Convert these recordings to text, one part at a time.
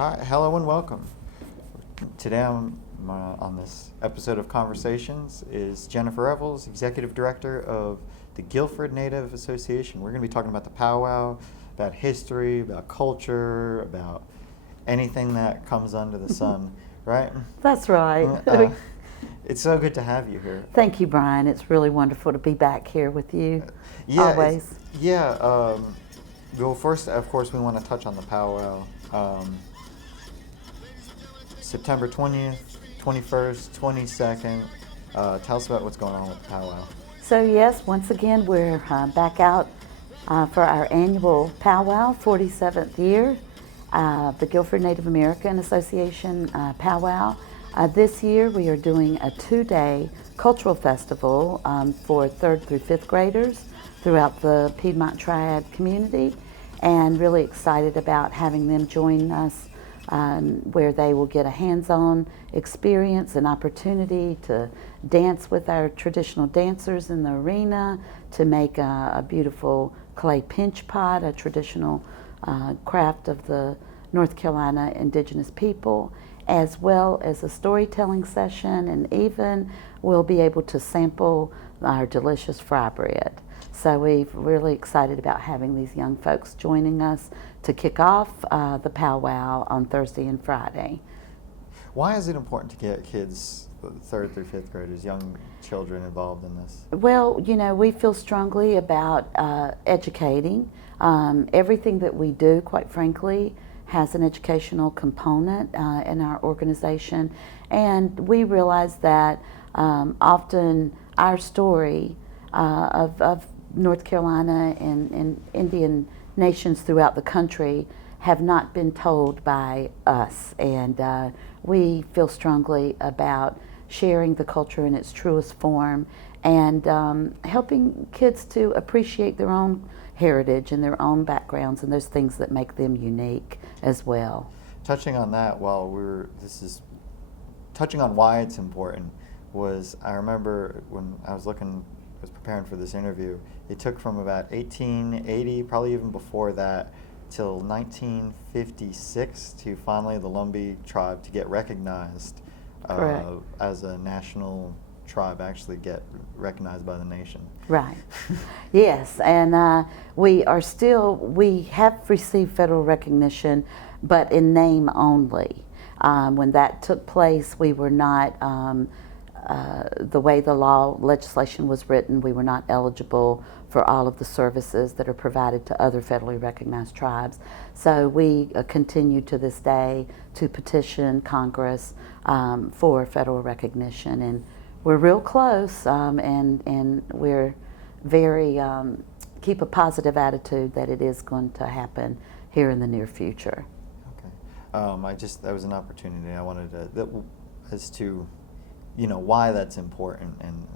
All right, hello and welcome. Today on this episode of Conversations is Jennifer Revels, Executive Director of the Guilford Native Association. We're going to be talking about the powwow, about history, about culture, about anything that comes under the sun, right? That's right. It's so good to have you here. Thank you, Brian. It's really wonderful to be back here with you. Always. Well, first, of course, we want to touch on the powwow. September 20th, 21st, 22nd. Tell us about what's going on with the powwow. So yes, once again, we're back out for our annual powwow, 47th year, the Guilford Native American Association powwow. This year we are doing a 2-day cultural festival for 3rd through 5th graders throughout the Piedmont Triad community, and really excited about having them join us where they will get a hands-on experience and opportunity to dance with our traditional dancers in the arena, to make a beautiful clay pinch pot, a traditional craft of the North Carolina indigenous people, as well as a storytelling session, and even we'll be able to sample our delicious fry bread. So we're really excited about having these young folks joining us to kick off the powwow on Thursday and Friday. Why is it important to get kids, 3rd through 5th graders, young children involved in this? Well, you know, we feel strongly about educating. Everything that we do, quite frankly, has an educational component in our organization, and we realize that often our story of North Carolina and Indian nations throughout the country have not been told by us, and we feel strongly about sharing the culture in its truest form and helping kids to appreciate their own heritage and their own backgrounds and those things that make them unique as well. Touching on that, touching on why it's important, I remember when I was preparing for this interview, it took from about 1880, probably even before that, till 1956 to finally the Lumbee tribe to get recognized as a national tribe, actually get recognized by the nation. Right. Yes, and we have received federal recognition, but in name only. When that took place, we were not, the way the legislation was written, we were not eligible for all of the services that are provided to other federally recognized tribes. So we continue to this day to petition Congress for federal recognition, and we're real close, and we're very keep a positive attitude that it is going to happen here in the near future. Okay, that was an opportunity I wanted as to, why that's important, and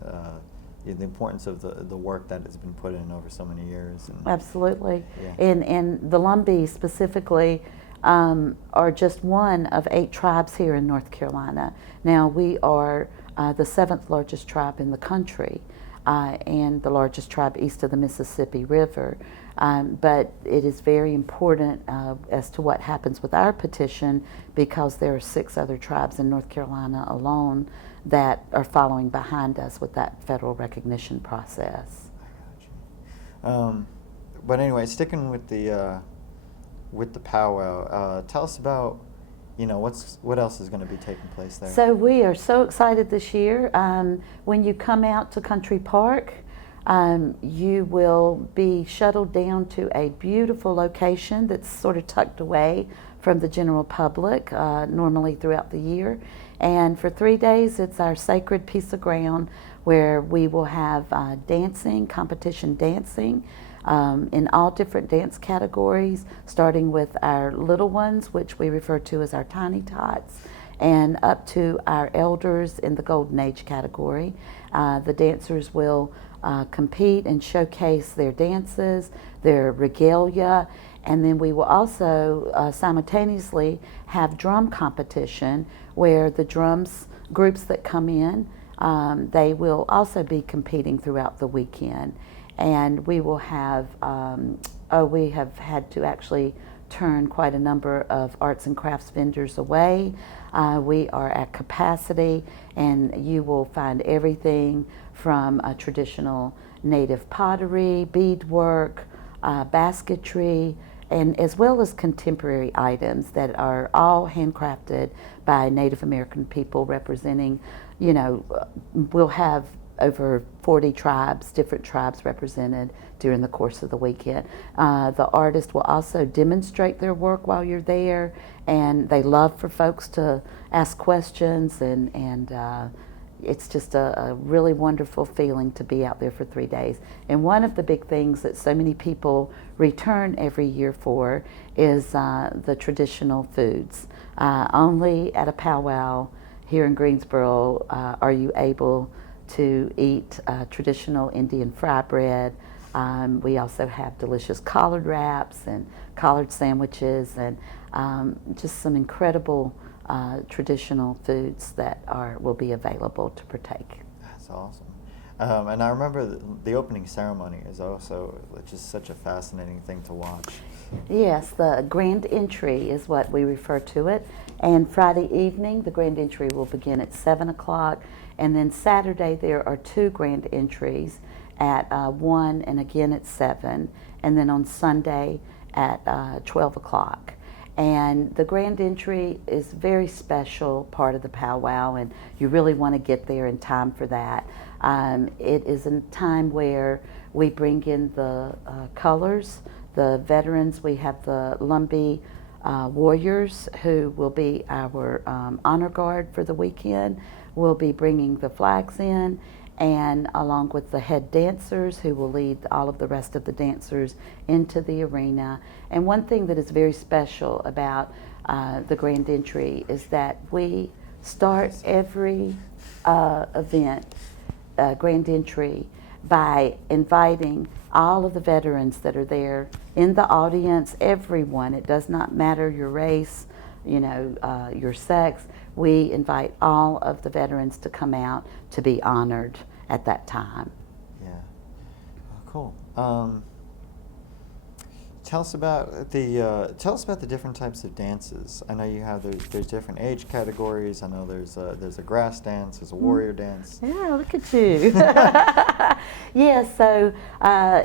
the importance of the work that has been put in over so many years. Absolutely, yeah. And the Lumbee specifically are just one of 8 tribes here in North Carolina. Now we are the 7th largest tribe in the country, and the largest tribe east of the Mississippi River. But it is very important as to what happens with our petition, because there are 6 other tribes in North Carolina alone that are following behind us with that federal recognition process. I got you. But anyway, sticking with the powwow, tell us about what else is going to be taking place there. So we are so excited this year. When you come out to Country Park, you will be shuttled down to a beautiful location that's sort of tucked away from the general public normally throughout the year. And for 3 days, it's our sacred piece of ground where we will have competition dancing in all different dance categories, starting with our little ones, which we refer to as our tiny tots, and up to our elders in the Golden Age category. The dancers will compete and showcase their dances, their regalia, and then we will also simultaneously have drum competition, where the drums groups that come in, they will also be competing throughout the weekend. And we will have, we have had to actually turn quite a number of arts and crafts vendors away. We are at capacity, and you will find everything from traditional native pottery, beadwork, basketry, and as well as contemporary items that are all handcrafted by Native American people representing, we'll have over 40 tribes, different tribes represented during the course of the weekend. The artist will also demonstrate their work while you're there, and they love for folks to ask questions, and it's just a really wonderful feeling to be out there for 3 days. And one of the big things that so many people return every year for is the traditional foods. Only at a powwow here in Greensboro are you able to eat traditional Indian fry bread. We also have delicious collard wraps and collard sandwiches, and just some incredible traditional foods that will be available to partake. That's awesome. And I remember the opening ceremony is also just such a fascinating thing to watch. Yes, the grand entry is what we refer to it. And Friday evening, the grand entry will begin at 7 o'clock. And then Saturday, there are 2 grand entries at 1 and again at 7. And then on Sunday at 12 o'clock. And the grand entry is a very special part of the powwow, and you really want to get there in time for that. It is a time where we bring in the colors, the veterans. We have the Lumbee warriors who will be our honor guard for the weekend. We'll be bringing the flags in, and along with the head dancers who will lead all of the rest of the dancers into the arena. And one thing that is very special about the grand entry is that we start every event, grand entry, by inviting all of the veterans that are there in the audience, everyone. It does not matter your race, your sex. We invite all of the veterans to come out to be honored at that time. Yeah. Oh, cool. Tell us about the different types of dances. I know you have there's different age categories. I know there's a grass dance, there's a warrior dance. Yeah, look at you. Yeah, so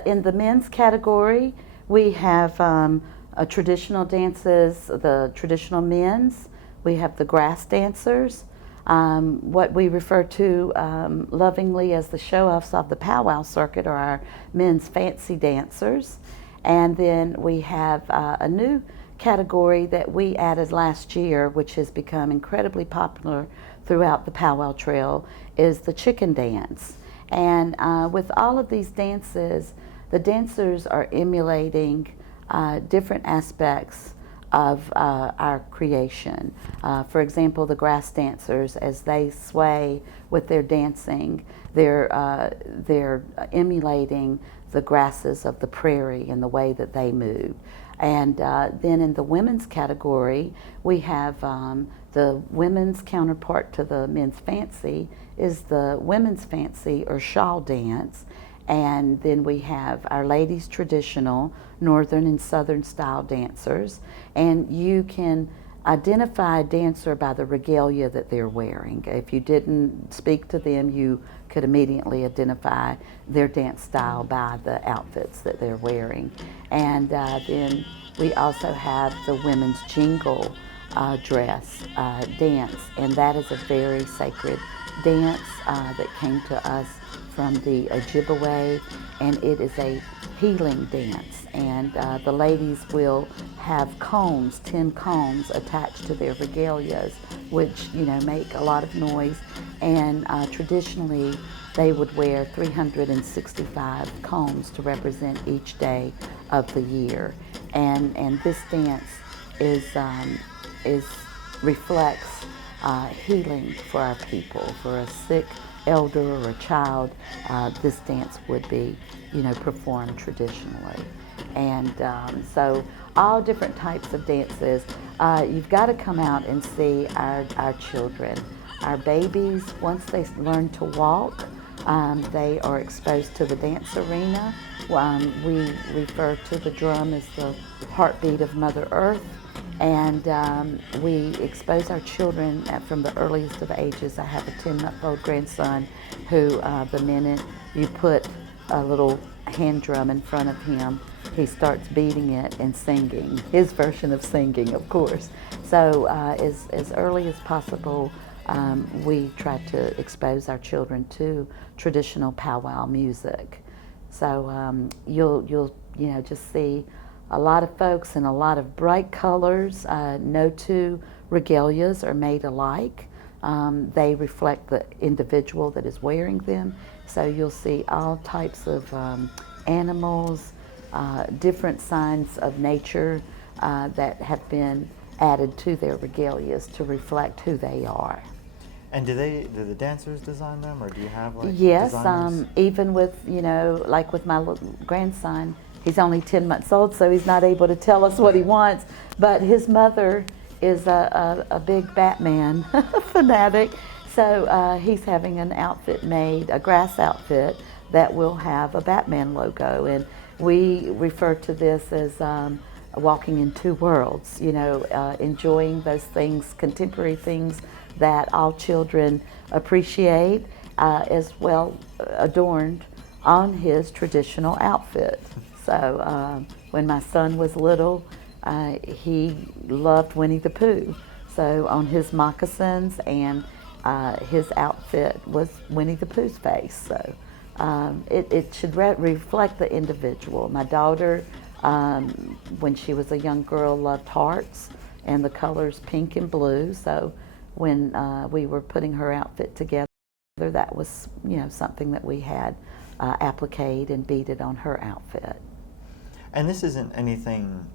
in the men's category, we have traditional dances, the traditional men's. We have the grass dancers, what we refer to lovingly as the show-offs of the powwow circuit, or our men's fancy dancers. And then we have a new category that we added last year, which has become incredibly popular throughout the powwow trail, is the chicken dance. And with all of these dances, the dancers are emulating different aspects of our creation. For example, the grass dancers, as they sway with their dancing, they're emulating the grasses of the prairie and the way that they move. And then in the women's category, we have the women's counterpart to the men's fancy is the women's fancy or shawl dance. And then we have our ladies' traditional northern and southern style dancers. And you can identify a dancer by the regalia that they're wearing. If you didn't speak to them, you could immediately identify their dance style by the outfits that they're wearing. And then we also have the women's jingle dress dance, and that is a very sacred dance that came to us from the Ojibwe, and it is a healing dance. And the ladies will have combs, 10 combs attached to their regalias, which make a lot of noise. And traditionally, they would wear 365 combs to represent each day of the year. And this dance reflects healing for our people. For a sick elder or a child, this dance would be, performed traditionally. And so all different types of dances. You've got to come out and see our children. Our babies, once they learn to walk, They are exposed to the dance arena. We refer to the drum as the heartbeat of Mother Earth, and we expose our children from the earliest of ages. I have a 10-month-old grandson who, the minute you put a little hand drum in front of him, he starts beating it and singing, his version of singing, of course. So as early as possible, we try to expose our children to traditional powwow music. So you'll just see a lot of folks in a lot of bright colors. No two regalias are made alike. They reflect the individual that is wearing them. So you'll see all types of animals, different signs of nature that have been added to their regalias to reflect who they are. And do the dancers design them, or do you have like Yes, designers? even with, like with my little grandson, he's only 10 months old, so he's not able to tell us what he wants, but his mother is a big Batman fanatic, so he's having an outfit made, a grass outfit, that will have a Batman logo, and we refer to this as walking in two worlds, enjoying those things, contemporary things that all children appreciate, as well adorned on his traditional outfit. So when my son was little, he loved Winnie the Pooh. So on his moccasins and his outfit was Winnie the Pooh's face. So it should reflect the individual. My daughter, when she was a young girl, loved hearts and the colors pink and blue. So when we were putting her outfit together, that was something that we had appliqued and beaded on her outfit. And this isn't anything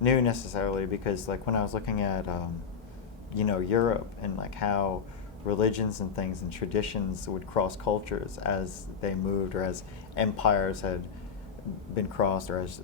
new necessarily, because like when I was looking at Europe and like how religions and things and traditions would cross cultures as they moved, or as empires had been crossed, or as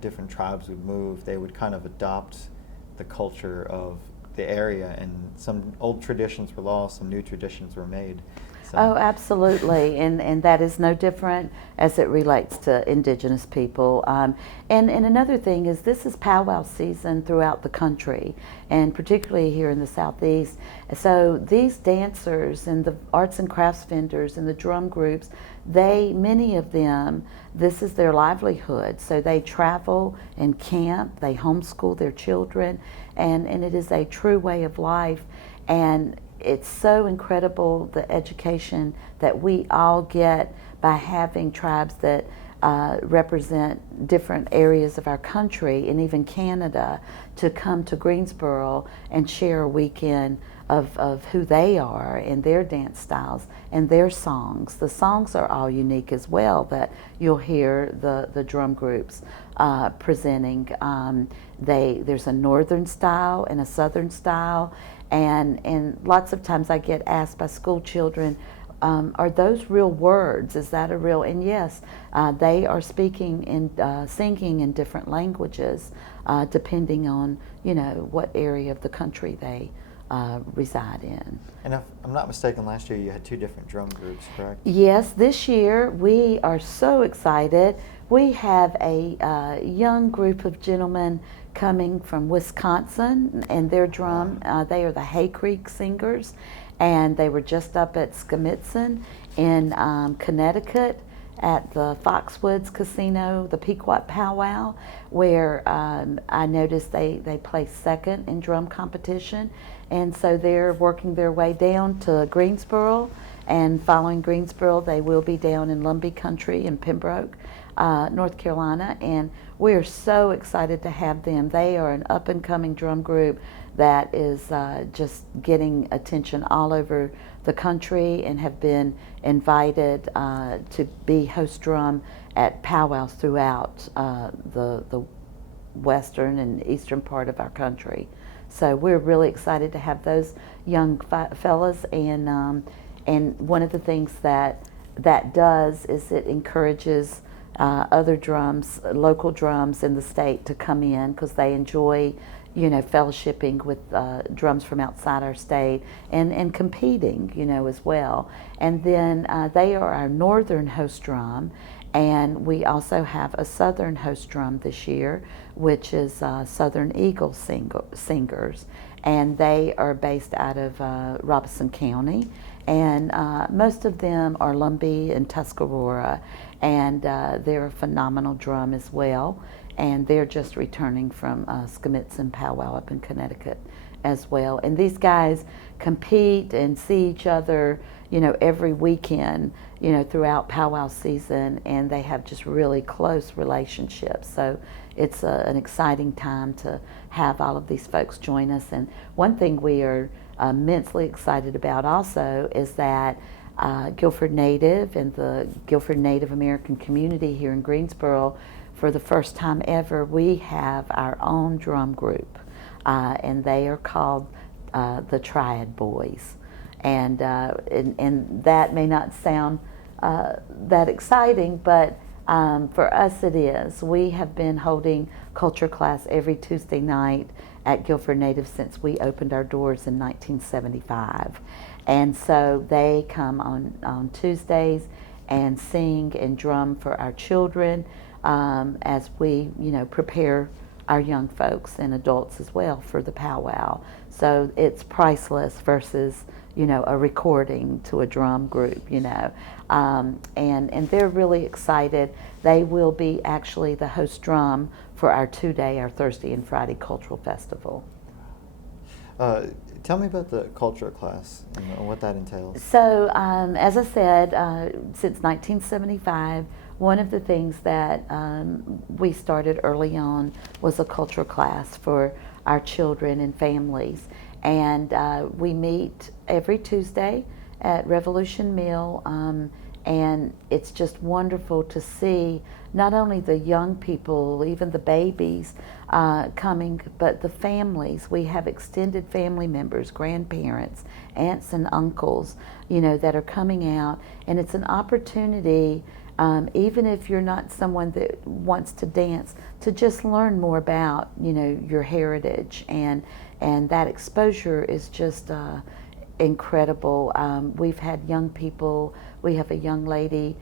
different tribes would move, they would kind of adopt the culture of the area, and some old traditions were lost, some new traditions were made. So. Oh, absolutely, and that is no different as it relates to indigenous people. And another thing is, this is powwow season throughout the country, and particularly here in the Southeast. So these dancers and the arts and crafts vendors and the drum groups, many of them, this is their livelihood. So they travel and camp, they homeschool their children, and it is a true way of life. And it's so incredible, the education that we all get by having tribes that represent different areas of our country and even Canada to come to Greensboro and share a weekend of who they are and their dance styles and their songs. The songs are all unique as well, that you'll hear the drum groups presenting. There's a northern style and a southern style, and lots of times I get asked by school children, are those real words? Is that a real? And yes, they are speaking and singing in different languages, depending on what area of the country they reside in. And if I'm not mistaken, last year you had 2 different drum groups, correct? Yes, this year we are so excited. We have a young group of gentlemen coming from Wisconsin, and their drum, they are the Hay Creek Singers, and they were just up at Skamitsyn in Connecticut at the Foxwoods Casino, the Pequot Powwow, where I noticed they placed second in drum competition, and so they're working their way down to Greensboro, and following Greensboro they will be down in Lumbee Country in Pembroke, North Carolina, and we're so excited to have them. They are an up-and-coming drum group that is just getting attention all over the country, and have been invited to be host drum at powwows throughout the western and eastern part of our country. So we're really excited to have those young fellas, and one of the things that does is it encourages other drums, local drums in the state, to come in, because they enjoy fellowshipping with drums from outside our state and competing, as well. And then they are our northern host drum. And we also have a southern host drum this year, which is Southern Eagle Singers. And they are based out of Robeson County. And most of them are Lumbee and Tuscarora. And they're a phenomenal drum as well. And they're just returning from Scamitson Powwow up in Connecticut as well. And these guys compete and see each other, every weekend, throughout powwow season, and they have just really close relationships. So it's an exciting time to have all of these folks join us. And one thing we are immensely excited about also is that Guilford Native and the Guilford Native American community here in Greensboro, for the first time ever, we have our own drum group, and they are called the Triad Boys. And that may not sound that exciting, but for us it is. We have been holding culture class every Tuesday night at Guilford Native since we opened our doors in 1975. And so they come on Tuesdays and sing and drum for our children as we, prepare our young folks and adults as well for the powwow. So it's priceless versus, a recording to a drum group, and they're really excited. They will be actually the host drum for our 2-day, our Thursday and Friday cultural festival. Tell me about the culture class and what that entails. So, as I said, since 1975, one of the things that we started early on was a cultural class for our children and families. And we meet every Tuesday at Revolution Mill, and it's just wonderful to see not only the young people, even the babies coming, but the families. We have extended family members, grandparents, aunts and uncles, that are coming out, and it's an opportunity, even if you're not someone that wants to dance, to just learn more about, your heritage, and that exposure is just incredible. We've had young people. We have a young lady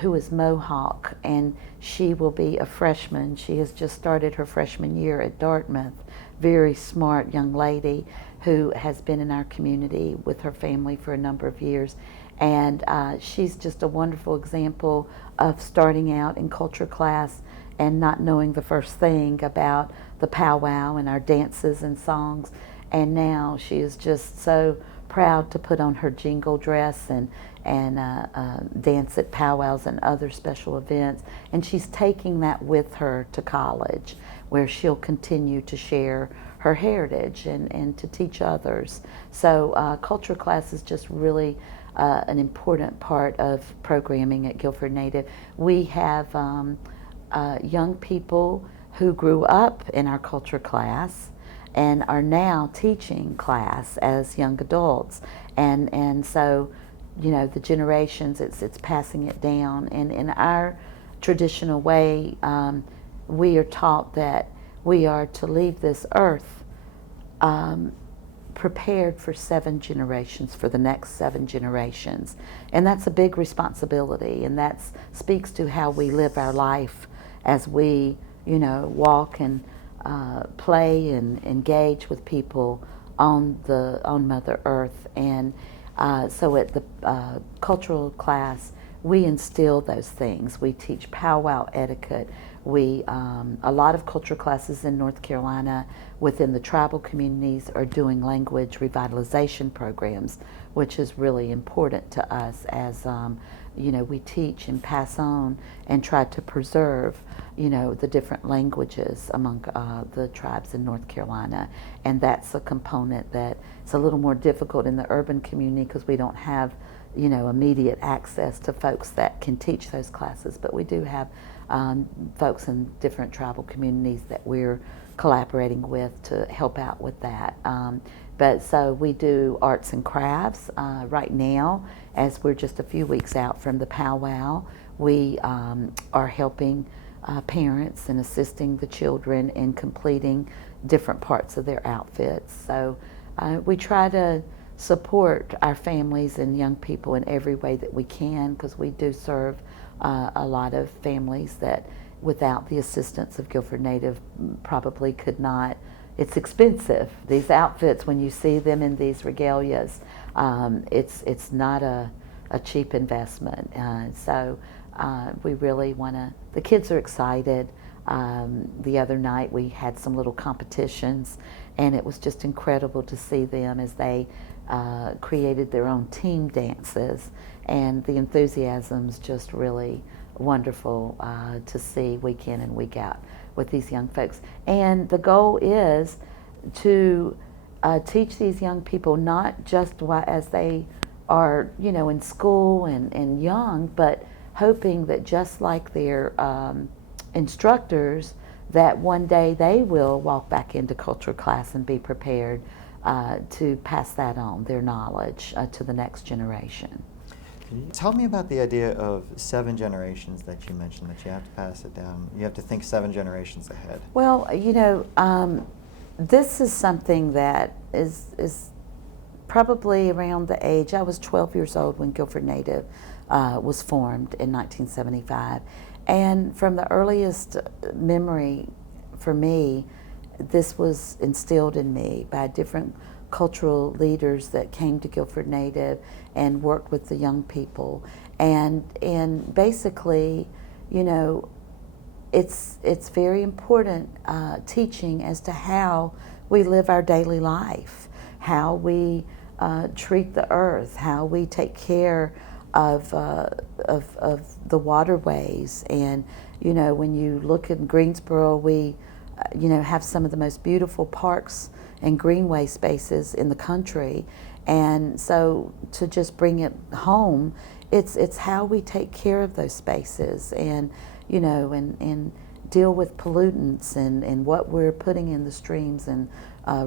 who is Mohawk, and she will be a freshman. She has just started her freshman year at Dartmouth. Very smart young lady who has been in our community with her family for a number of years. And she's just a wonderful example of starting out in culture class and not knowing the first thing about the powwow and our dances and songs. And now she is just so proud to put on her jingle dress and dance at powwows and other special events. And she's taking that with her to college, where she'll continue to share her heritage and to teach others. So culture class is just really an important part of programming at Guilford Native. We have young people who grew up in our culture class and are now teaching class as young adults, and so the generations, it's passing it down. And in our traditional way, we are taught that we are to leave this earth prepared for 7 generations, for the next 7 generations. And that's a big responsibility, and that speaks to how we live our life as we, walk and play and engage with people on Mother Earth. And so at the cultural class, we instill those things. We teach powwow etiquette. A lot of culture classes in North Carolina within the tribal communities are doing language revitalization programs, which is really important to us as we teach and pass on and try to preserve the different languages among the tribes in North Carolina. And that's a component that it's a little more difficult in the urban community because we don't have immediate access to folks that can teach those classes, but we do have folks in different tribal communities that we're collaborating with to help out with that. But so we do arts and crafts right now, as we're just a few weeks out from the powwow. We are helping parents and assisting the children in completing, different parts of their outfits. So we try to support our families and young people in every way that we can, because we do serve a lot of families that without the assistance of Guilford Native probably could not. It's expensive. These outfits, when you see them in these regalias, it's not a cheap investment. So we really want to, the kids are excited. The other night we had some little competitions, and it was just incredible to see them as they created their own team dances, and the enthusiasm's just really wonderful to see week in and week out with these young folks. And the goal is to teach these young people not just as they are, in school and young, but hoping that just like their instructors, that one day they will walk back into culture class and be prepared to pass that on, their knowledge, to the next generation. Can you tell me about the idea of 7 generations that you mentioned, that you have to pass it down? You have to think 7 generations ahead. Well, this is something that is probably around the age, I was 12 years old when Guilford Native was formed in 1975. And from the earliest memory for me, this was instilled in me by different cultural leaders that came to Guilford Native and worked with the young people. And basically, it's very important teaching as to how we live our daily life, how we treat the earth, how we take care of the waterways. And when you look in Greensboro, we have some of the most beautiful parks and greenway spaces in the country. And so to just bring it home, it's how we take care of those spaces, and and deal with pollutants and what we're putting in the streams and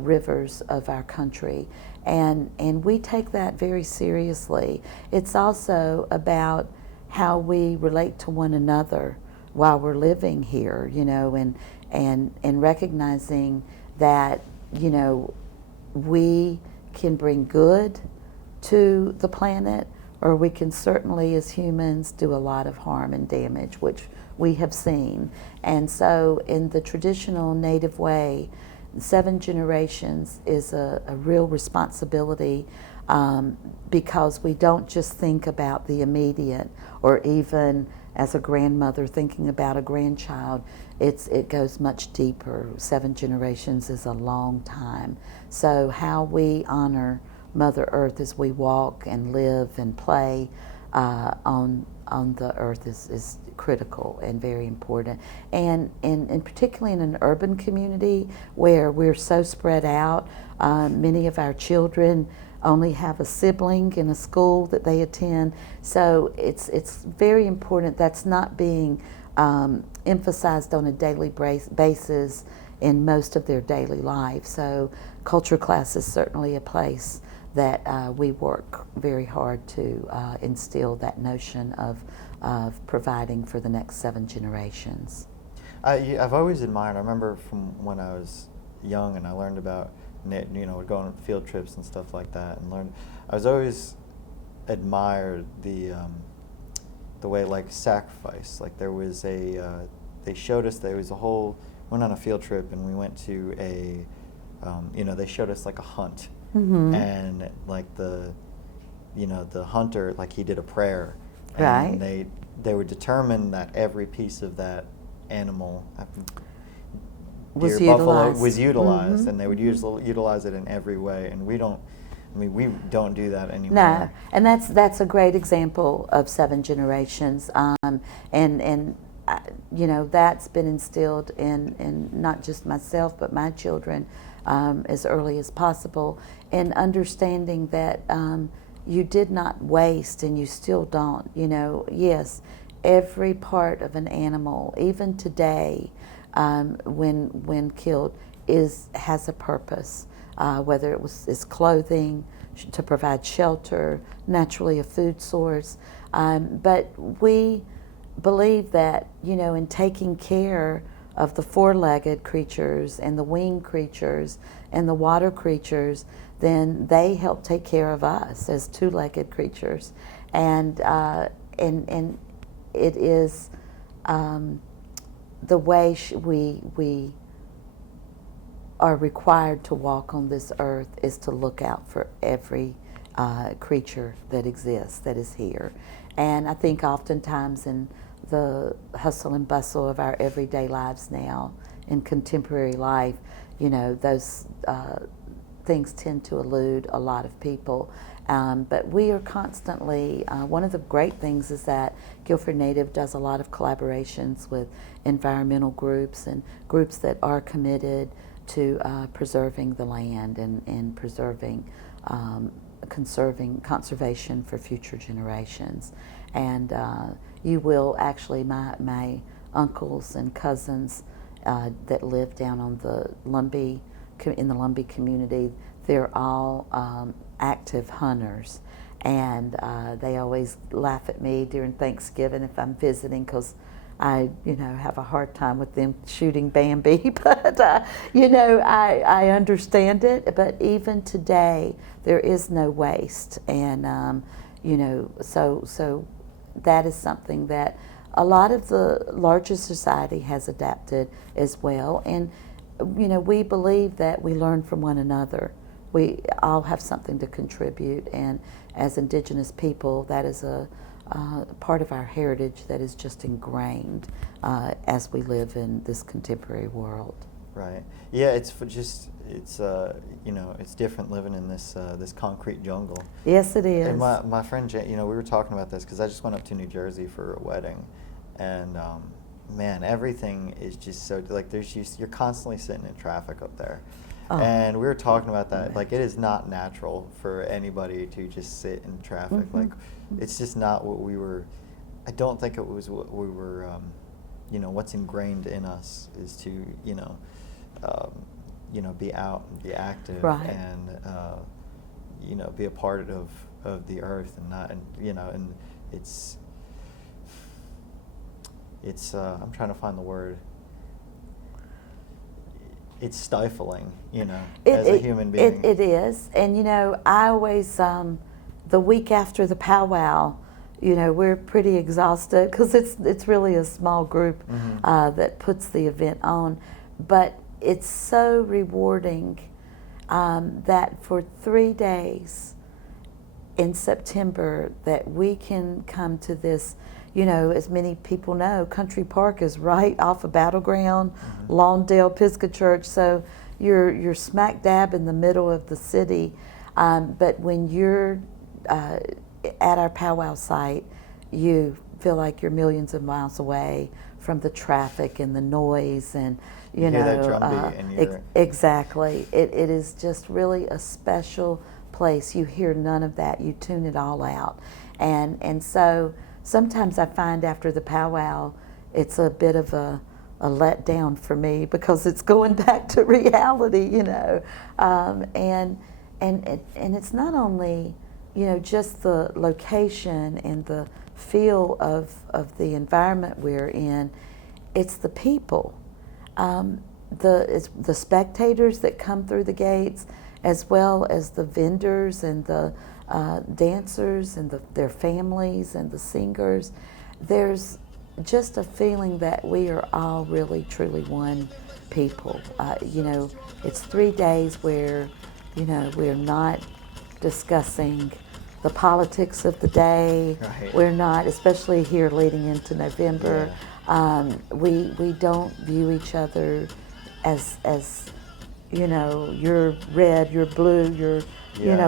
rivers of our country. And we take that very seriously. It's also about how we relate to one another while we're living here, and recognizing that, we can bring good to the planet, or we can certainly, as humans, do a lot of harm and damage, which we have seen. And so in the traditional Native way, 7 generations is a real responsibility, because we don't just think about the immediate, or even as a grandmother thinking about a grandchild. It goes much deeper. 7 generations is a long time. So how we honor Mother Earth as we walk and live and play on the earth is critical and very important. And particularly in an urban community where we're so spread out, many of our children only have a sibling in a school that they attend. So it's very important that's not being emphasized on a daily basis in most of their daily life. So culture class is certainly a place that we work very hard to instill that notion of providing for the next 7 generations. I've always admired, I remember from when I was young and I learned about, would go on field trips and stuff like that, and I was always admired the way, like, sacrifice, like there was they showed us there was went on a field trip, and we went to they showed us like a hunt. Mm-hmm. And like the hunter, like he did a prayer, right? And they would determine that every piece of that animal, was deer, buffalo, was Mm-hmm. utilized, and they would utilize it in every way. And we don't do that anymore. No, and that's a great example of 7 generations, and that's been instilled in not just myself but my children as early as possible, and understanding that you did not waste, and you still don't. Yes, every part of an animal, even today, when killed, has a purpose. Whether it's clothing, to provide shelter, naturally a food source, but we believe that in taking care of the four-legged creatures and the winged creatures and the water creatures, then they help take care of us as two-legged creatures. And it is the way we are required to walk on this earth is to look out for every creature that exists, that is here. And I think oftentimes in the hustle and bustle of our everyday lives now, in contemporary life, those things tend to elude a lot of people. But we are constantly, one of the great things is that Guilford Native does a lot of collaborations with environmental groups and groups that are committed to preserving the land and preserving, conservation for future generations. And you will actually, my uncles and cousins that live down on the in the Lumbee community, they're all active hunters, and they always laugh at me during Thanksgiving if I'm visiting, because I have a hard time with them shooting Bambi, but I understand it. But even today, there is no waste, and so that is something that a lot of the larger society has adapted as well. And we believe that we learn from one another. We all have something to contribute, and as Indigenous people, that is a part of our heritage that is just ingrained as we live in this contemporary world. Right. Yeah, it's different living in this this concrete jungle. Yes, it is. And my friend Jay, we were talking about this because I just went up to New Jersey for a wedding, and man, everything is just so like you're constantly sitting in traffic up there. Oh. And we were talking about that, like it is not natural for anybody to just sit in traffic. Mm-hmm. Like it's just not what we were. I don't think it was what we were. What's ingrained in us is to be out and be active, right. And be a part of the earth, and not, and it's I'm trying to find the word. It's stifling, as a human being. It is. And, I always, the week after the powwow, we're pretty exhausted because it's really a small group Mm-hmm. that puts the event on. But it's so rewarding that for 3 days in September that we can come to this. As many people know, Country Park is right off of Battleground, Mm-hmm. Lawndale, Pisgah Church. So you're smack dab in the middle of the city. But when you're at our powwow site, you feel like you're millions of miles away from the traffic and the noise, and you hear that drumbeat and you're exactly. It is just really a special place. You hear none of that. You tune it all out, and so. Sometimes I find after the powwow, it's a bit of a letdown for me because it's going back to reality, and it's not only, just the location and the feel of the environment we're in, it's the people, it's the spectators that come through the gates, as well as the vendors and the dancers and their families and the singers. There's just a feeling that we are all really truly one people. It's 3 days where we're not discussing the politics of the day. Right. We're not, especially here leading into November. Yeah. We don't view each other as you're red, you're blue, you're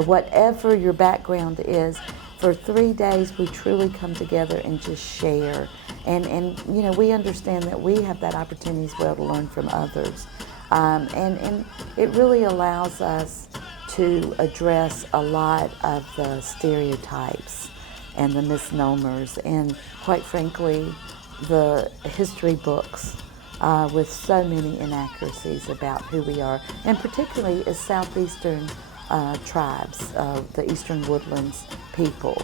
whatever your background is. For 3 days, we truly come together and just share. And we understand that we have that opportunity as well to learn from others. And it really allows us to address a lot of the stereotypes and the misnomers and, quite frankly, the history books with so many inaccuracies about who we are, and particularly as Southeastern tribes, the Eastern Woodlands people.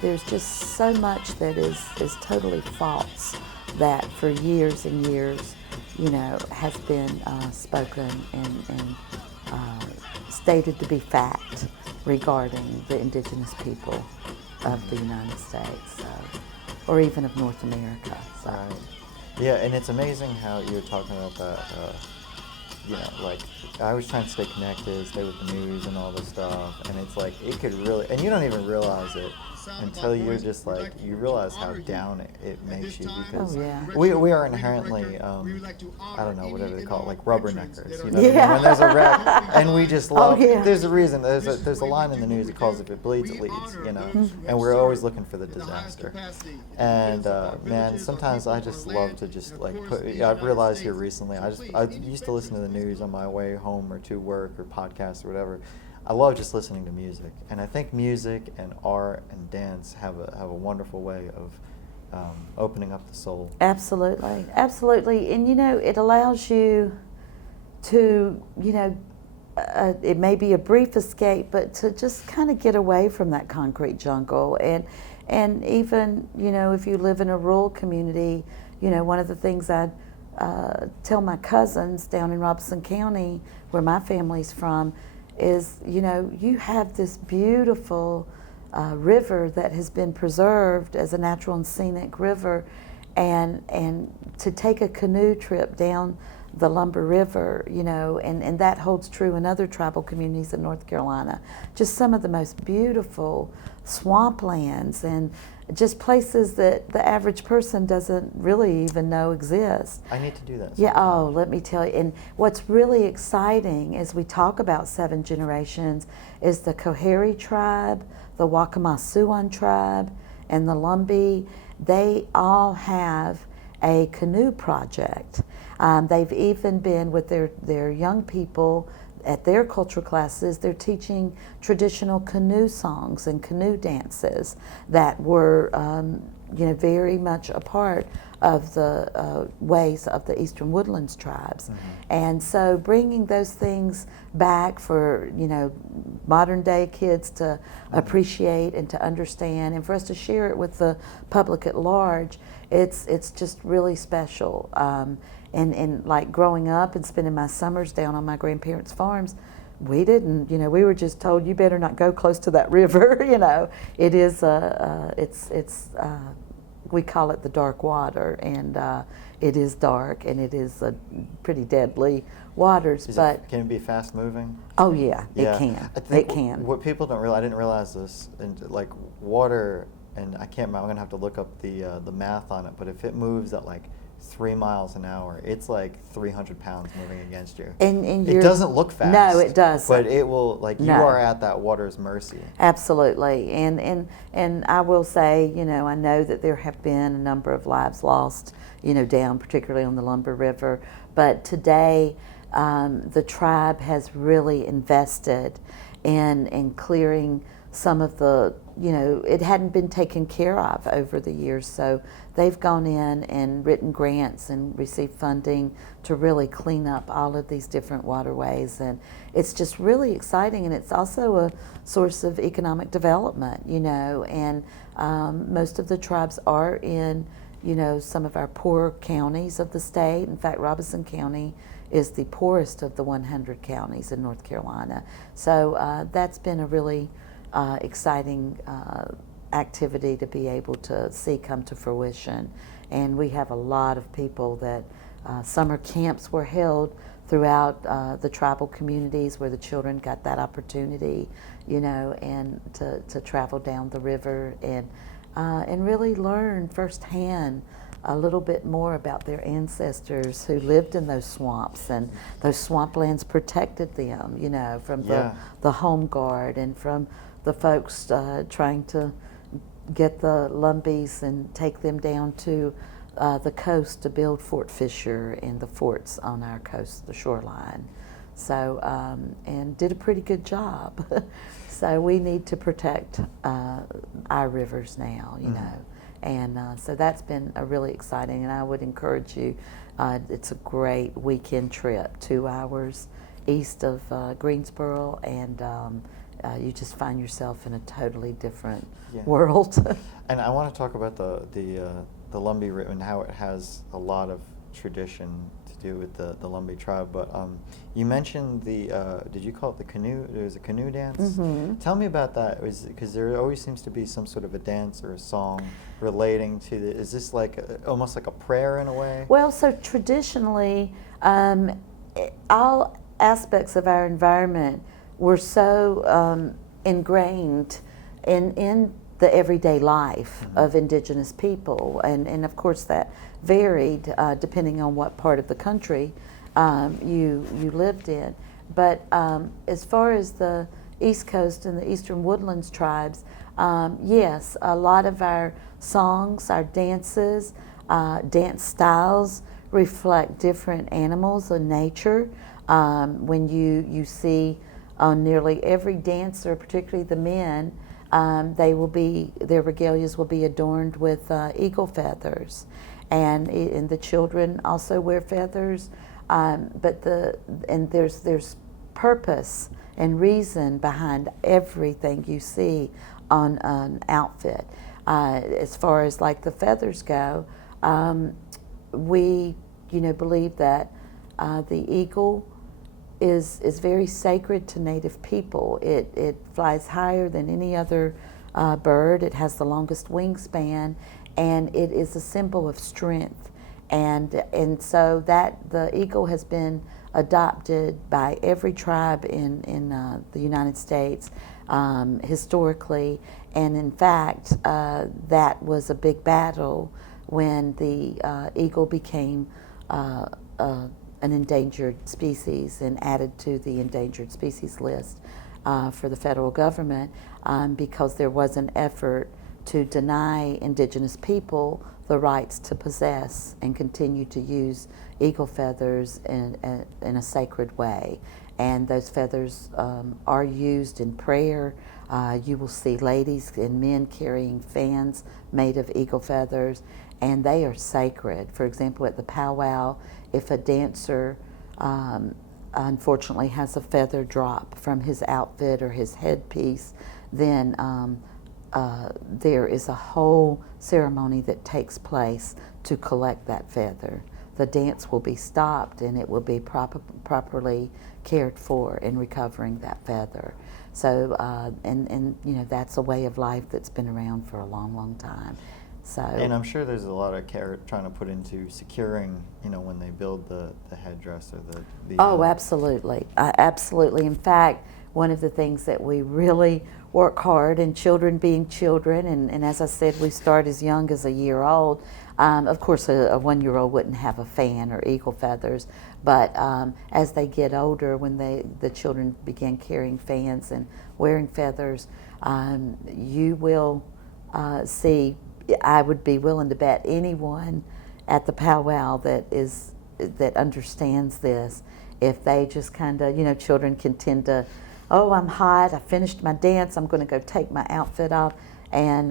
There's just so much that is totally false that for years and years has been spoken and stated to be fact regarding the indigenous people of the United States, or even of North America. So. Right. Yeah, and it's amazing how you were talking about that. Like I was trying to stay connected, stay with the news and all this stuff, and it's like it could really, and you don't even realize it until you're just like, you realize how down it makes you, because we are inherently, I don't know, whatever they call it, like rubberneckers, you know what I mean? When there's a wreck, and we just love, there's a reason, there's a line in the news that calls, if it bleeds, it leads, and we're always looking for the disaster. And man, sometimes I just love to just like I've realized here recently, I used to listen to the news on my way home or to work or podcasts or whatever. I love just listening to music, and I think music and art and dance have a wonderful way of opening up the soul. Absolutely, absolutely, and it allows you to, it may be a brief escape, but to just kind of get away from that concrete jungle, and even if you live in a rural community, one of the things I tell my cousins down in Robeson County, where my family's from, is you have this beautiful river that has been preserved as a natural and scenic river, and to take a canoe trip down the Lumber River, and that holds true in other tribal communities in North Carolina. Just some of the most beautiful swamplands and just places that the average person doesn't really even know exist. I need to do that. Yeah, let me tell you. And what's really exciting as we talk about 7 generations is the Coharie tribe, the Waccamaw tribe, and the Lumbee. They all have a canoe project. They've even been with their young people at their cultural classes. They're teaching traditional canoe songs and canoe dances that were very much a part of the ways of the Eastern Woodlands tribes. Mm-hmm. And so bringing those things back for modern day kids to appreciate and to understand, and for us to share it with the public at large, it's just really special. And like growing up and spending my summers down on my grandparents' farms, we didn't, we were just told, you better not go close to that river. It is, we call it the dark water, and it is dark, and it is pretty deadly waters. Can it be fast moving? Oh yeah, it can. It can. What people don't realize, I didn't realize this, and like water, and I can't remember, I'm gonna have to look up the math on it, but if it moves at like 3 miles an hour, it's like 300 pounds moving against you. And it doesn't look fast. No, it doesn't. But it will, you are at that water's mercy. Absolutely. And I will say, I know that there have been a number of lives lost, down particularly on the Lumber River. But today, the tribe has really invested in clearing some of the, it hadn't been taken care of over the years. So they've gone in and written grants and received funding to really clean up all of these different waterways. And it's just really exciting. And it's also a source of economic development, and most of the tribes are in, some of our poorer counties of the state. In fact, Robeson County is the poorest of the 100 counties in North Carolina. So that's been a really exciting activity to be able to see come to fruition. And we have a lot of people that summer camps were held throughout the tribal communities where the children got that opportunity, and to travel down the river and really learn firsthand a little bit more about their ancestors who lived in those swamps, and those swamplands protected them, from the home guard and from the folks trying to get the Lumbees and take them down to the coast to build Fort Fisher and the forts on our coast, the shoreline. So, and did a pretty good job. So we need to protect our rivers now, And so that's been a really exciting, and I would encourage you, it's a great weekend trip, 2 hours east of Greensboro, and you just find yourself in a totally different world. And I want to talk about the Lumbee River and how it has a lot of tradition do with the Lumbee tribe. But you mentioned did you call it the canoe? There was a canoe dance. Mm-hmm. Tell me about that. Because there always seems to be some sort of a dance or a song relating to is this like almost like a prayer in a way? Well, so traditionally, all aspects of our environment were so ingrained in the everyday life Mm-hmm. of indigenous people, and of course that varied depending on what part of the country you lived in. But as far as the East Coast and the Eastern Woodlands tribes, yes, a lot of our songs, our dances, dance styles reflect different animals and nature. When you see on nearly every dancer, particularly the men, their regalias will be adorned with eagle feathers, and the children also wear feathers. But there's purpose and reason behind everything you see on an outfit. As far as like the feathers go, we believe that the eagle is very sacred to Native people. It flies higher than any other bird. It has the longest wingspan, and it is a symbol of strength. And so that the eagle has been adopted by every tribe in the United States historically. And in fact, that was a big battle when the eagle became an endangered species and added to the endangered species list for the federal government, because there was an effort to deny indigenous people the rights to possess and continue to use eagle feathers in a sacred way. And those feathers are used in prayer. You will see ladies and men carrying fans made of eagle feathers, and they are sacred. For example, at the powwow, if a dancer unfortunately has a feather drop from his outfit or his headpiece, then there is a whole ceremony that takes place to collect that feather. The dance will be stopped, and it will be properly cared for in recovering that feather. So, and that's a way of life that's been around for a long, long time. So, and I'm sure there's a lot of care trying to put into securing, when they build the headdress or the oh, absolutely, absolutely. In fact, one of the things that we really work hard, and children being children, and as I said, we start as young as a year old. Of course, a 1-year-old wouldn't have a fan or eagle feathers, but as they get older, when the children begin carrying fans and wearing feathers, you will see. I would be willing to bet anyone at the powwow that understands this, if they just kind of, children can tend to, oh, I'm hot, I finished my dance, I'm going to go take my outfit off, and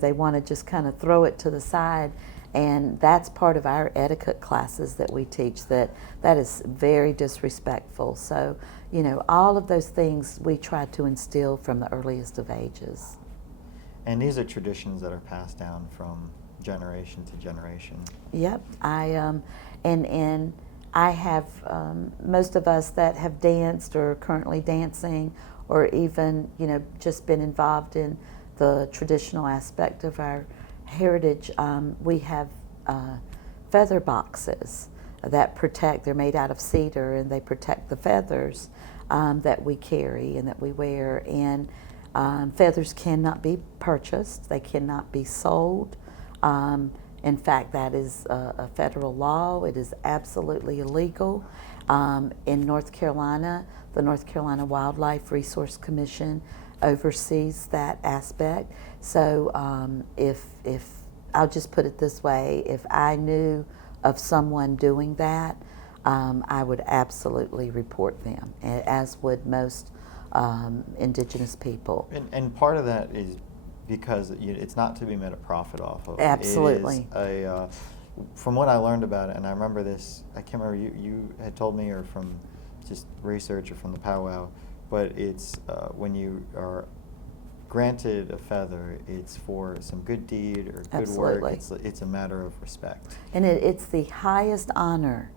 they want to just kind of throw it to the side. And that's part of our etiquette classes that we teach, that is very disrespectful. So, all of those things we try to instill from the earliest of ages. And these are traditions that are passed down from generation to generation. Yep, and I have most of us that have danced or currently dancing, or even just been involved in the traditional aspect of our heritage. We have feather boxes that protect. They're made out of cedar, and they protect the feathers that we carry and that we wear. And feathers cannot be purchased. They cannot be sold. In fact, that is a federal law. It is absolutely illegal. In North Carolina, the North Carolina Wildlife Resource Commission oversees that aspect. So if I'll just put it this way, if I knew of someone doing that, I would absolutely report them, as would most indigenous people. And part of that is because it's not to be made a profit off of. Absolutely. It is from what I learned about it, and I remember this, I can't remember, you had told me, or from just research or from the powwow, but it's when you are granted a feather, it's for some good deed or good Absolutely. work. It's a matter of respect. And it's the highest honor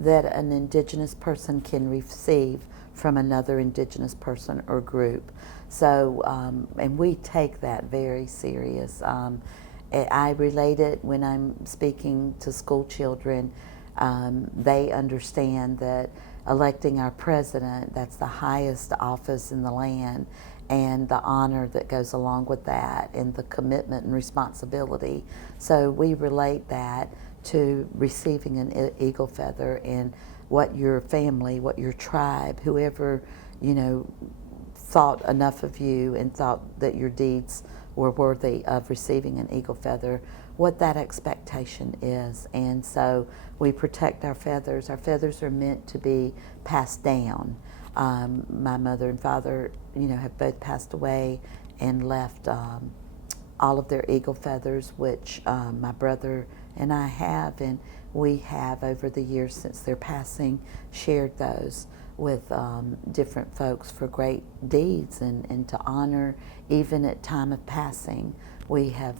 that an Indigenous person can receive from another Indigenous person or group. So, and we take that very serious. I relate it when I'm speaking to school children. They understand that electing our president, that's the highest office in the land, and the honor that goes along with that, and the commitment and responsibility. So we relate that to receiving an eagle feather, and what your family, what your tribe, whoever, thought enough of you and thought that your deeds were worthy of receiving an eagle feather, what that expectation is. And so we protect our feathers. Our feathers are meant to be passed down. My mother and father, have both passed away and left all of their eagle feathers, which my brother and I have, and we have over the years since their passing shared those with different folks for great deeds and to honor. Even at time of passing, we have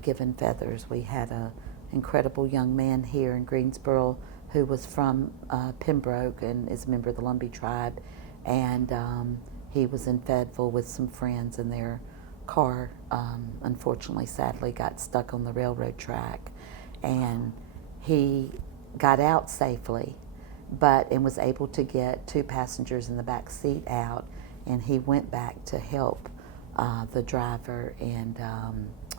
given feathers. We had an incredible young man here in Greensboro who was from Pembroke and is a member of the Lumbee tribe, and he was in Fayetteville with some friends, and their car unfortunately, sadly, got stuck on the railroad track, and he got out safely, and was able to get 2 passengers in the back seat out, and he went back to help the driver, and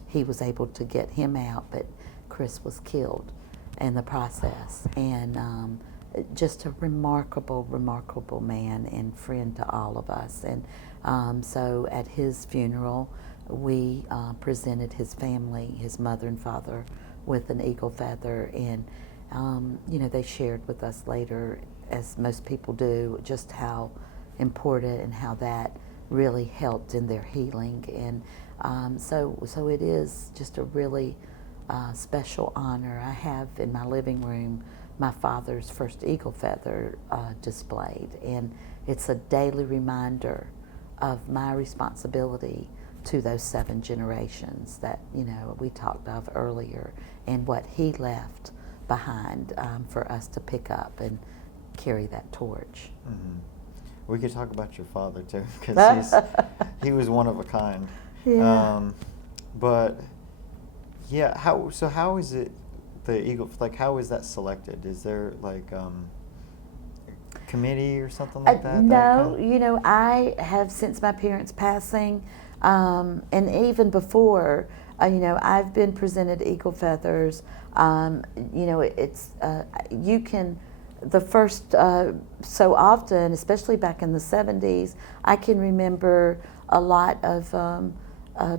he was able to get him out, but Chris was killed in the process. And just a remarkable, remarkable man and friend to all of us. And so at his funeral, we presented his family, his mother and father, with an eagle feather, and they shared with us later, as most people do, just how important and how that really helped in their healing. And so it is just a really special honor. I have in my living room my father's first eagle feather displayed, and it's a daily reminder of my responsibility to those 7 generations that we talked of earlier, and what he left behind for us to pick up and carry that torch. Mm-hmm. We could talk about your father too, because he was one of a kind. Yeah. But yeah, how is it the eagle? Like, how is that selected? Is there like a committee or something like that? No, I have, since my parents' passing, and even before, I've been presented eagle feathers. It's you can. The first, so often, especially back in the 70s, I can remember a lot of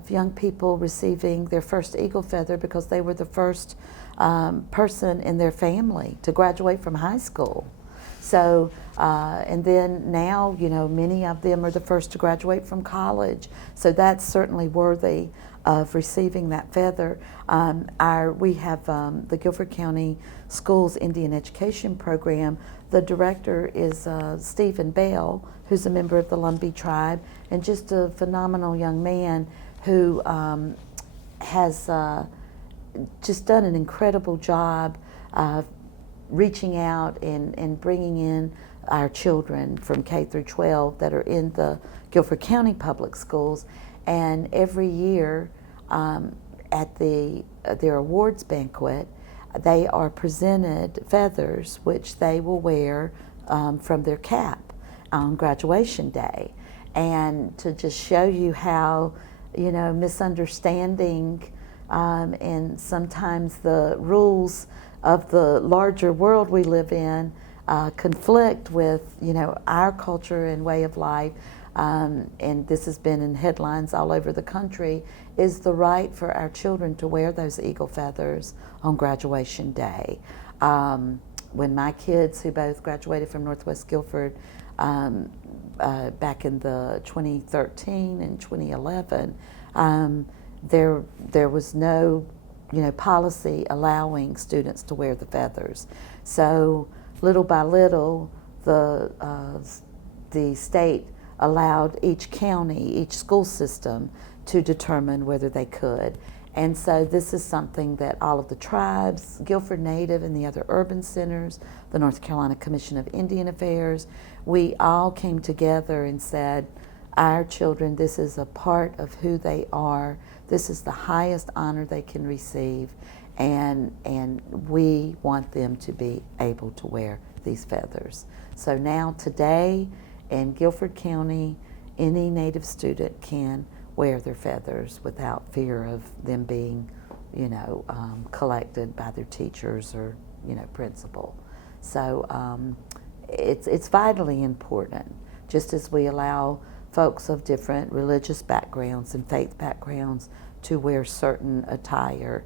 young people receiving their first eagle feather because they were the first person in their family to graduate from high school. So, and then now, many of them are the first to graduate from college. So that's certainly worthy of receiving that feather. We have the Guilford County Schools Indian Education Program. The director is Stephen Bell, who's a member of the Lumbee tribe, and just a phenomenal young man who has just done an incredible job reaching out and bringing in our children from K through 12 that are in the Guilford County Public Schools. And every year at their awards banquet, they are presented feathers which they will wear from their cap on graduation day. And to just show you how, misunderstanding and sometimes the rules of the larger world we live in conflict with, our culture and way of life. And this has been in headlines all over the country, is the right for our children to wear those eagle feathers on graduation day. When my kids, who both graduated from Northwest Guilford back in the 2013 and 2011, there was no policy allowing students to wear the feathers. So little by little, the state allowed each county, each school system, to determine whether they could. And so this is something that all of the tribes, Guilford Native and the other urban centers, the North Carolina Commission of Indian Affairs, we all came together and said, our children, this is a part of who they are. This is the highest honor they can receive, and we want them to be able to wear these feathers. So now today in Guilford County, any Native student can wear their feathers without fear of them being, collected by their teachers or, principal. So it's vitally important, just as we allow folks of different religious backgrounds and faith backgrounds to wear certain attire,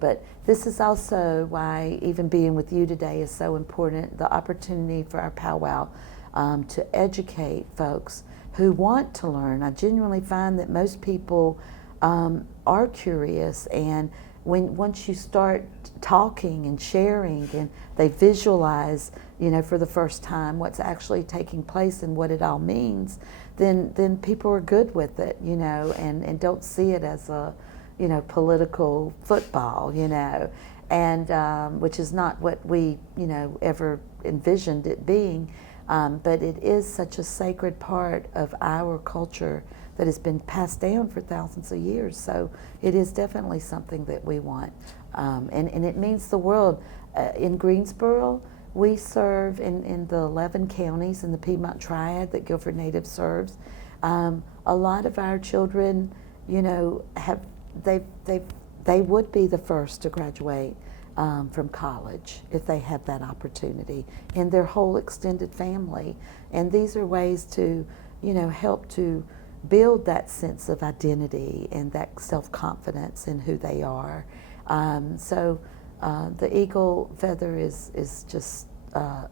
but this is also why even being with you today is so important, the opportunity for our powwow to educate folks who want to learn. I genuinely find that most people are curious, and once you start talking and sharing and they visualize, for the first time what's actually taking place and what it all means, then people are good with it, and don't see it as a, political football, and which is not what we, ever envisioned it being. But it is such a sacred part of our culture that has been passed down for thousands of years. So it is definitely something that we want. And it means the world. In Greensboro, we serve in the 11 counties in the Piedmont Triad that Guilford Native serves. A lot of our children, they would be the first to graduate from college if they have that opportunity, in their whole extended family. And these are ways to, help to build that sense of identity and that self-confidence in who they are. So the eagle feather is just a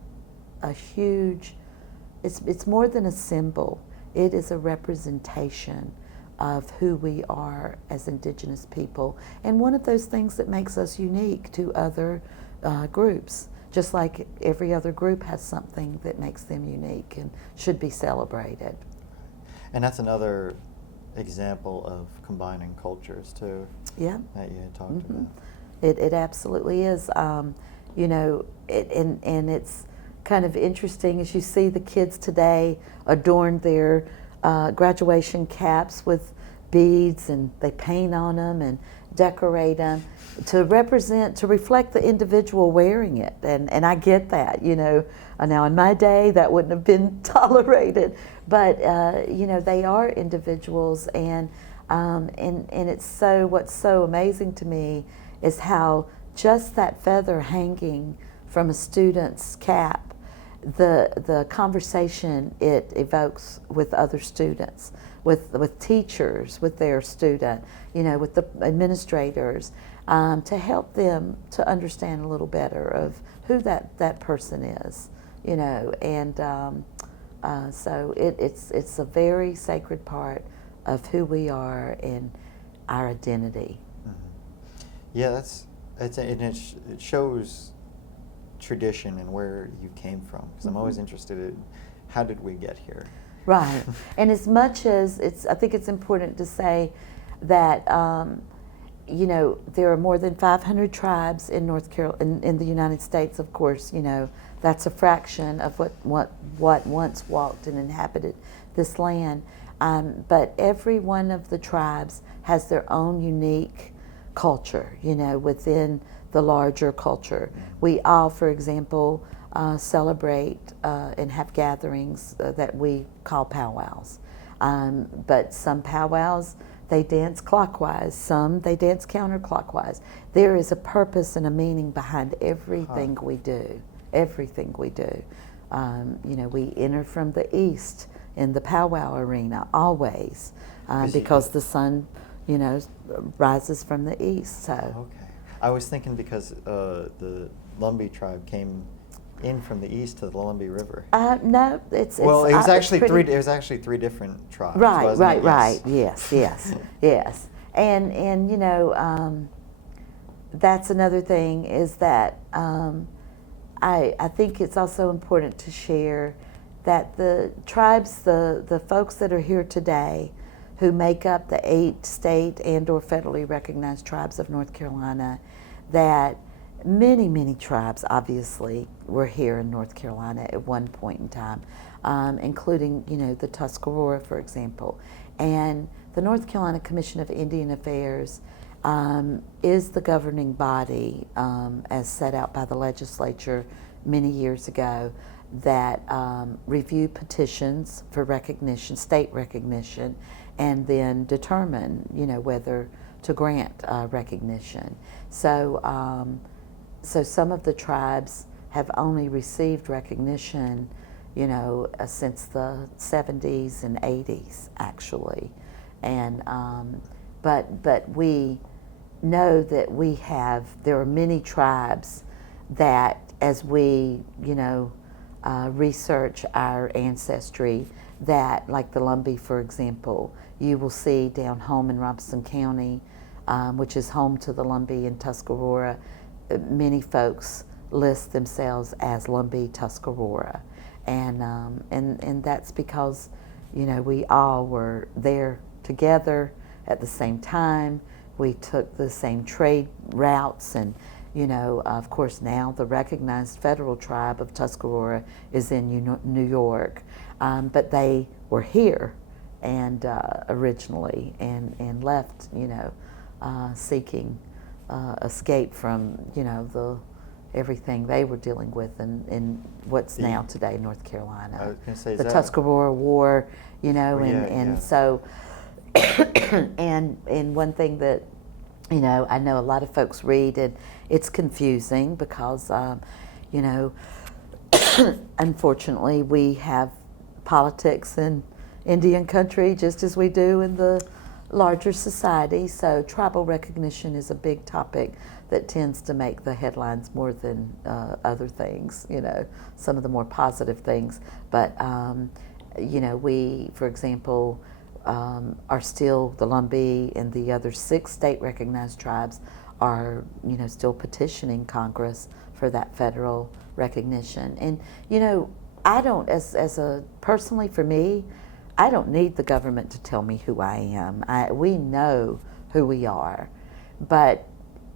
huge, it's more than a symbol. It is a representation of who we are as Indigenous people, and one of those things that makes us unique to other groups, just like every other group has something that makes them unique and should be celebrated. And that's another example of combining cultures too. Yeah. That you had talked about. It absolutely is. And it's kind of interesting as you see the kids today adorn their graduation caps with beads, and they paint on them and decorate them to reflect the individual wearing it. And I get that, Now in my day that wouldn't have been tolerated, but they are individuals, and it's what's so amazing to me is how just that feather hanging from a student's cap, the conversation it evokes with other students, with teachers, with their student, with the administrators, to help them to understand a little better of who that person is, and so it's a very sacred part of who we are and our identity. Mm-hmm. Yeah, it shows tradition and where you came from, because I'm always interested in how did we get here. Right. And as much as I think it's important to say that there are more than 500 tribes in North Carolina, in the United States. Of course, that's a fraction of what once walked and inhabited this land. But every one of the tribes has their own unique culture, within the larger culture. We all, for example, celebrate and have gatherings that we call powwows. But some powwows, they dance clockwise, some they dance counterclockwise. There is a purpose and a meaning behind everything we do, everything we do. We enter from the east in the powwow arena, always, because the sun, rises from the east. So. Okay. I was thinking because the Lumbee tribe came in from the east to the Lumbee River. No, it's it was actually pretty, three. It was actually three different tribes. Right, wasn't it? right. Yes, yes. And that's another thing is that I think it's also important to share that the tribes, the folks that are here today, who make up the 8 state and or federally recognized tribes of North Carolina, that many tribes obviously were here in North Carolina at one point in time, including, the Tuscarora, for example. And the North Carolina Commission of Indian Affairs is the governing body, as set out by the legislature many years ago, that review petitions for recognition, state recognition, and then determine, whether to grant recognition. So, so some of the tribes have only received recognition, since the 70s and 80s, actually, and but we know that there are many tribes that, as we research our ancestry, that, like the Lumbee, for example, you will see down home in Robinson County, which is home to the Lumbee and Tuscarora, many folks list themselves as Lumbee Tuscarora, and that's because we all were there together at the same time. We took the same trade routes, and of course now the recognized federal tribe of Tuscarora is in New York, but they were here and originally and left seeking escape from the everything they were dealing with in what's now today North Carolina. I was going to say, the Tuscarora War, so and one thing that I know a lot of folks read, and it's confusing because unfortunately we have politics in Indian country just as we do in the larger society. So tribal recognition is a big topic that tends to make the headlines more than other things, some of the more positive things. But we, for example, are still, the Lumbee and the other 6 state recognized tribes are still petitioning Congress for that federal recognition. And I don't, personally for me, I don't need the government to tell me who I am. We know who we are, but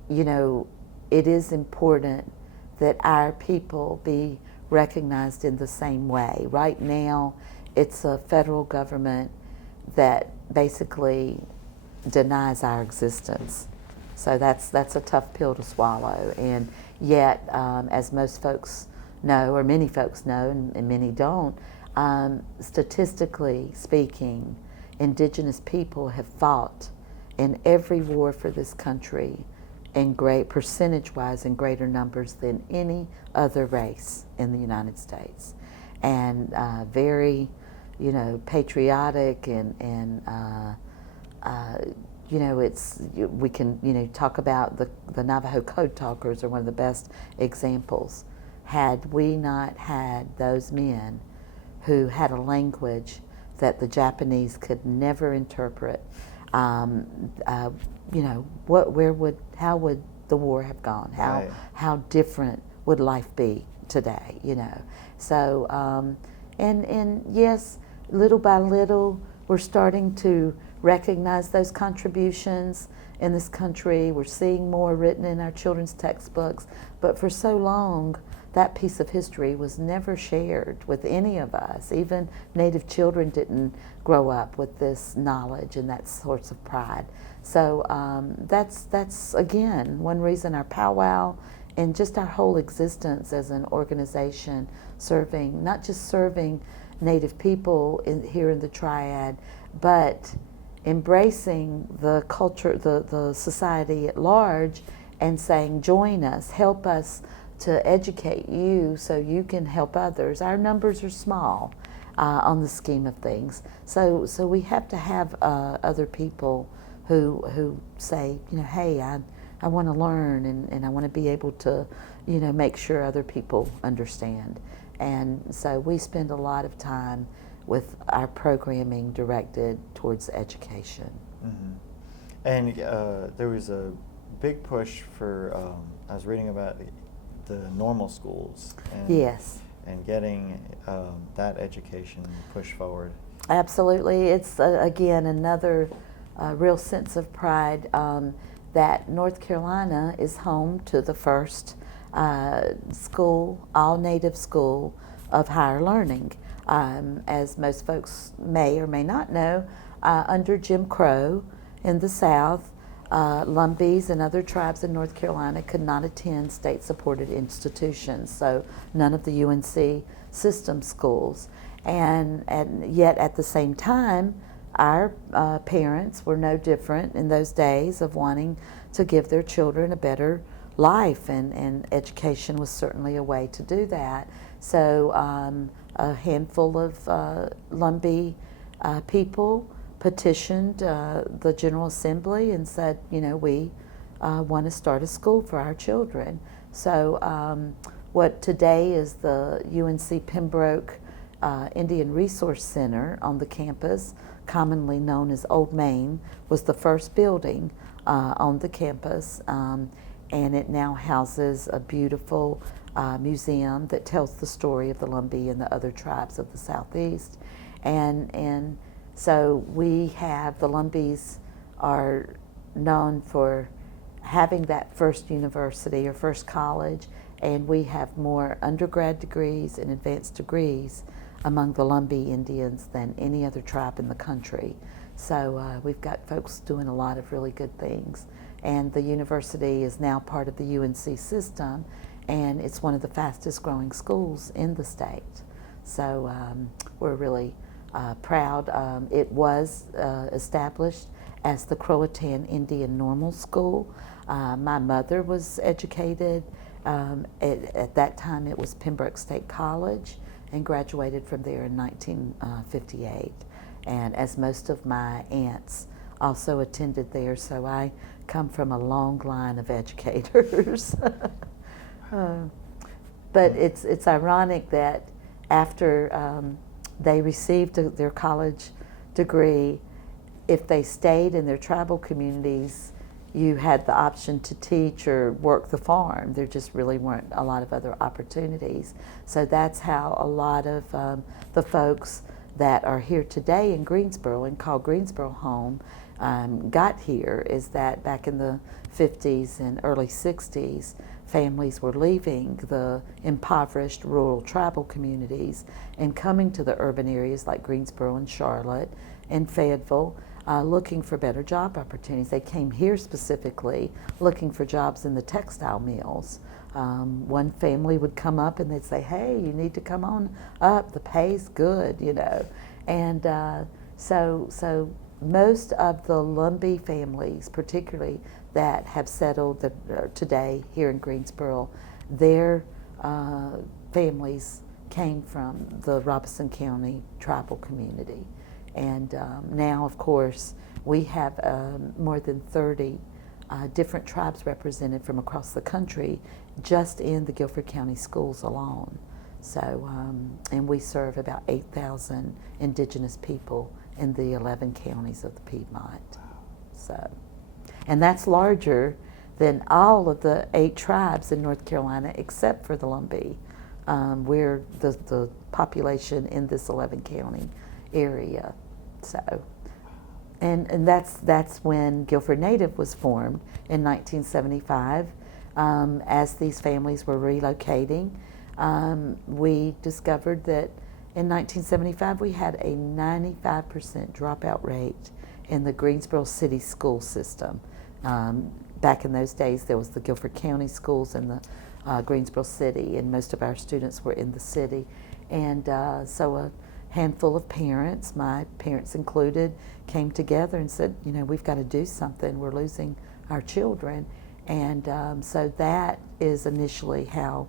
it is important that our people be recognized in the same way. Right now, it's a federal government that basically denies our existence. So that's a tough pill to swallow. And yet, as most folks know, or many folks know, and many don't, statistically speaking, indigenous people have fought in every war for this country in percentage-wise in greater numbers than any other race in the United States, and very, patriotic and we can talk about the Navajo Code Talkers are one of the best examples. Had we not had those men who had a language that the Japanese could never interpret, how would the war have gone? How different would life be today? So and yes, little by little, we're starting to recognize those contributions in this country. We're seeing more written in our children's textbooks, but for so long, that piece of history was never shared with any of us. Even Native children didn't grow up with this knowledge and that sorts of pride. So that's again one reason our powwow and just our whole existence as an organization, not just serving Native people here in the Triad, but embracing the culture, the society at large, and saying, join us, help us to educate you so you can help others. Our numbers are small on the scheme of things. So we have to have other people who say, hey, I want to learn and I want to be able to, make sure other people understand. And so we spend a lot of time with our programming directed towards education. Mm-hmm. And there was a big push for, I was reading about the normal schools and, yes, and getting that education pushed forward. Absolutely. It's, again, another real sense of pride that North Carolina is home to the first school, all-native school of higher learning. As most folks may or may not know, under Jim Crow in the South, Lumbees and other tribes in North Carolina could not attend state-supported institutions, so none of the UNC system schools. And yet at the same time, our parents were no different in those days of wanting to give their children a better life, and education was certainly a way to do that. So a handful of Lumbee people petitioned the General Assembly and said, you know, we want to start a school for our children. So what today is the UNC Pembroke Indian Resource Center on the campus, commonly known as Old Main, was the first building on the campus, and it now houses a beautiful museum that tells the story of the Lumbee and the other tribes of the Southeast. And so we have, the Lumbees are known for having that first university or first college, and we have more undergrad degrees and advanced degrees among the Lumbee Indians than any other tribe in the country. So we've got folks doing a lot of really good things. And the university is now part of the UNC system, and it's one of the fastest growing schools in the state. So we're really proud. It was established as the Croatan Indian Normal School. My mother was educated. At that time it was Pembroke State College, and graduated from there in 1958. And as most of my aunts also attended there, so I come from a long line of educators. But it's ironic that after they received their college degree, if they stayed in their tribal communities, you had the option to teach or work the farm. There just really weren't a lot of other opportunities. So that's how a lot of the folks that are here today in Greensboro and call Greensboro home got here, is that back in the 50s and early 60s, families were leaving the impoverished rural tribal communities and coming to the urban areas like Greensboro and Charlotte and Fayetteville, looking for better job opportunities. They came here specifically looking for jobs in the textile mills. One family would come up and they'd say, hey, you need to come on up, the pay's good, you know. And so most of the Lumbee families, particularly that have settled today here in Greensboro, their families came from the Robeson County tribal community. And now, of course, we have more than 30 different tribes represented from across the country just in the Guilford County schools alone. So, and we serve about 8,000 indigenous people in the 11 counties of the Piedmont. So, and that's larger than all of the 8 tribes in North Carolina except for the Lumbee. We're the population in this 11 county area. So, and that's when Guilford Native was formed in 1975. As these families were relocating, we discovered that in 1975 we had a 95% dropout rate in the Greensboro City school system. Back in those days there was the Guilford County schools and the Greensboro City, and most of our students were in the city. And so a handful of parents, my parents included, came together and said, you know, we've got to do something. We're losing our children. And so that is initially how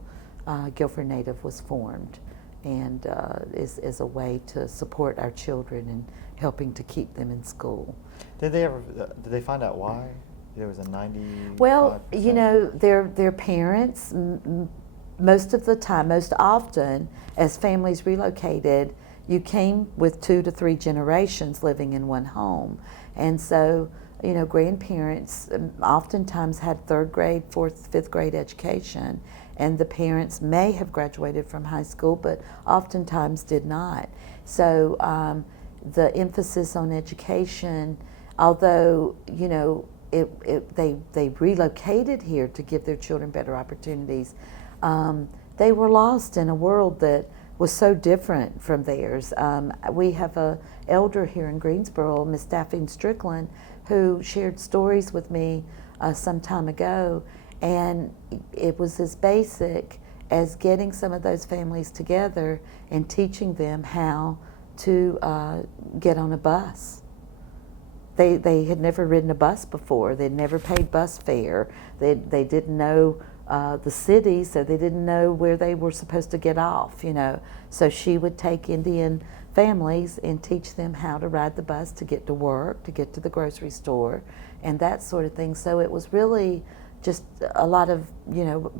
Guilford Native was formed, and is a way to support our children and helping to keep them in school. Did they find out why there was a 90%? Well, you know, their parents, most of the time, most often, as families relocated, you came with 2 to 3 generations living in one home. And so, you know, grandparents oftentimes had 3rd grade, 4th, 5th grade education, and the parents may have graduated from high school, but oftentimes did not. So the emphasis on education, although, they relocated here to give their children better opportunities, they were lost in a world that was so different from theirs. We have a elder here in Greensboro, Miss Daphne Strickland, who shared stories with me some time ago, and it was as basic as getting some of those families together and teaching them how to get on a bus. They had never ridden a bus before. They'd never paid bus fare. They didn't know the city, so they didn't know where they were supposed to get off, So she would take Indian families and teach them how to ride the bus to get to work, to get to the grocery store, and that sort of thing. So it was really just a lot of,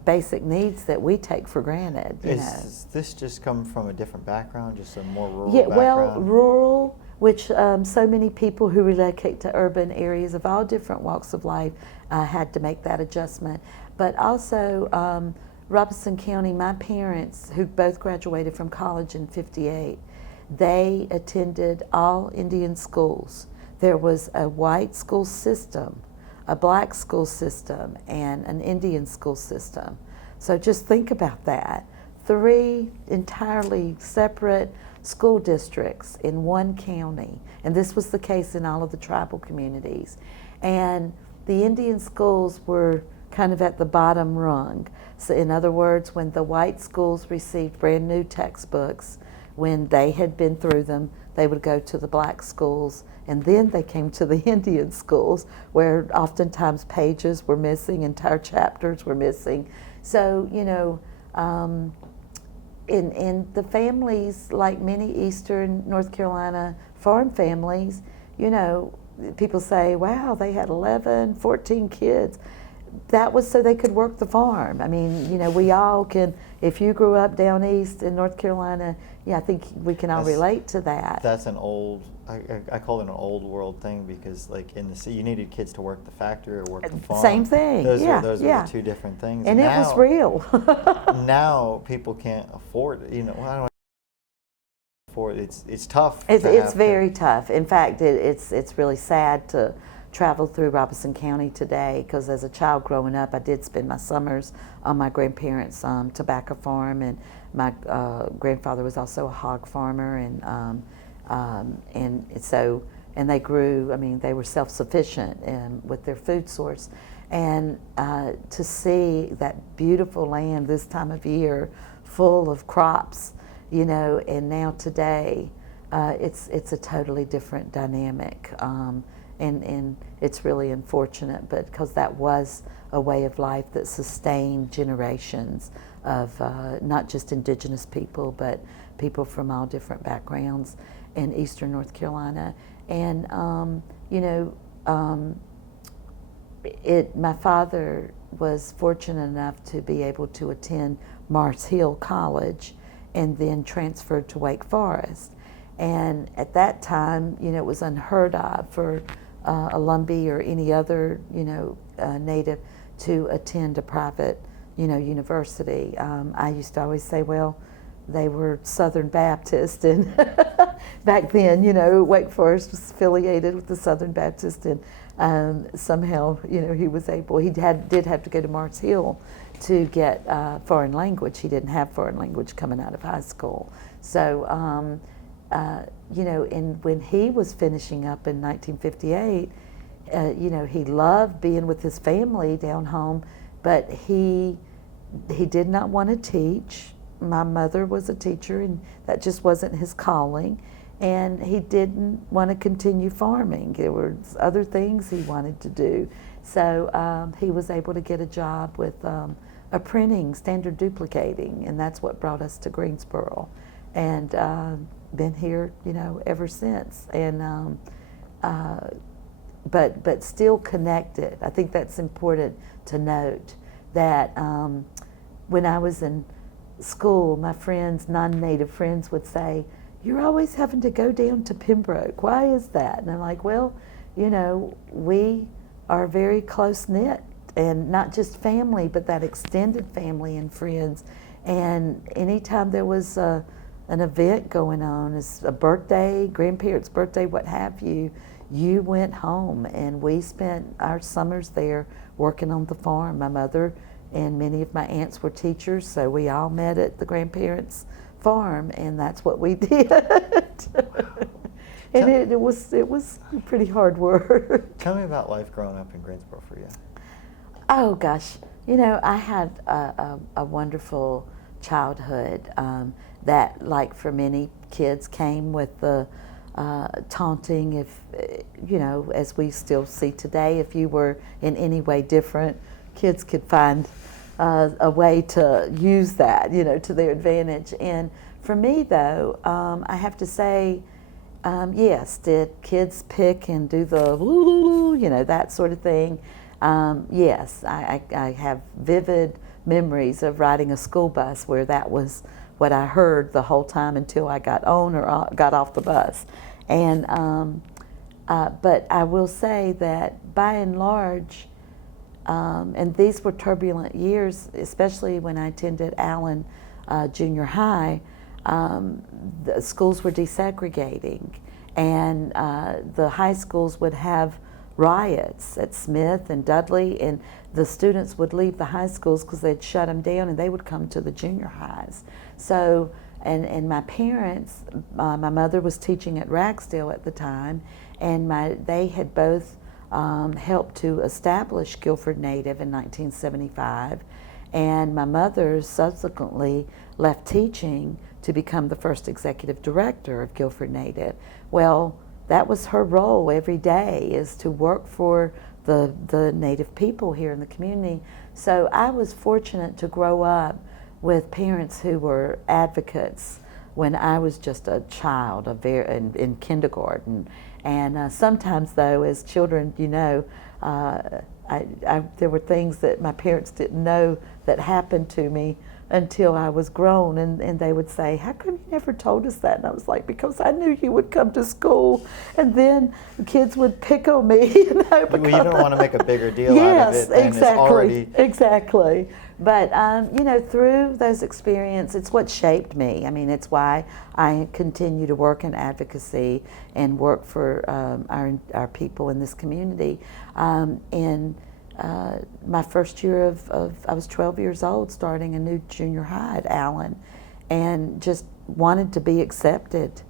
basic needs that we take for granted. Is this just come from a different background, just a more rural Yeah, background? well, rural, which so many people who relocate to urban areas of all different walks of life had to make that adjustment. But also, Robeson County, my parents, who both graduated from college in '58, they attended all Indian schools. There was a white school system, a black school system, and an Indian school system. So just think about that. 3 entirely separate school districts in one county. And this was the case in all of the tribal communities. And the Indian schools were kind of at the bottom rung. So in other words, when the white schools received brand new textbooks, when they had been through them, they would go to the black schools, and then they came to the Indian schools, where oftentimes pages were missing, entire chapters were missing. So, in the families, like many Eastern North Carolina farm families, people say, wow, they had 11, 14 kids. That was so they could work the farm. I mean, we all can, if you grew up down east in North Carolina, I think we can all relate to that. That's an old, I call it an old world thing, because like in the city, you needed kids to work the factory or work the farm. Same thing. Those yeah, are yeah. the two different things. And now, it was real. now people can't afford it. I don't afford it. It's tough. It's very tough. In fact, it's really sad to travel through Robeson County today, because as a child growing up, I did spend my summers on my grandparents' tobacco farm, and my grandfather was also a hog farmer, and they grew. I mean, they were self-sufficient with their food source, and to see that beautiful land this time of year, full of crops, and now today, it's a totally different dynamic. And it's really unfortunate, but because that was a way of life that sustained generations of not just indigenous people, but people from all different backgrounds in Eastern North Carolina. And my father was fortunate enough to be able to attend Mars Hill College, and then transferred to Wake Forest. And at that time, it was unheard of for a Lumbee or any other, native to attend a private, university. I used to always say, well, they were Southern Baptist, and back then, Wake Forest was affiliated with the Southern Baptist, and somehow, he was able. Did have to go to Mars Hill to get foreign language. He didn't have foreign language coming out of high school, so. And when he was finishing up in 1958, he loved being with his family down home, but he did not want to teach. My mother was a teacher, and that just wasn't his calling, and he didn't want to continue farming. There were other things he wanted to do, so he was able to get a job with a printing, standard duplicating, and that's what brought us to Greensboro, and been here, ever since. And but still connected. I think that's important to note that when I was in school, my friends, non-native friends, would say, "You're always having to go down to Pembroke. Why is that?" And I'm like, well, we are very close-knit, and not just family, but that extended family and friends. And anytime there was an event going on, is a birthday, grandparents' birthday, what have you, you went home, and we spent our summers there working on the farm. My mother and many of my aunts were teachers, so we all met at the grandparents' farm, and that's what we did. And it was pretty hard work. Tell me about life growing up in Greensboro for you. Oh gosh, you know, I had a wonderful childhood that, like for many kids, came with the taunting, if you know, as we still see today. If you were in any way different, kids could find a way to use that, you know, to their advantage. And for me, though, I have to say, yes, did kids pick and do the you know, that sort of thing? Yes, I have vivid memories of riding a school bus where that was what I heard the whole time until I got on or got off the bus. And but I will say that by and large, and these were turbulent years, especially when I attended Allen Junior High. The schools were desegregating, and the high schools would have riots at Smith and Dudley, and the students would leave the high schools because they'd shut them down, and they would come to the junior highs. So, and my parents, my mother was teaching at Ragsdale at the time, and they had both helped to establish Guilford Native in 1975, and my mother subsequently left teaching to become the first executive director of Guilford Native. Well, that was her role every day, is to work for the Native people here in the community. So I was fortunate to grow up with parents who were advocates when I was just a child, in kindergarten. And sometimes, though, as children, you know, there were things that my parents didn't know that happened to me until I was grown, and they would say, "How come you never told us that?" And I was like, "Because I knew you would come to school, and then kids would pick on me." You know, Well, you don't want to make a bigger deal out of it than exactly, it's already. Exactly. But you know, through those experiences, it's what shaped me. I mean, it's why I continue to work in advocacy and work for our people in this community. My first year I was 12 years old, starting a new junior high at Allen, and just wanted to be accepted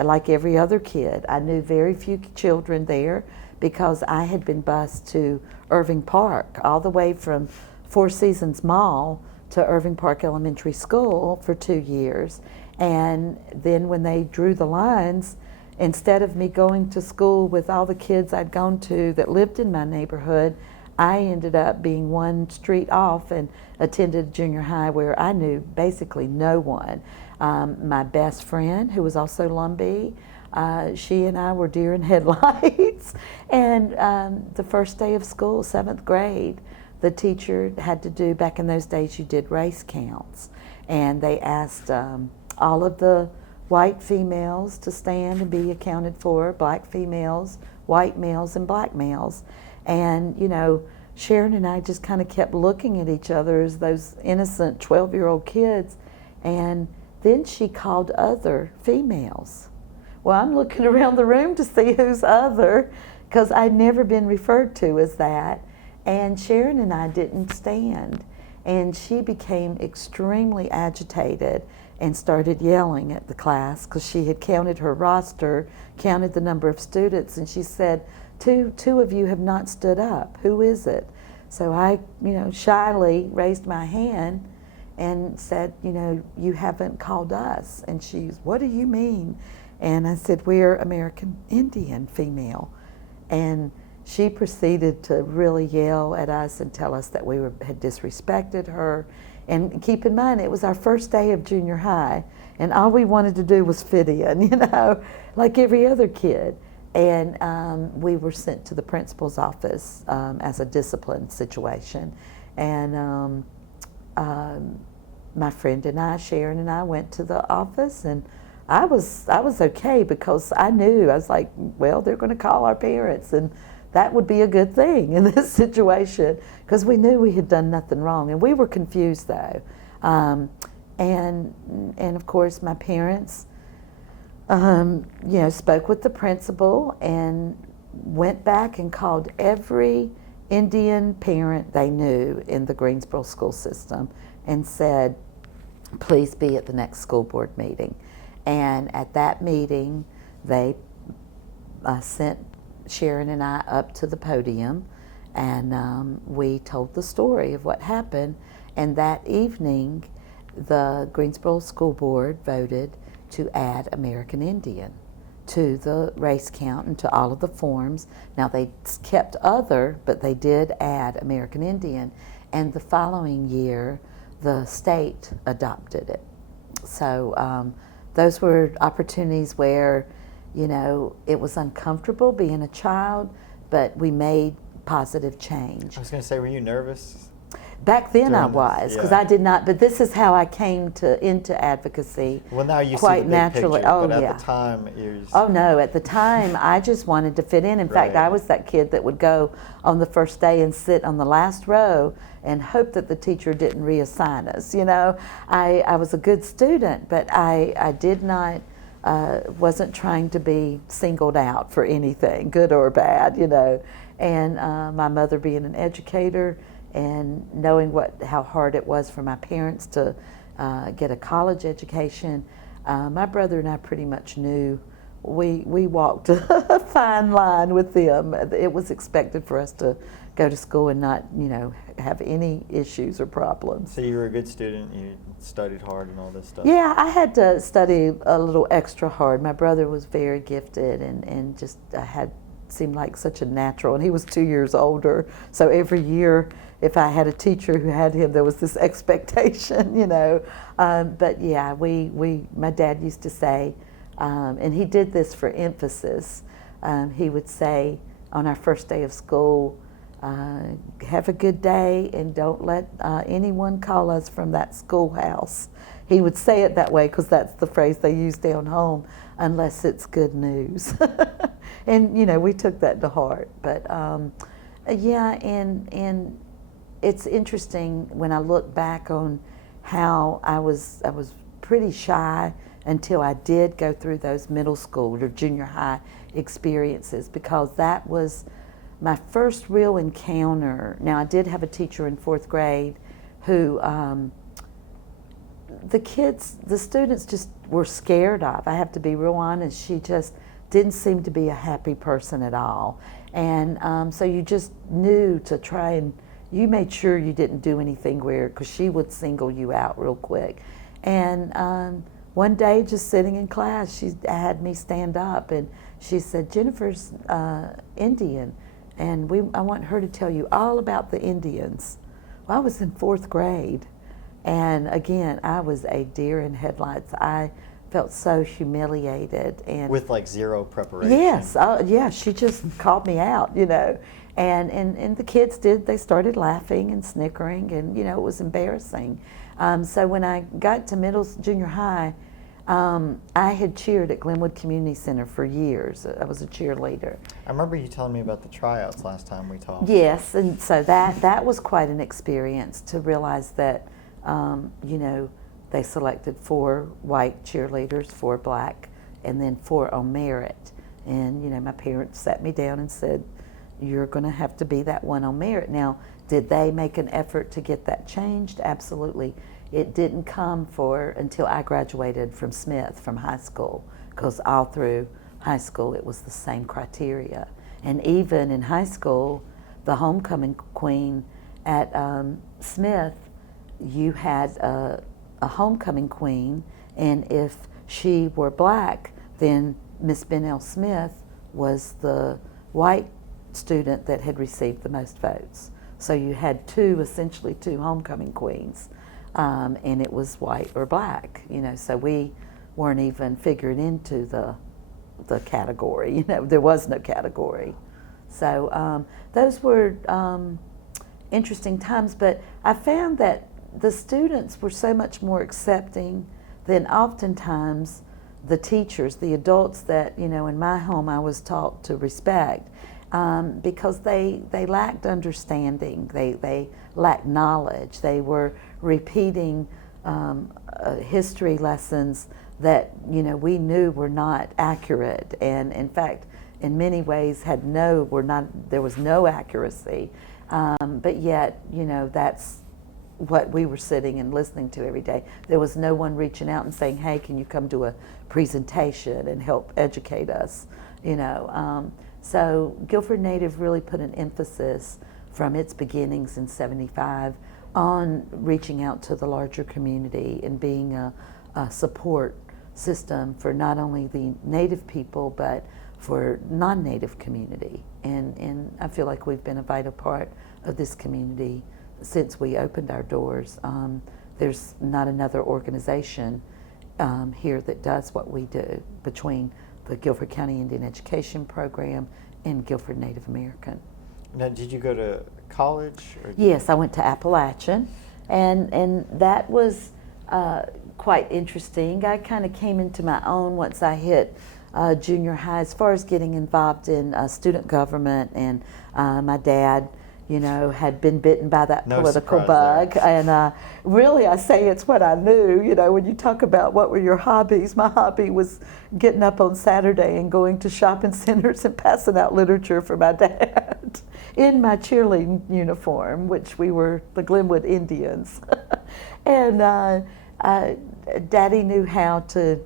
like every other kid. I knew very few children there because I had been bused to Irving Park, all the way from Four Seasons Mall to Irving Park Elementary School for 2 years. And then when they drew the lines, instead of me going to school with all the kids I'd gone to that lived in my neighborhood, I ended up being one street off and attended junior high where I knew basically no one. My best friend, who was also Lumbee, she and I were deer in headlights. And the first day of school, 7th grade, the teacher had to do, back in those days you did race counts, and they asked all of the white females to stand and be accounted for, black females, white males, and black males. And, you know, Sharon and I just kind of kept looking at each other as those innocent 12-year-old kids. And then she called other females. Well, I'm looking around the room to see who's other, because I'd never been referred to as that. And Sharon and I didn't stand. And she became extremely agitated and started yelling at the class because she had counted her roster, counted the number of students, and she said, Two of you have not stood up. Who is it? So I, you know, shyly raised my hand and said, you know, you haven't called us. And she's, what do you mean? And I said, we're American Indian female. And she proceeded to really yell at us and tell us that we had disrespected her. And keep in mind, it was our first day of junior high, and all we wanted to do was fit in, you know, like every other kid. And we were sent to the principal's office as a discipline situation. And my friend and I, Sharon and I, went to the office, and I was okay because I knew, I was like, well, they're going to call our parents, and that would be a good thing in this situation because we knew we had done nothing wrong. And we were confused, though. and of course my parents, spoke with the principal and went back and called every Indian parent they knew in the Greensboro school system and said, please be at the next school board meeting. And at that meeting, they sent Sharon and I up to the podium, and we told the story of what happened. And that evening, the Greensboro School Board voted to add American Indian to the race count and to all of the forms. Now they kept other, but they did add American Indian. And the following year, the state adopted it. So those were opportunities where, it was uncomfortable being a child, but we made positive change. I was going to say, were you nervous? Back then I During was, this, because yeah. I did not, but this is how I came into advocacy. Well, now you quite see the big naturally. picture, Oh, but yeah. at the time, you're just, Oh no, at the time I just wanted to fit in. In fact, Right. I was that kid that would go on the first day and sit on the last row and hope that the teacher didn't reassign us. I was a good student, but I did not, wasn't trying to be singled out for anything, good or bad, And my mother being an educator and knowing how hard it was for my parents to get a college education, my brother and I pretty much knew we walked a fine line with them. It was expected for us to go to school and not, have any issues or problems. so you were a good student, you studied hard and all this stuff. Yeah, I had to study a little extra hard. My brother was very gifted and just seemed like such a natural, and he was 2 years older. So every year, if I had a teacher who had him, there was this expectation, But yeah, my dad used to say, and he did this for emphasis. He would say on our first day of school, have a good day and don't let anyone call us from that schoolhouse. He would say it that way because that's the phrase they use down home, unless it's good news. And we took that to heart. But yeah, and it's interesting when I look back on how I was pretty shy until I did go through those middle school or junior high experiences, because that was my first real encounter. Now, I did have a teacher in 4th grade who the students just were scared of. I have to be real honest. She just didn't seem to be a happy person at all. And so you just knew to try and, you made sure you didn't do anything weird, because she would single you out real quick. And one day, just sitting in class, she had me stand up and she said, Jennifer's Indian, and I want her to tell you all about the Indians. Well, I was in 4th grade, and again, I was a deer in headlights. I felt so humiliated. And With like zero preparation. yes, yeah, she just called me out, and the kids they started laughing and snickering, and it was embarrassing. So when I got to junior high, I had cheered at Glenwood Community Center for years. I was a cheerleader. I remember you telling me about the tryouts last time we talked. Yes, and so that was quite an experience to realize that, they selected 4 white cheerleaders, 4 black, and then 4 on merit. And, my parents sat me down and said, you're going to have to be that one on merit. Now, did they make an effort to get that changed? Absolutely. It didn't come until I graduated from Smith, from high school, because all through high school it was the same criteria. And even in high school, the homecoming queen at Smith, you had a homecoming queen, and if she were black, then Miss Bennell Smith was the white student that had received the most votes. So you had essentially two homecoming queens, and it was white or black, so we weren't even figured into the category, there was no category. So those were interesting times, but I found that the students were so much more accepting than oftentimes the teachers, the adults that, in my home I was taught to respect, because they lacked understanding, they lacked knowledge, they were repeating history lessons that we knew were not accurate, and in fact, in many ways, there was no accuracy, but yet that's what we were sitting and listening to every day. There was no one reaching out and saying, "Hey, can you come to a presentation and help educate us?" So Guilford Native really put an emphasis from its beginnings in '75 on reaching out to the larger community and being a support system for not only the Native people but for non-Native community. And I feel like we've been a vital part of this community since we opened our doors. There's not another organization here that does what we do between the Guilford County Indian Education Program and Guilford Native American. Now, did you go to college? Yes, I went to Appalachian, and that was quite interesting. I kind of came into my own once I hit junior high as far as getting involved in student government, and my dad had been bitten by that political bug. There. And really, I say it's what I knew. When you talk about what were your hobbies, my hobby was getting up on Saturday and going to shopping centers and passing out literature for my dad in my cheerleading uniform, which we were the Glenwood Indians. And Daddy knew how to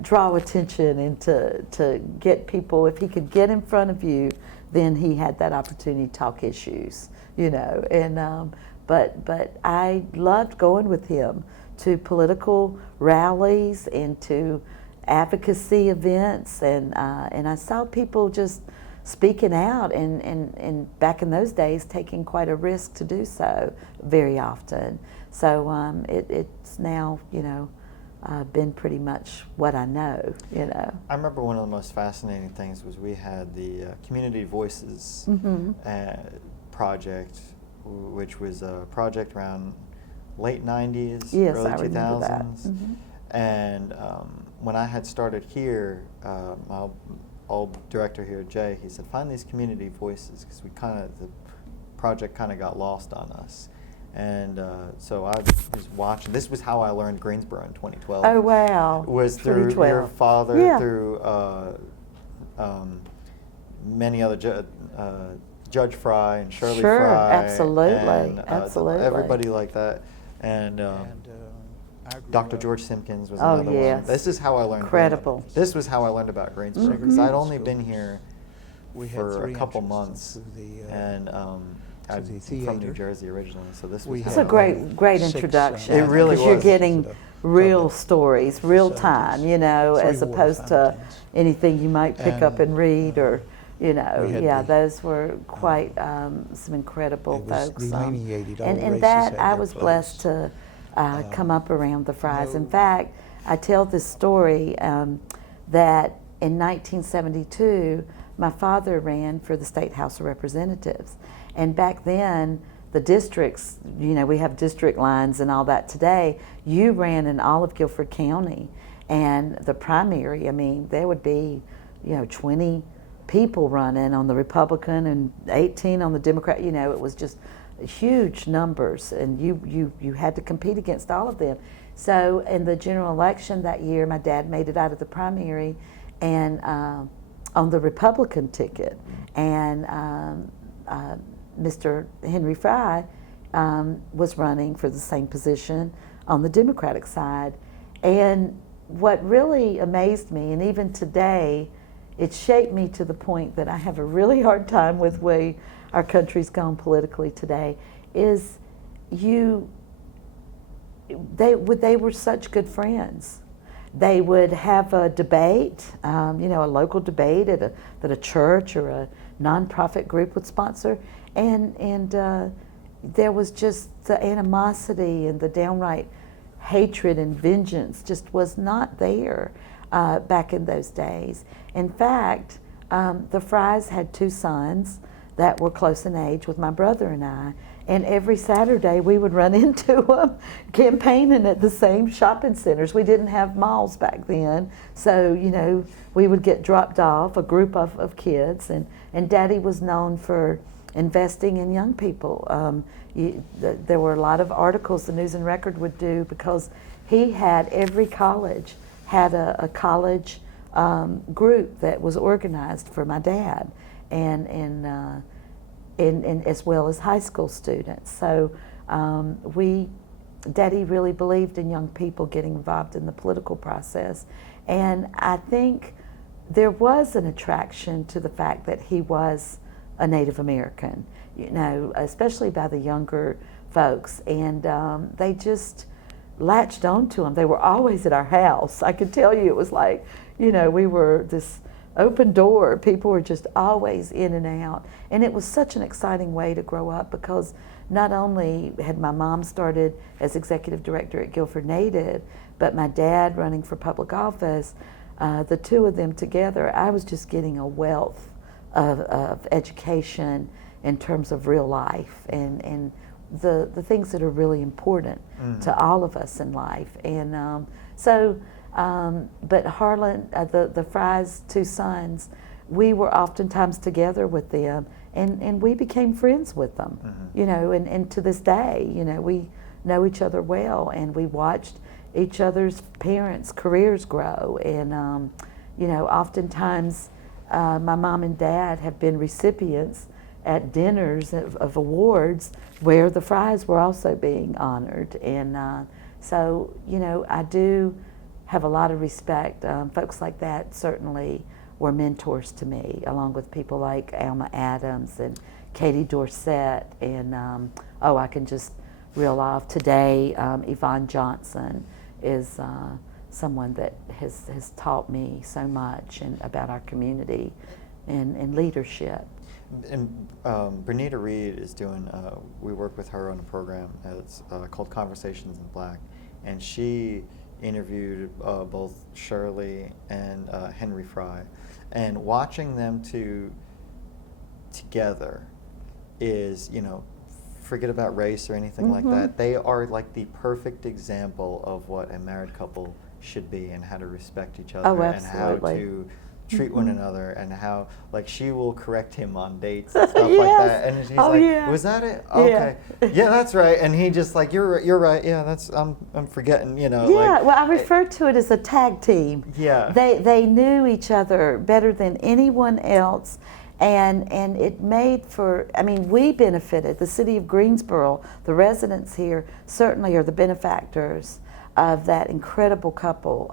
draw attention and to get people. If he could get in front of you, then he had that opportunity to talk issues, and but I loved going with him to political rallies and to advocacy events, and I saw people just speaking out, and back in those days taking quite a risk to do so very often. So it's now been pretty much what I know. I remember one of the most fascinating things was we had the Community Voices project, which was a project around late 90s, yes, early I 2000s. remember that. Mm-hmm. And when I had started here, my old director here, Jay, he said, find these community voices, because the project kind of got lost on us. And so I was watching. This was how I learned Greensboro in 2012. Oh, wow. Was through your father, yeah. through many other, Judge Fry and Shirley sure, Fry. Absolutely, and, absolutely. Everybody like that. And Dr. George Simpkins was Oh, another yes. one. This is how I learned. Incredible. This was how I learned about Greensboro, because I'd only been here for a couple months, and I'm from New Jersey originally, so this was. It's a great introduction. It really was. Because you're getting real stories, real time, as opposed to anything you might pick up and read, or those were quite some incredible folks. And that I was blessed to come up around the Fries. In fact, I tell this story that in 1972, my father ran for the State House of Representatives. And back then, the districts, we have district lines and all that today. You ran in all of Guilford County. And the primary, there would be, 20 people running on the Republican and 18 on the Democrat. It was just huge numbers, and you had to compete against all of them. So in the general election that year, my dad made it out of the primary and on the Republican ticket. And Mr. Henry Fry was running for the same position on the Democratic side. And what really amazed me, and even today, it shaped me to the point that I have a really hard time with the way our country's gone politically today, is they were such good friends. They would have a debate, a local debate that a church or a nonprofit group would sponsor, and there was just the animosity and the downright hatred and vengeance just was not there back in those days. In fact, the Fries had two sons that were close in age with my brother and I. And every Saturday we would run into them campaigning at the same shopping centers. We didn't have malls back then, so we would get dropped off, a group of kids, and Daddy was known for investing in young people. There were a lot of articles the News and Record would do because he had every college had a college group that was organized for my dad, and as well as high school students. So Daddy really believed in young people getting involved in the political process, and I think there was an attraction to the fact that he was a Native American, especially by the younger folks, and they just latched onto him. They were always at our house. I could tell you it was like, we were this open door. People were just always in and out. And it was such an exciting way to grow up because not only had my mom started as executive director at Guilford Native, but my dad running for public office, the two of them together, I was just getting a wealth of education in terms of real life and the things that are really important to all of us in life. And but Harlan, the Fry's two sons, we were oftentimes together with them, and we became friends with them, and to this day, we know each other well, and we watched each other's parents' careers grow, and oftentimes my mom and dad have been recipients at dinners of awards where the Fry's were also being honored, and so I do have a lot of respect. Folks like that certainly were mentors to me, along with people like Alma Adams and Katie Dorsett, and I can just reel off today. Yvonne Johnson is someone that has taught me so much and about our community and leadership. And Bernita Reed is doing, we work with her on a program that's called Conversations in Black, and she interviewed both Shirley and Henry Fry, and watching them together is, forget about race or anything like that. They are like the perfect example of what a married couple should be and how to respect each other and how to treat one another, and how she will correct him on dates and stuff like that, and he's was that it? Okay, yeah, that's right. And he just you're right. Yeah, that's I'm forgetting. Well, I refer to it as a tag team. Yeah, they knew each other better than anyone else, and it made for. I mean, we benefited. The city of Greensboro, the residents here certainly are the benefactors of that incredible couple.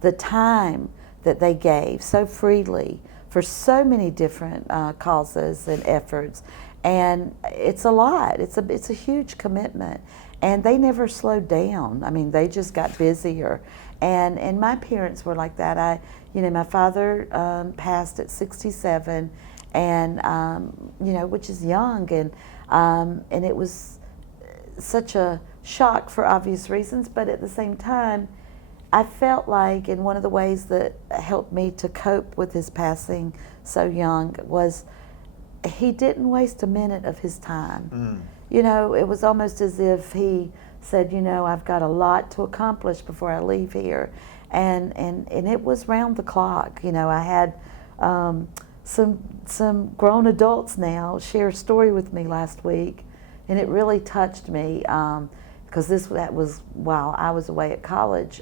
The time that they gave so freely for so many different causes and efforts, and it's a lot. It's a huge commitment, and they never slowed down. I mean, they just got busier, and my parents were like that. My father passed at 67, and which is young, and it was such a shock for obvious reasons, but at the same time, I felt like, and one of the ways that helped me to cope with his passing so young was he didn't waste a minute of his time. It was almost as if he said, I've got a lot to accomplish before I leave here. And it was round the clock. I had some grown adults now share a story with me last week, and it really touched me. Because that was while I was away at college.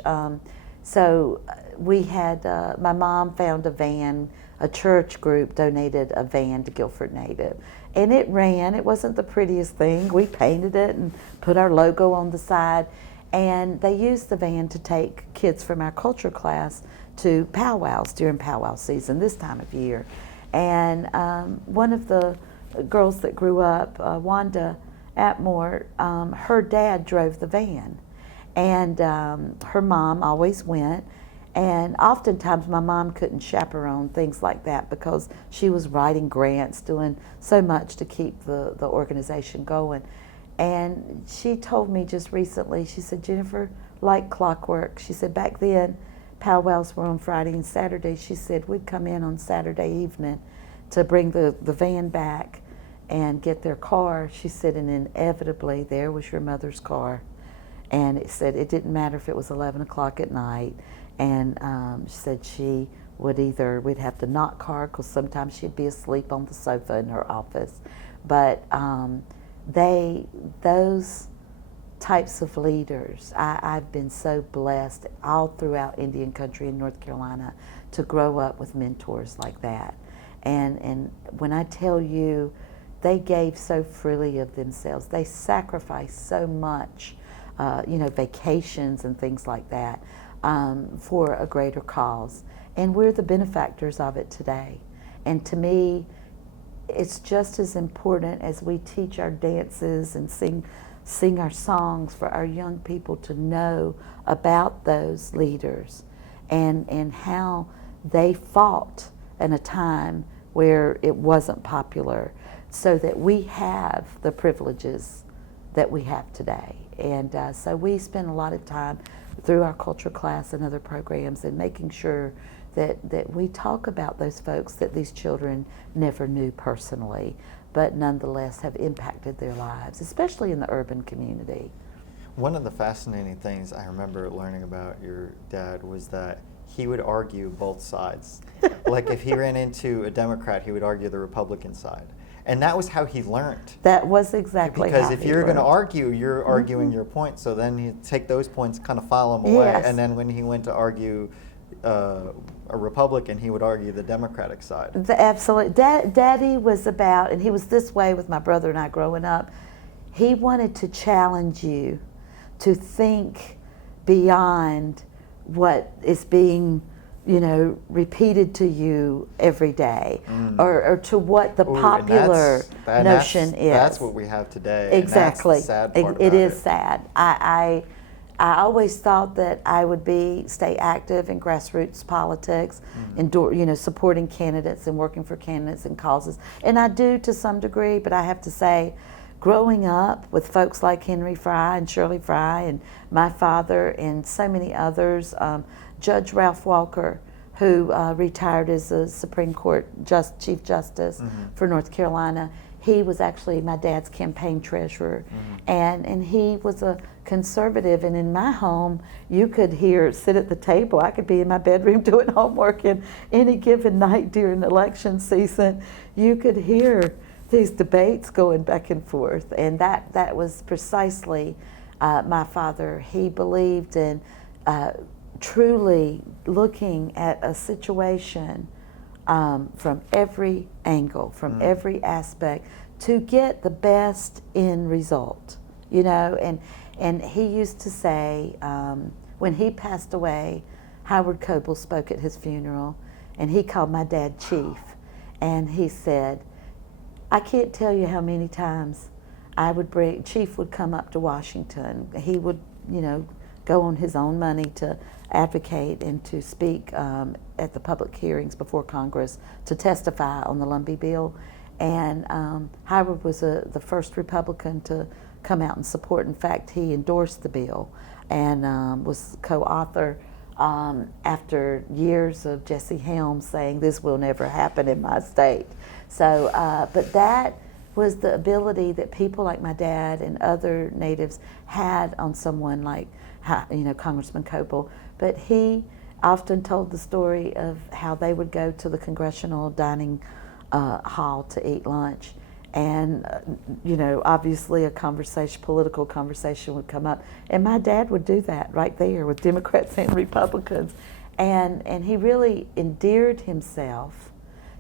So we had, my mom found a van, a church group donated a van to Guilford Native. And it ran. It wasn't the prettiest thing. We painted it and put our logo on the side. And they used the van to take kids from our culture class to powwows during powwow season, this time of year. And one of the girls that grew up, Wanda Atmore, her dad drove the van, and her mom always went, and oftentimes my mom couldn't chaperone things like that because she was writing grants, doing so much to keep the organization going. And she told me just recently, she said, Jennifer, like clockwork, she said back then powwows were on Friday and Saturday. She said we'd come in on Saturday evening to bring the van back and get their car. She said, and inevitably there was your mother's car. And it said it didn't matter if it was 11 o'clock at night. And she said she would we'd have to knock her because sometimes she'd be asleep on the sofa in her office. But those types of leaders, I've been so blessed all throughout Indian country in North Carolina to grow up with mentors like that. And when I tell you, they gave so freely of themselves. They sacrificed so much, vacations and things like that for a greater cause. And we're the benefactors of it today. And to me, it's just as important as we teach our dances and sing our songs for our young people to know about those leaders and how they fought in a time where it wasn't popular, so that we have the privileges that we have today. And so we spend a lot of time through our culture class and other programs and making sure that we talk about those folks that these children never knew personally, but nonetheless have impacted their lives, especially in the urban community. One of the fascinating things I remember learning about your dad was that he would argue both sides. Like if he ran into a Democrat, he would argue the Republican side. And that was how he learned. That was exactly because how if he you're going to learned. argue, you're arguing your point. So then he'd take those points, kind of file them away. Yes. And then when he went to argue a Republican, he would argue the Democratic side. Absolutely. Daddy was about, and he was this way with my brother and I growing up, he wanted to challenge you to think beyond what is being repeated to you every day, or to what the popular notion is. That's what we have today. Exactly. And that's the sad part It about is sad. I always thought that I would stay active in grassroots politics, supporting candidates and working for candidates and causes. And I do to some degree, but I have to say, growing up with folks like Henry Fry and Shirley Fry and my father and so many others, Judge Ralph Walker, who retired as a Supreme Court Chief Justice for North Carolina, he was actually my dad's campaign treasurer. And he was a conservative, and in my home, you could sit at the table. I could be in my bedroom doing homework, and any given night during election season, you could hear these debates going back and forth. And that was precisely my father. He believed in truly looking at a situation from every angle, from every aspect, to get the best end result, and he used to say, when he passed away, Howard Coble spoke at his funeral, and he called my dad Chief, and he said, I can't tell you how many times Chief would come up to Washington. He would, go on his own money to advocate and to speak at the public hearings before Congress to testify on the Lumbee bill. And Howard was the first Republican to come out and support. In fact, he endorsed the bill and was co-author after years of Jesse Helms saying this will never happen in my state. So, but that was the ability that people like my dad and other natives had on someone like Congressman Coble. But he often told the story of how they would go to the congressional dining hall to eat lunch, and obviously a political conversation would come up, and my dad would do that right there with Democrats and Republicans, and he really endeared himself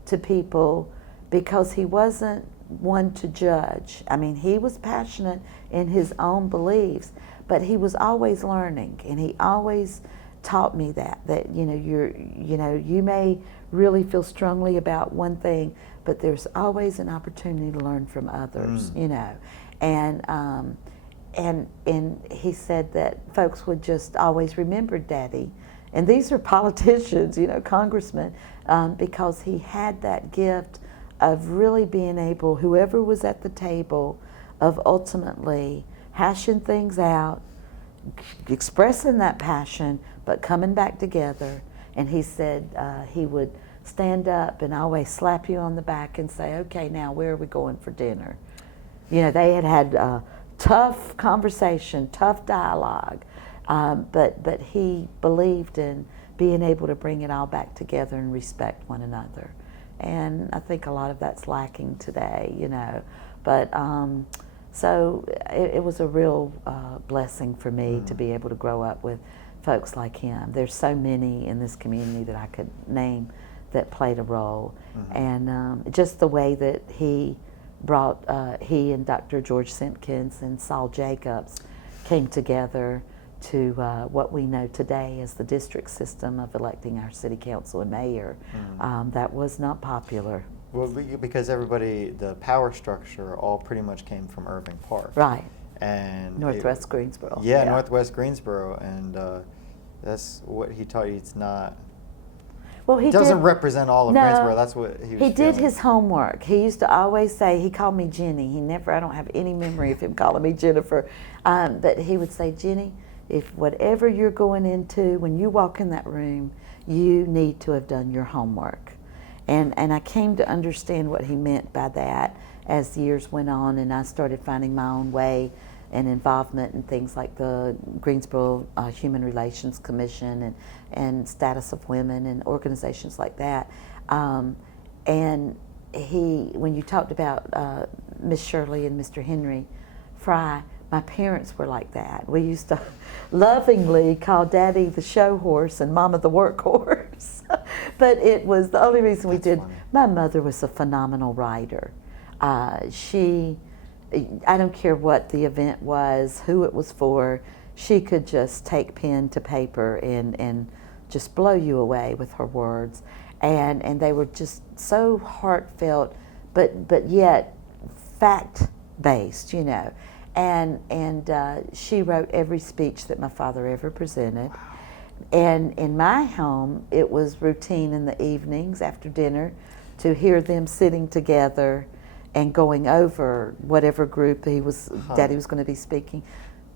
to people because he wasn't one to judge. I mean, he was passionate in his own beliefs, but he was always learning, and he always taught me that you may really feel strongly about one thing, but there's always an opportunity to learn from others, and he said that folks would just always remember Daddy, and these are politicians, congressmen, because he had that gift of really being able, whoever was at the table, of ultimately hashing things out, expressing that passion, but coming back together. And he said he would stand up and always slap you on the back and say, okay, now where are we going for dinner? You know, they had tough conversation, tough dialogue, but he believed in being able to bring it all back together and respect one another. And I think a lot of that's lacking today, you know. But so it was a real blessing for me to be able to grow up with folks like him. There's so many in this community that I could name that played a role. And just the way that he brought, he and Dr. George Simpkins and Saul Jacobs came together to what we know today as the district system of electing our city council and mayor. That was not popular. Well, because everybody, the power structure all pretty much came from Irving Park. Right. And Northwest Greensboro. Yeah, Northwest Greensboro. And that's what he taught you. It's not, well, he doesn't did, represent all of no, Greensboro. That's what he was He did feeling. his homework. He used to always say, he called me Jenny. He never, I don't have any memory of him calling me Jennifer. But he would say, Jenny, if whatever you're going into, when you walk in that room, you need to have done your homework. And I came to understand what he meant by that as years went on, and I started finding my own way and involvement in things like the Greensboro Human Relations Commission and Status of Women and organizations like that. And when you talked about Miss Shirley and Mr. Henry Fry, my parents were like that. We used to lovingly call Daddy the show horse and Mama the workhorse. But it was the only reason we did. Funny. My mother was a phenomenal writer. I don't care what the event was, who it was for, she could just take pen to paper and just blow you away with her words. And they were just so heartfelt, but yet fact-based, you know. And she wrote every speech that my father ever presented. Wow. And in my home, it was routine in the evenings after dinner to hear them sitting together and going over whatever group Daddy was going to be speaking.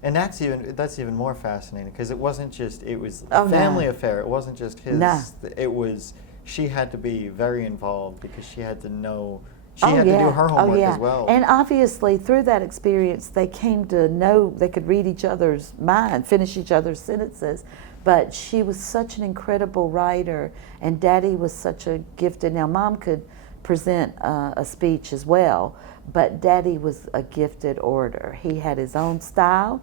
And that's even more fascinating, because it wasn't just, it was Oh, a no. family affair. It wasn't just his. No. It was, she had to be very involved because she had to know. She Oh, had to yeah. do her homework Oh, yeah. as well. And obviously, through that experience, they came to know they could read each other's mind, finish each other's sentences. But she was such an incredible writer, and Daddy was such a gifted. Now, Mom could present a speech as well, but Daddy was a gifted orator. He had his own style.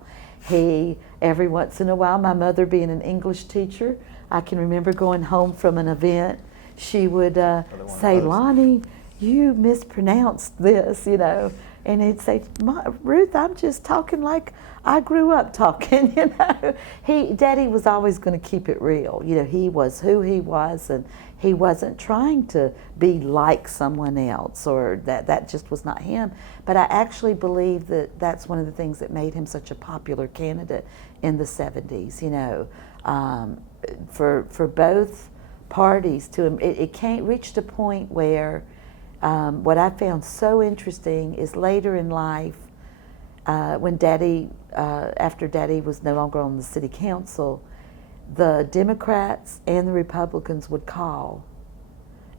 Every once in a while, my mother being an English teacher, I can remember going home from an event, she would say, Lonnie, you mispronounced this, you know. And he'd say, Ruth, I'm just talking like I grew up talking, you know. Daddy was always going to keep it real. You know, he was who he was, and he wasn't trying to be like someone else, or that just was not him. But I actually believe that that's one of the things that made him such a popular candidate in the 70s, you know. For both parties, it reached a point where what I found so interesting is later in life, when Daddy, after Daddy was no longer on the city council, the Democrats and the Republicans would call.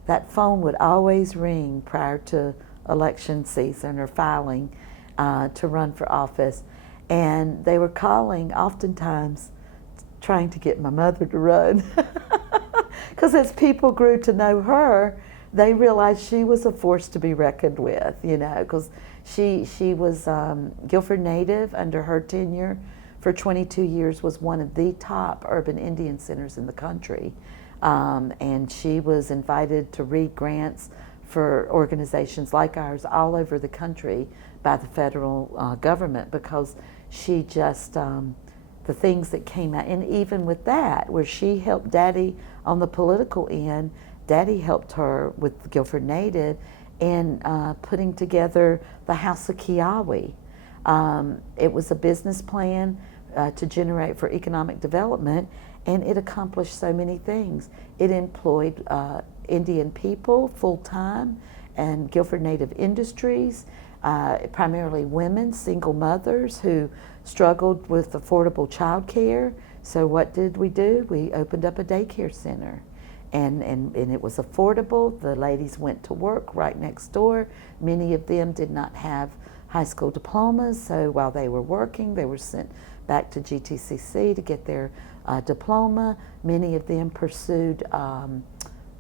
That phone would always ring prior to election season or filing to run for office. And they were calling oftentimes trying to get my mother to run. Because as people grew to know her, they realized she was a force to be reckoned with, you know, because she was Guilford native. Under her tenure for 22 years was one of the top urban Indian centers in the country. And she was invited to read grants for organizations like ours all over the country by the federal government, because she just, the things that came out, and even with that, where she helped Daddy on the political end, Daddy helped her with Guilford Native in putting together the House of Kiawe. It was a business plan to generate for economic development, and it accomplished so many things. It employed Indian people full-time and Guilford Native industries, primarily women, single mothers who struggled with affordable child care. So what did? We opened up a daycare center. and it was affordable. The ladies went to work right next door. Many of them did not have high school diplomas, so while they were working, they were sent back to GTCC to get their diploma. Many of them pursued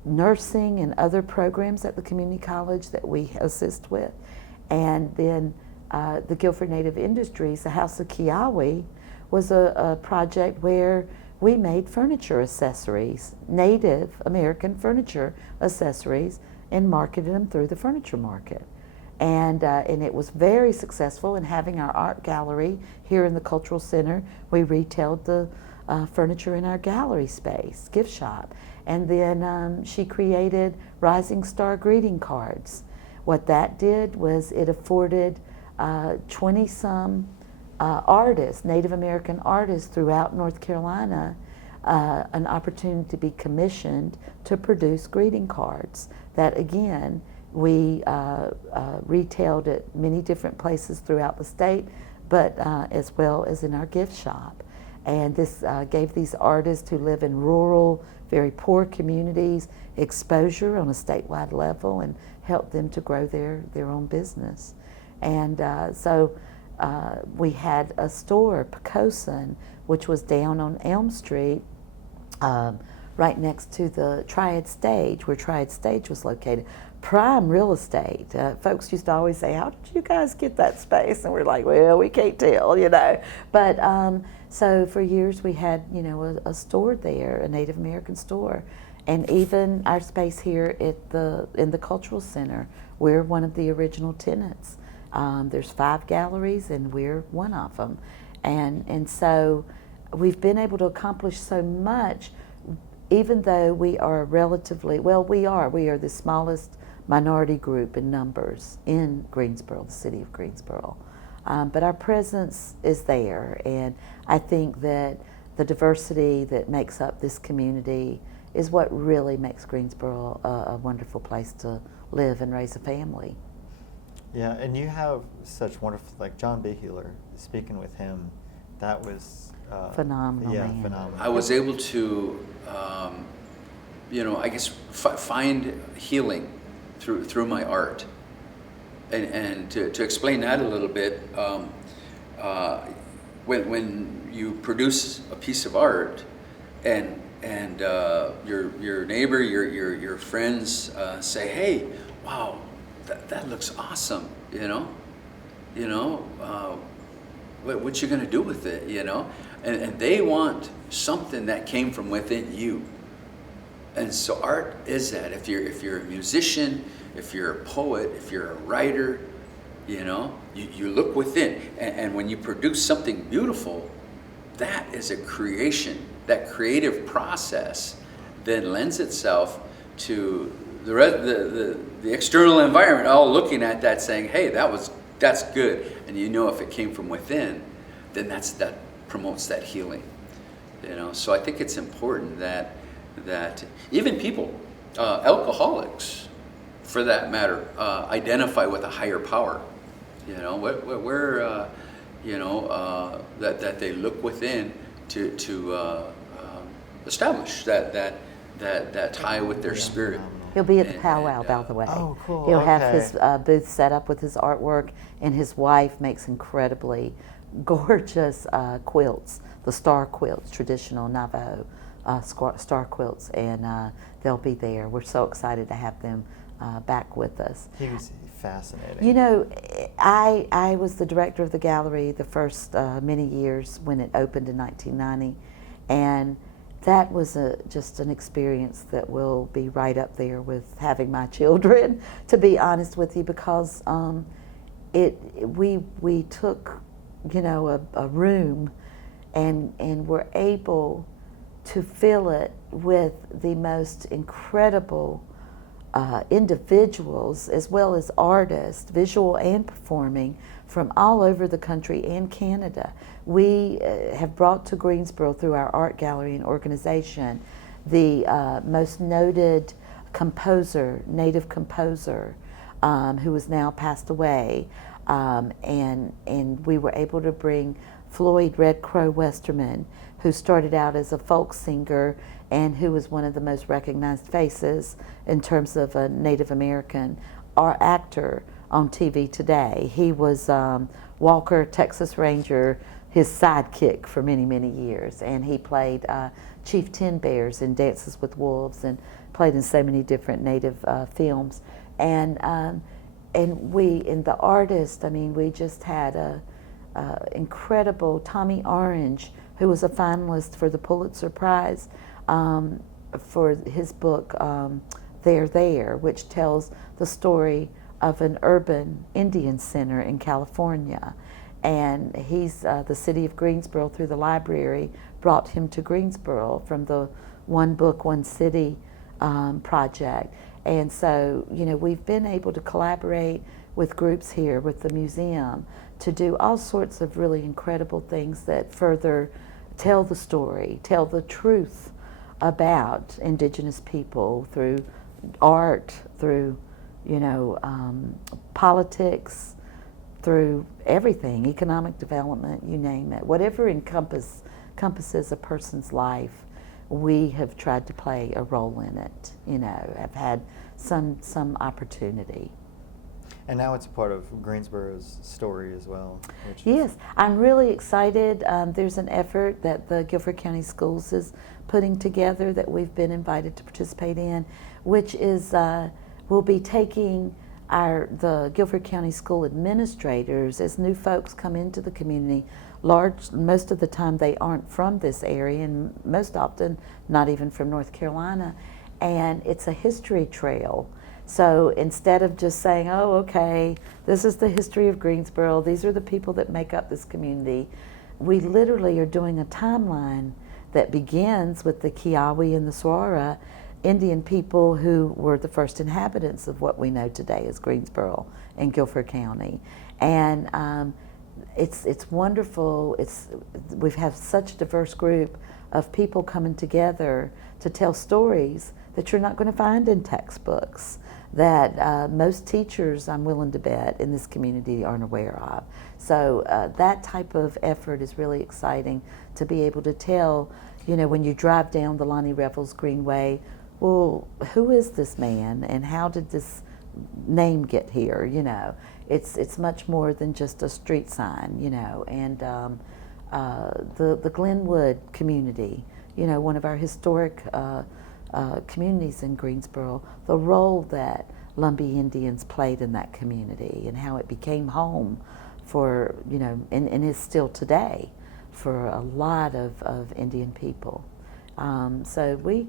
nursing and other programs at the community college that we assist with. And then the Guilford Native Industries, the House of Kiawe, was a project where we made furniture accessories, Native American furniture accessories, and marketed them through the furniture market. And it was very successful in having our art gallery here in the Cultural Center. We retailed the furniture in our gallery space, gift shop. And then she created Rising Star greeting cards. What that did was it afforded 20-some artists, Native American artists throughout North Carolina, an opportunity to be commissioned to produce greeting cards that, again, we retailed at many different places throughout the state, but as well as in our gift shop. And this gave these artists who live in rural, very poor communities exposure on a statewide level and helped them to grow their own business. And so we had a store, Pocosin, which was down on Elm Street, right next to the Triad Stage, where Triad Stage was located. Prime real estate. Folks used to always say, "How did you guys get that space?" And we're like, "Well, we can't tell, you know." But so for years we had, you know, a store there, a Native American store, and even our space here at in the Cultural Center, we're one of the original tenants. There's 5 galleries, and we're one of them, and so we've been able to accomplish so much, even though we are relatively we are the smallest minority group in numbers in Greensboro, the city of Greensboro. But our presence is there, and I think that the diversity that makes up this community is what really makes Greensboro a wonderful place to live and raise a family. Yeah, and you have such wonderful, like John Behealer, speaking with him, that was phenomenal. Yeah, man. phenomenal. I was able to, you know, I guess find healing through my art, and to explain that a little bit, when you produce a piece of art, and your neighbor, your friends say, "Hey, wow, that looks awesome," you know, what you gonna do with it, you know, and they want something that came from within you. And so art is that. If you're a musician, if you're a poet, if you're a writer, you know, you look within, and when you produce something beautiful, that is a creation. That creative process then lends itself to the external environment, all looking at that, saying, "Hey, that's good." And you know, if it came from within, then that promotes that healing. You know, so I think it's important that even people, alcoholics, for that matter, identify with a higher power. You know, where you know, that they look within to establish that tie with their spirit. He'll be at the powwow, by the way. Oh, cool. He'll have Okay. his booth set up with his artwork, and his wife makes incredibly gorgeous quilts, the star quilts, traditional Navajo star quilts, and they'll be there. We're so excited to have them back with us. He was fascinating. You know, I was the director of the gallery the first many years when it opened in 1990, and that was just an experience that will be right up there with having my children, to be honest with you, because we took, you know, a room and were able to fill it with the most incredible individuals, as well as artists, visual and performing, from all over the country and Canada. We have brought to Greensboro, through our art gallery and organization, the most noted composer, Native composer, who has now passed away, and we were able to bring Floyd Red Crow Westerman, who started out as a folk singer and who was one of the most recognized faces in terms of a Native American or actor on TV today. He was Walker, Texas Ranger, his sidekick for many, many years, and he played Chief Ten Bears in Dances with Wolves, and played in so many different Native films. And we, in the artist, I mean, we just had a incredible Tommy Orange, who was a finalist for the Pulitzer Prize for his book They're There, which tells the story of an urban Indian center in California. And he's the city of Greensboro, through the library, brought him to Greensboro from the One Book, One City project. And so, you know, we've been able to collaborate with groups here, with the museum, to do all sorts of really incredible things that further tell the story, tell the truth about Indigenous people through art, through, you know, politics, through everything, economic development, you name it. Whatever encompasses a person's life, we have tried to play a role in it, you know, have had some opportunity. And now it's a part of Greensboro's story as well. Yes, I'm really excited. There's an effort that the Guilford County Schools is putting together that we've been invited to participate in, which is we'll be taking the Guilford County School administrators as new folks come into the community. Most of the time they aren't from this area, and most often not even from North Carolina, and it's a history trail. So instead of just saying, oh, okay, this is the history of Greensboro, these are the people that make up this community, we literally are doing a timeline that begins with the Kiawe and the Saguaro Indian people who were the first inhabitants of what we know today as Greensboro and Guilford County. And it's wonderful. We have such a diverse group of people coming together to tell stories that you're not going to find in textbooks, that most teachers, I'm willing to bet, in this community aren't aware of. So that type of effort is really exciting, to be able to tell, you know, when you drive down the Lonnie Revels Greenway, well, who is this man and how did this name get here, you know? It's much more than just a street sign, you know. And the Glenwood community, you know, one of our historic communities in Greensboro, the role that Lumbee Indians played in that community and how it became home for, you know, and is still today for a lot of Indian people. So we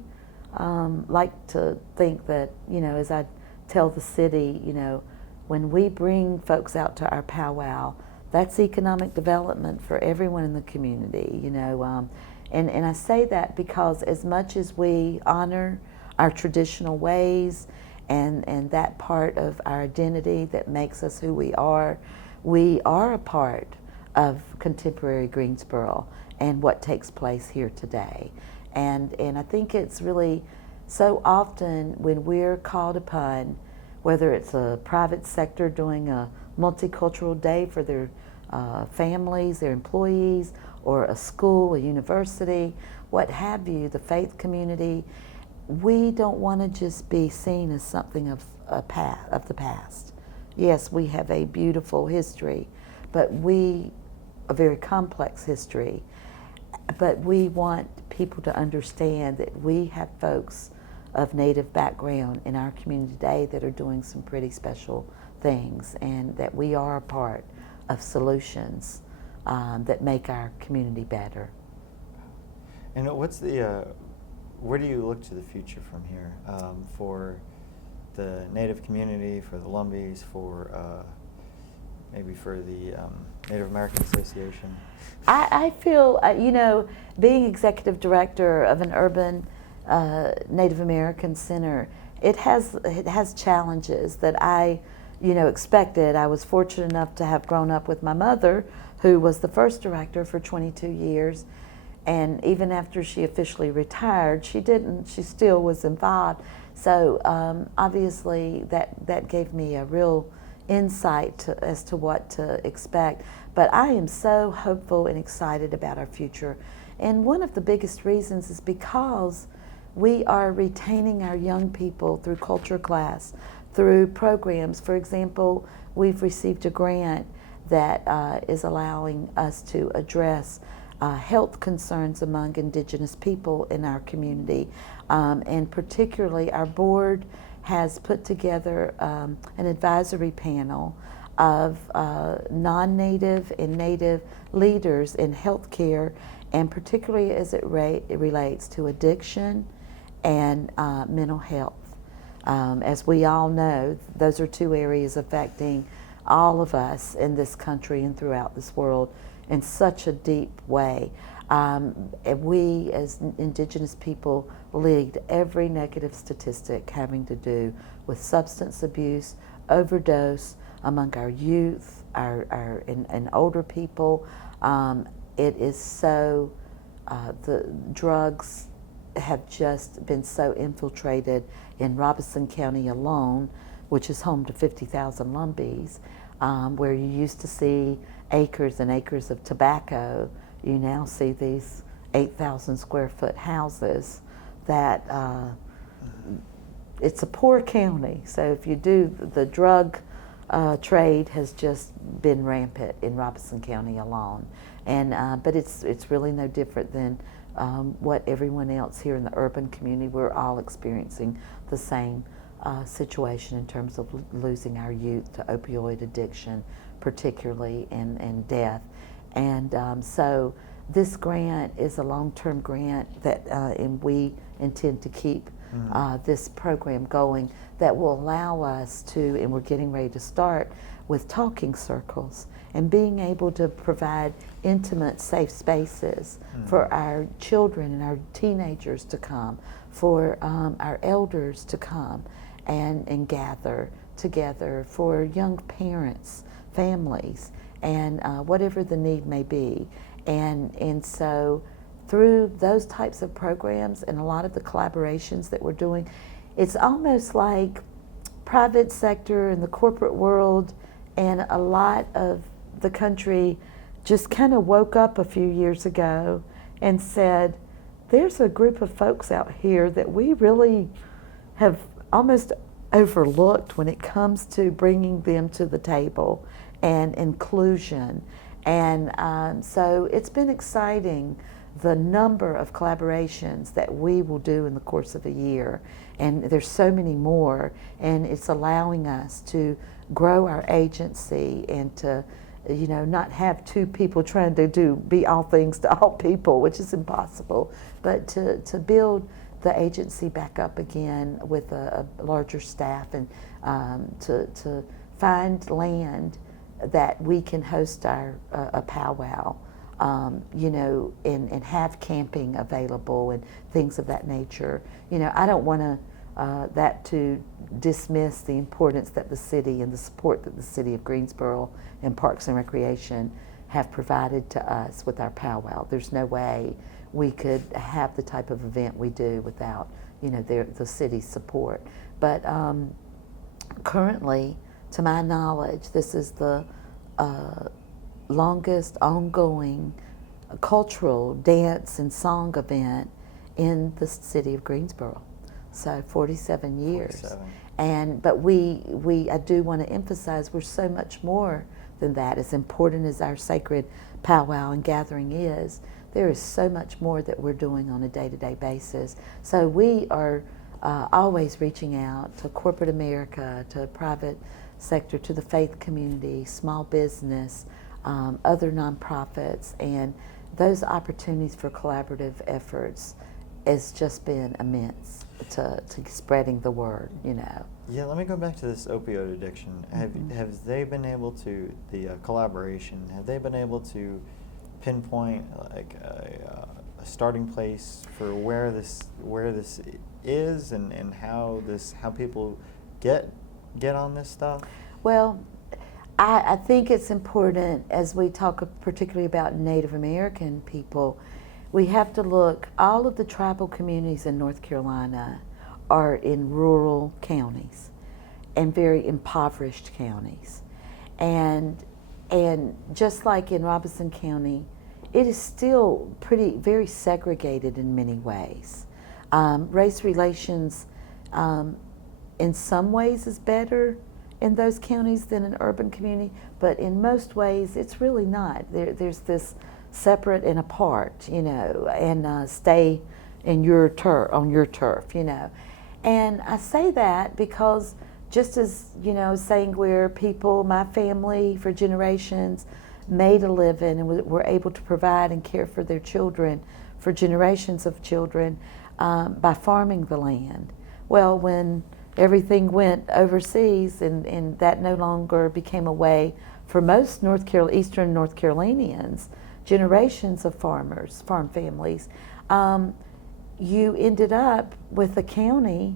like to think that, you know, as I tell the city, you know, when we bring folks out to our powwow, that's economic development for everyone in the community, you know. And I say that because as much as we honor our traditional ways and that part of our identity that makes us who we are a part of contemporary Greensboro and what takes place here today. And I think it's really so often when we're called upon, whether it's a private sector doing a multicultural day for their families, their employees, or a school, a university, what have you, the faith community, we don't want to just be seen as something of the past. Yes, we have a beautiful history, but a very complex history. But we want people to understand that we have folks of Native background in our community today that are doing some pretty special things, and that we are a part of solutions that make our community better. And where do you look to the future from here for the Native community, for the Lumbees, for maybe for the Native American Association? I feel, you know, being executive director of an urban Native American center, it has challenges that I, you know, expected. I was fortunate enough to have grown up with my mother, who was the first director for 22 years. And even after she officially retired, she still was involved. So obviously that gave me a real insight as to what to expect. But I am so hopeful and excited about our future. And one of the biggest reasons is because we are retaining our young people through culture class, through programs. For example, we've received a grant that is allowing us to address health concerns among Indigenous people in our community. And particularly, our board has put together an advisory panel of non-Native and Native leaders in healthcare, and particularly as it relates to addiction and mental health. As we all know, those are two areas affecting all of us in this country and throughout this world in such a deep way. And we as Indigenous people lead every negative statistic having to do with substance abuse, overdose among our youth, and older people. It is so, the drugs have just been so infiltrated in Robeson County alone, which is home to 50,000 Lumbees, where you used to see acres and acres of tobacco. You now see these 8,000 square foot houses that it's a poor county. So if you do, the drug trade has just been rampant in Robeson County alone. And but it's really no different than what everyone else here in the urban community. We're all experiencing the same situation in terms of losing our youth to opioid addiction, particularly, and death. And so this grant is a long-term grant that, and we intend to keep this program going, that will allow us to, and we're getting ready to start with talking circles and being able to provide intimate, safe spaces for our children and our teenagers to come, for our elders to come and gather together, for young parents, families, and whatever the need may be. And so through those types of programs and a lot of the collaborations that we're doing, it's almost like private sector and the corporate world and a lot of the country just kind of woke up a few years ago and said, there's a group of folks out here that we really have almost overlooked when it comes to bringing them to the table and inclusion. And so it's been exciting, the number of collaborations that we will do in the course of a year. And there's so many more, and it's allowing us to grow our agency and to, you know, not have two people trying to be all things to all people, which is impossible, but to build the agency back up again with a larger staff, and to find land that we can host a powwow, you know, and have camping available and things of that nature. You know, I don't want that to dismiss the importance that the city and the support that the city of Greensboro and Parks and Recreation have provided to us with our powwow. There's no way we could have the type of event we do without, you know, the city's support. But currently, to my knowledge, this is the longest ongoing cultural dance and song event in the city of Greensboro. So 47 years. 47. But I do want to emphasize, we're so much more than that. As important as our sacred powwow and gathering is, there is so much more that we're doing on a day-to-day basis. So we are always reaching out to corporate America, to private sector, to the faith community, small business, other nonprofits, and those opportunities for collaborative efforts has just been immense to spreading the word, you know. Yeah, let me go back to this opioid addiction. Have they been able to, the collaboration, have they been able to pinpoint like a starting place for where this is, and how people get on this stuff? Well, I think it's important, as we talk particularly about Native American people, we have to look, all of the tribal communities in North Carolina are in rural counties and very impoverished counties. And just like in Robeson County, it is still very segregated in many ways. Race relations in some ways is better in those counties than an urban community, but in most ways it's really not. There's this separate and apart, and stay in your turf, on your turf, And I say that because just as, saying where people, my family for generations made a living and were able to provide and care for their children, for generations of children, by farming the land. Well, when everything went overseas and that no longer became a way for most Eastern North Carolinians, generations of farmers, farm families, you ended up with a county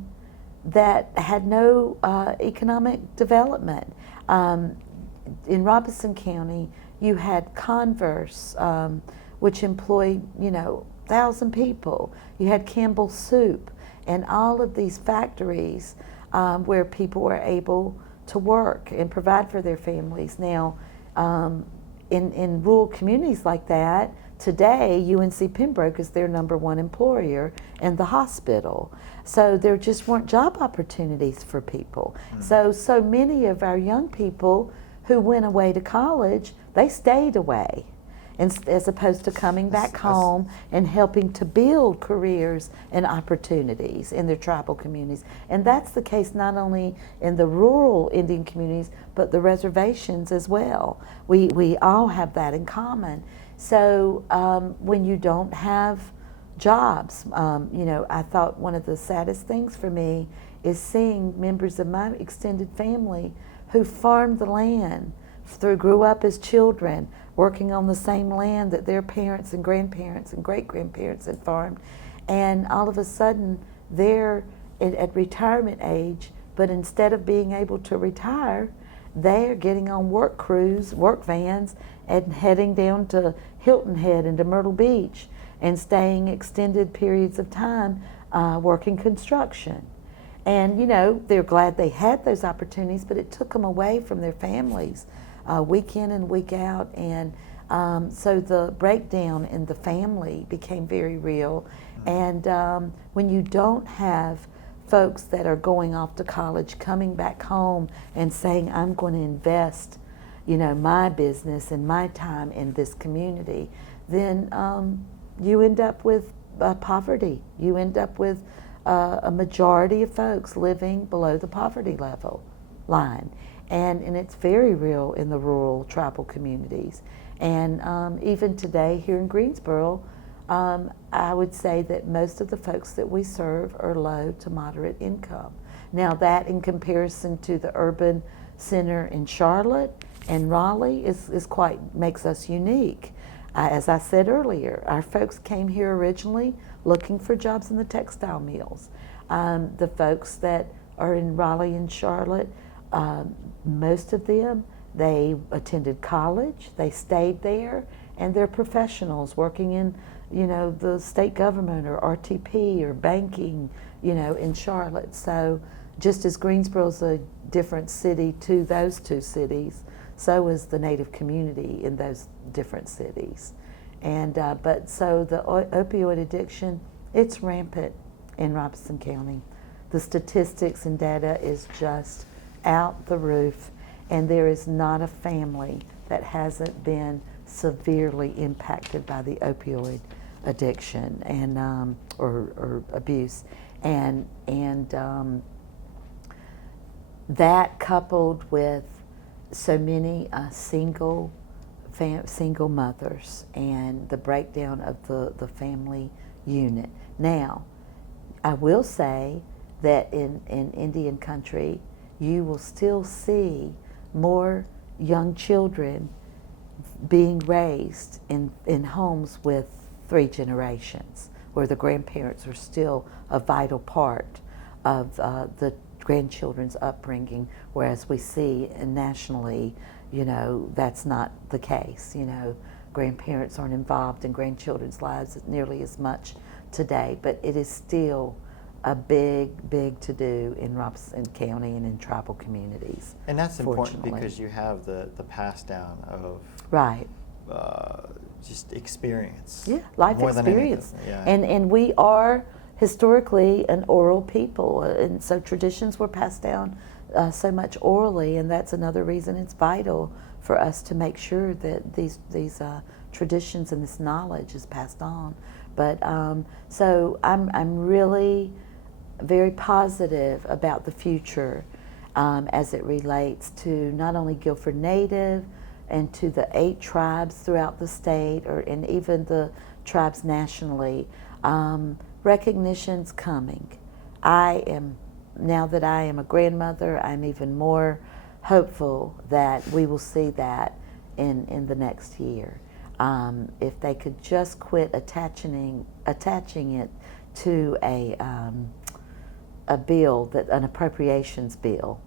that had no economic development. In Robeson County, you had Converse, which employed, 1,000 people. You had Campbell Soup, and all of these factories where people were able to work and provide for their families. Now, in rural communities like that, today UNC Pembroke is their #1 employer and the hospital. So there just weren't job opportunities for people. So many of our young people who went away to college, they stayed away, as opposed to coming back home and helping to build careers and opportunities in their tribal communities. And that's the case not only in the rural Indian communities, but the reservations as well. We all have that in common. So when you don't have jobs, I thought one of the saddest things for me is seeing members of my extended family who farmed the land, grew up as children, working on the same land that their parents and grandparents and great-grandparents had farmed, and all of a sudden they're at retirement age, but instead of being able to retire, they're getting on work crews, work vans, and heading down to Hilton Head and to Myrtle Beach and staying extended periods of time working construction. And, they're glad they had those opportunities, but it took them away from their families week in and week out. And so the breakdown in the family became very real. And when you don't have folks that are going off to college, coming back home and saying, I'm going to invest, my business and my time in this community, then you end up with poverty. You end up with a majority of folks living below the poverty level line. And it's very real in the rural tribal communities. And even today here in Greensboro, I would say that most of the folks that we serve are low to moderate income. Now that in comparison to the urban center in Charlotte and Raleigh is makes us unique. As I said earlier, our folks came here originally looking for jobs in the textile mills. The folks that are in Raleigh and Charlotte, most of them, they attended college, they stayed there, and they're professionals working in, the state government or RTP or banking, in Charlotte. So just as Greensboro's a different city to those two cities, so is the Native community in those different cities. And but so the opioid addiction, it's rampant in Robeson County. The statistics and data is just out the roof, and there is not a family that hasn't been severely impacted by the opioid addiction and or abuse, and that coupled with so many single mothers and the breakdown of the family unit. Now, I will say that in Indian country, you will still see more young children being raised in homes with 3 generations, where the grandparents are still a vital part of the grandchildren's upbringing, whereas we see nationally, that's not the case. Grandparents aren't involved in grandchildren's lives nearly as much today, but it is still a big to-do in Robeson County and in tribal communities. And that's important fortunately. because you have the pass down of Right. Just experience. Yeah, life more experience. Than anything. Yeah. And we are historically an oral people, and so traditions were passed down so much orally, and that's another reason it's vital for us to make sure that these traditions and this knowledge is passed on. But so I'm really very positive about the future as it relates to not only Guilford Native and to the 8 tribes throughout the state, and even the tribes nationally. Recognition's coming. Now that I am a grandmother, I'm even more hopeful that we will see that in the next year. If they could just quit attaching it to a bill, an appropriations bill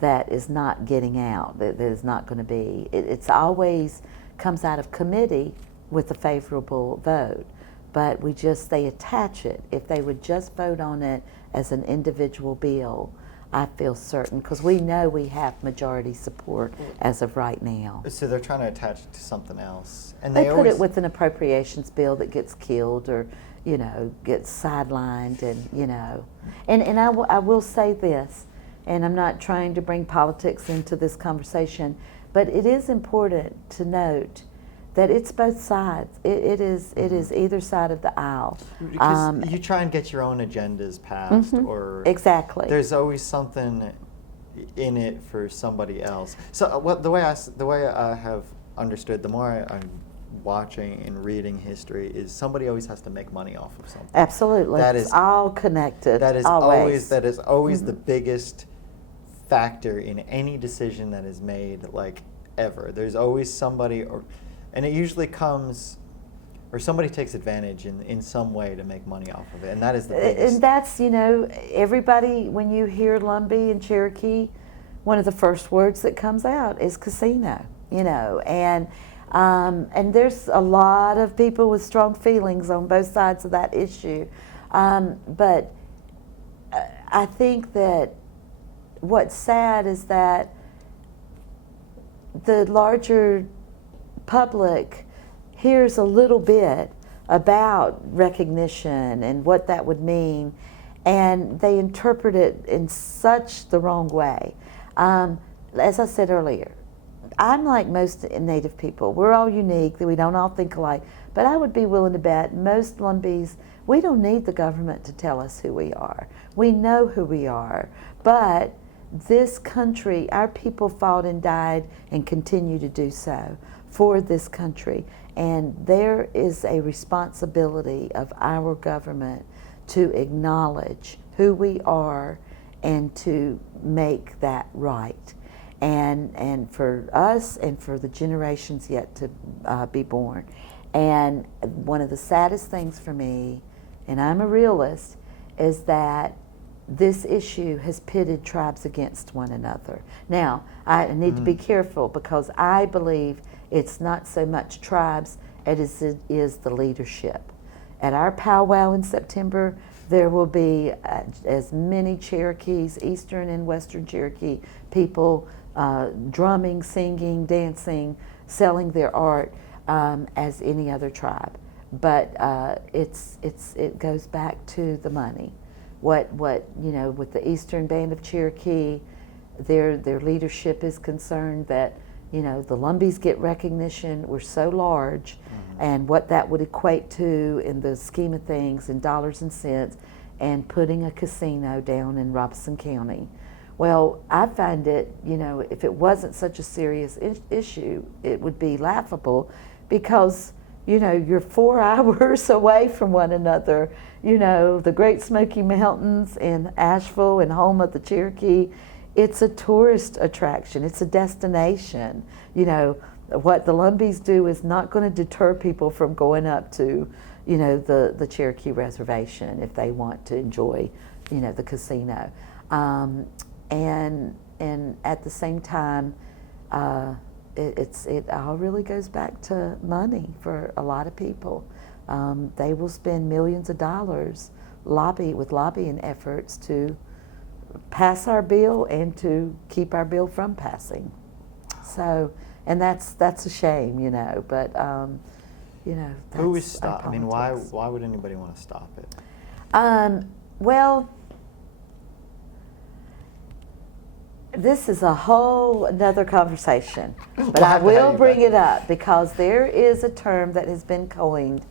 that is not getting out, that is not going to be. It's always comes out of committee with a favorable vote, but they attach it. If they would just vote on it as an individual bill, I feel certain, because we know we have majority support as of right now. So they're trying to attach it to something else, and They put always it with an appropriations bill that gets killed or, gets sidelined, and I will say this, and I'm not trying to bring politics into this conversation, but it is important to note that it's both sides. It is either side of the aisle. Because you try and get your own agendas passed, or exactly. There's always something in it for somebody else. So the way I have understood, the more I'm watching and reading history, is somebody always has to make money off of something. Absolutely. That is it's all connected. That is always the biggest factor in any decision that is made, like, ever. There's always somebody, and it usually comes, or somebody takes advantage in some way to make money off of it, and that is the biggest. And that's, everybody, when you hear Lumbee and Cherokee, one of the first words that comes out is casino, and there's a lot of people with strong feelings on both sides of that issue. But I think that what's sad is that the larger public hears a little bit about recognition and what that would mean, and they interpret it in such the wrong way. As I said earlier, I'm like most Native people. We're all unique, that we don't all think alike, but I would be willing to bet most Lumbees, we don't need the government to tell us who we are. We know who we are, but this country, our people fought and died and continue to do so for this country. And there is a responsibility of our government to acknowledge who we are and to make that right. And for us and for the generations yet to be born. And one of the saddest things for me, and I'm a realist, is that this issue has pitted tribes against one another. Now, I need to be careful, because I believe it's not so much tribes as it is the leadership. At our powwow in September, there will be as many Cherokees, Eastern and Western Cherokee people, drumming, singing, dancing, selling their art as any other tribe. But it goes back to the money. What with the Eastern Band of Cherokee, their leadership is concerned that the Lumbees get recognition. We're so large, and what that would equate to in the scheme of things in dollars and cents, and putting a casino down in Robeson County. Well, I find it, if it wasn't such a serious issue, it would be laughable, because you're 4 hours away from one another. The Great Smoky Mountains in Asheville and home of the Cherokee, it's a tourist attraction. It's a destination. What the Lumbees do is not going to deter people from going up to, the Cherokee Reservation if they want to enjoy, the casino. And at the same time, it all really goes back to money for a lot of people. They will spend millions of dollars lobbying efforts to pass our bill and to keep our bill from passing. So, and that's a shame, but who is that's our stop? I mean, why politics. would anybody want to stop it? Well, this is a whole another conversation, but We'll I have to have will you bring back. it up because there is a term that has been coined,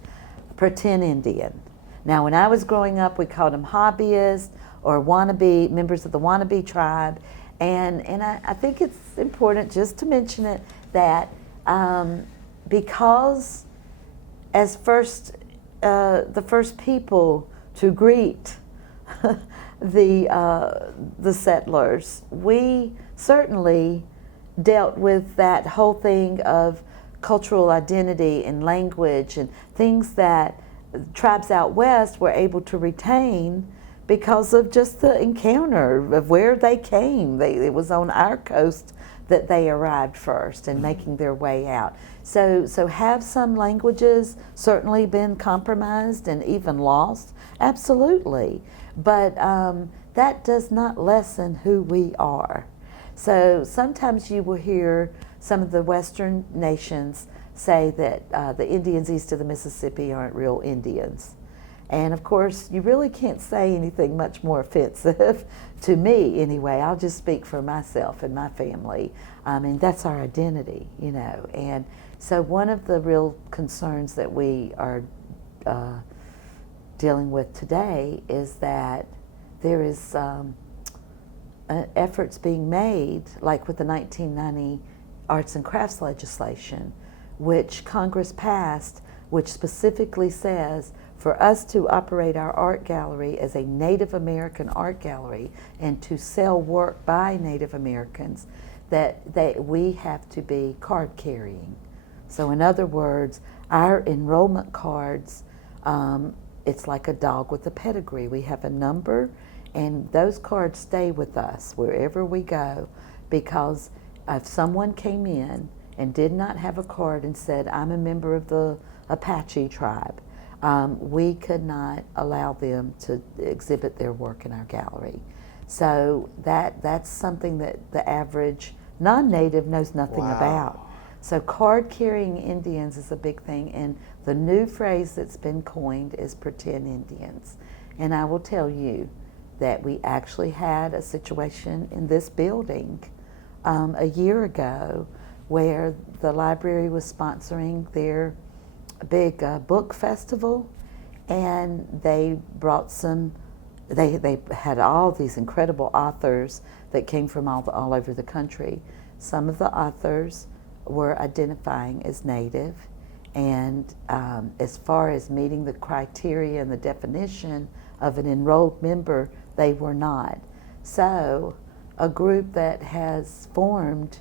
pretend Indian. Now, when I was growing up, we called them hobbyists or wannabe members of the wannabe tribe, and I think it's important just to mention it that because as the first people to greet the settlers, we certainly dealt with that whole thing of cultural identity and language and things that tribes out west were able to retain because of just the encounter of where they came. It was on our coast that they arrived first and making their way out. So have some languages certainly been compromised and even lost? Absolutely. But that does not lessen who we are. So sometimes you will hear some of the Western nations say that the Indians east of the Mississippi aren't real Indians. And of course, you really can't say anything much more offensive to me anyway. I'll just speak for myself and my family. And that's our identity, you know. And so one of the real concerns that we are dealing with today is that there is efforts being made, like with the 1990 arts and crafts legislation, which Congress passed, which specifically says for us to operate our art gallery as a Native American art gallery and to sell work by Native Americans, that we have to be card carrying. So in other words, our enrollment cards, it's like a dog with a pedigree. We have a number, and those cards stay with us wherever we go, because if someone came in and did not have a card and said, I'm a member of the Apache tribe, we could not allow them to exhibit their work in our gallery. So that's something that the average non-native knows nothing Wow. about. So card-carrying Indians is a big thing, and the new phrase that's been coined is pretend Indians. And I will tell you that we actually had a situation in this building a year ago where the library was sponsoring their big book festival, and they brought they had all these incredible authors that came from all over the country. Some of the authors were identifying as Native, and as far as meeting the criteria and the definition of an enrolled member, they were not. So a group that has formed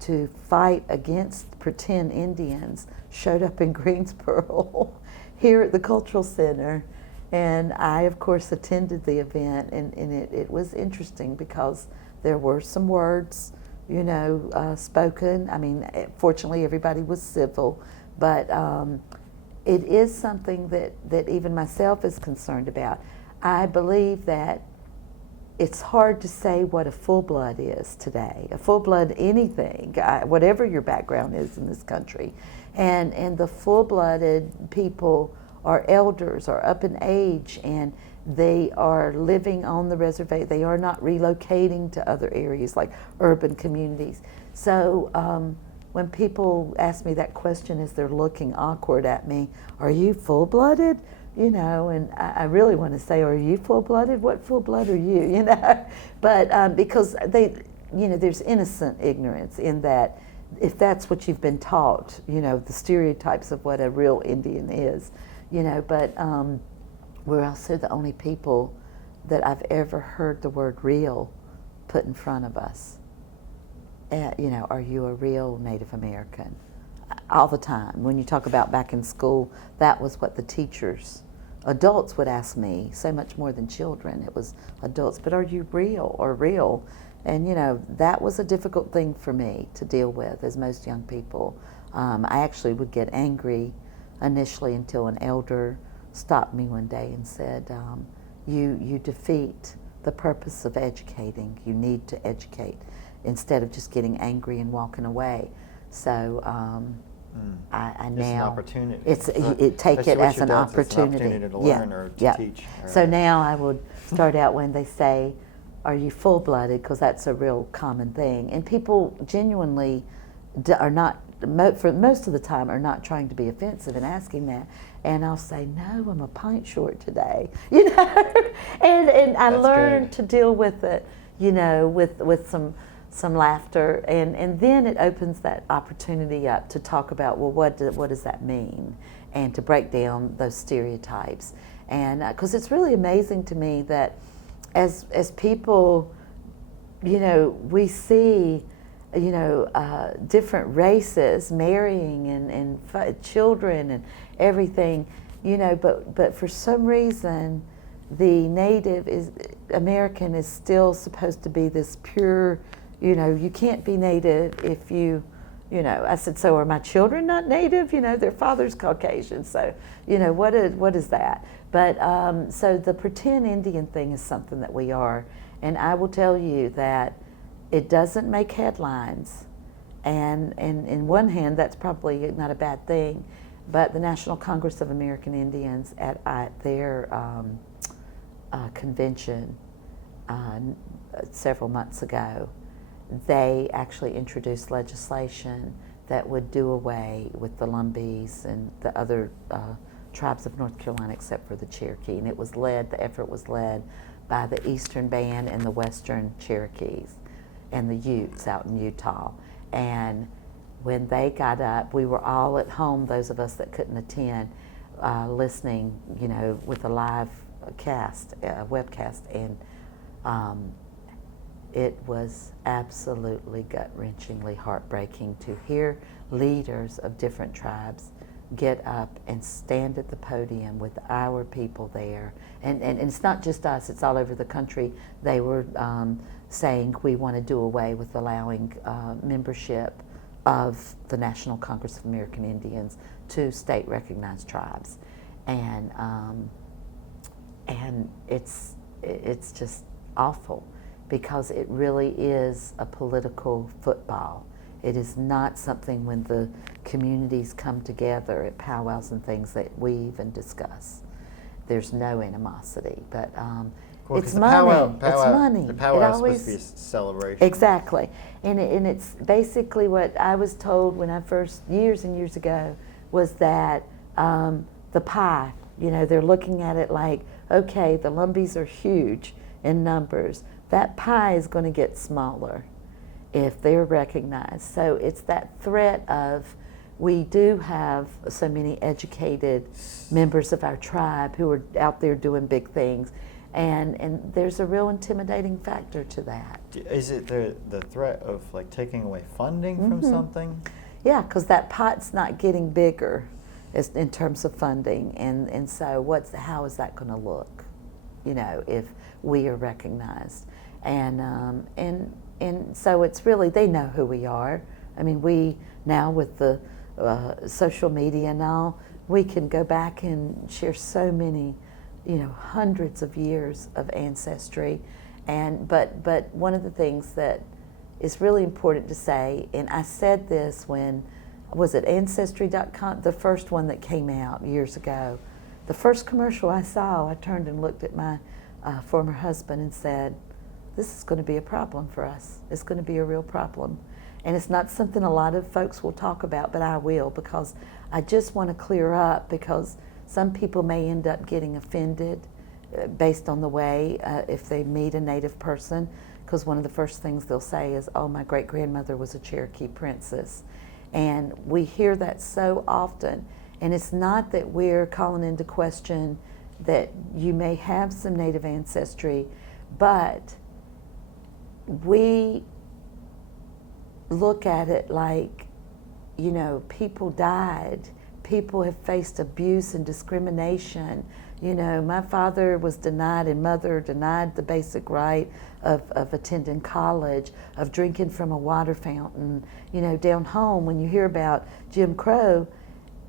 to fight against pretend Indians showed up in Greensboro here at the Cultural Center, and I of course attended the event, and it was interesting because there were some words, you know, spoken. I mean, fortunately everybody was civil, but it is something that even myself is concerned about. I believe that it's hard to say what a full-blood is today. A full-blood anything, whatever your background is in this country. And the full-blooded people are elders, are up in age, and they are living on the reservation. They are not relocating to other areas like urban communities. So when people ask me that question as they're looking awkward at me, are you full-blooded? You know, and I really want to say, are you full-blooded? What full-blood are you? You know, but because there's innocent ignorance in that. If that's what you've been taught, you know, the stereotypes of what a real Indian is, you know, but we're also the only people that I've ever heard the word real put in front of us. You know, are you a real Native American? All the time. When you talk about back in school, that was what the teachers, adults would ask me, so much more than children. It was adults, but are you real or real? And you know, that was a difficult thing for me to deal with, as most young people. I actually would get angry initially until an elder stopped me one day and said, you defeat the purpose of educating. You need to educate instead of just getting angry and walking away. So I It's an now opportunity. it's It's not- it take especially it what as your an dad says, it's an opportunity. opportunity to learn or to teach. So Right. now I would start out when they say, "Are you full-blooded?" Because that's a real common thing, and people genuinely are not. For most of the time, are not trying to be offensive and asking that, and I'll say, "No, I'm a pint short today," and I That's learned good. to deal with it, with some laughter, and then it opens that opportunity up to talk about, well, what does that mean, and to break down those stereotypes, and because it's really amazing to me that as people, we see, different races marrying and children and everything, but for some reason, the Native American is still supposed to be this pure, you can't be Native if you, I said, so are my children not Native? Their father's Caucasian, so, what is that? But so the pretend Indian thing is something that we are, and I will tell you that it doesn't make headlines, and in one hand, that's probably not a bad thing, but the National Congress of American Indians at their convention several months ago, they actually introduced legislation that would do away with the Lumbees and the other tribes of North Carolina except for the Cherokee. And the effort was led by the Eastern Band and the Western Cherokees and the Utes out in Utah. And when they got up, we were all at home, those of us that couldn't attend, listening, with a live webcast, and it was absolutely gut-wrenchingly heartbreaking to hear leaders of different tribes get up and stand at the podium with our people there. And it's not just us, it's all over the country. They were saying we want to do away with allowing membership of the National Congress of American Indians to state-recognized tribes. And it's just awful, because it really is a political football. It is not something when the communities come together at powwows and things that we even discuss. There's no animosity, but Well, 'cause it's the money. powwow- It's money. The powwow It is supposed to be a always celebration. exactly, and it's basically what I was told when I first years and years ago was that the pie. They're looking at it like, okay, the Lumbees are huge in numbers. That pie is going to get smaller if they're recognized. So it's that threat of, we do have so many educated members of our tribe who are out there doing big things, and there's a real intimidating factor to that. Is it the threat of like taking away funding from something? Yeah, because that pot's not getting bigger in terms of funding, and so how is that going to look, if we are recognized, and so it's really, they know who we are. I mean, we now with the social media and all, we can go back and share so many, hundreds of years of ancestry, but one of the things that is really important to say, and I said this when, was it Ancestry.com, the first one that came out years ago. The first commercial I saw, I turned and looked at my former husband and said, this is going to be a problem for us. It's going to be a real problem. And it's not something a lot of folks will talk about, but I will, because I just want to clear up, because some people may end up getting offended based on the way, if they meet a Native person, because one of the first things they'll say is, oh, my great-grandmother was a Cherokee princess. And we hear that so often. And it's not that we're calling into question that you may have some Native ancestry, but we look at it like, people died. People have faced abuse and discrimination. My father was denied, and mother denied the basic right of attending college, of drinking from a water fountain. Down home, when you hear about Jim Crow,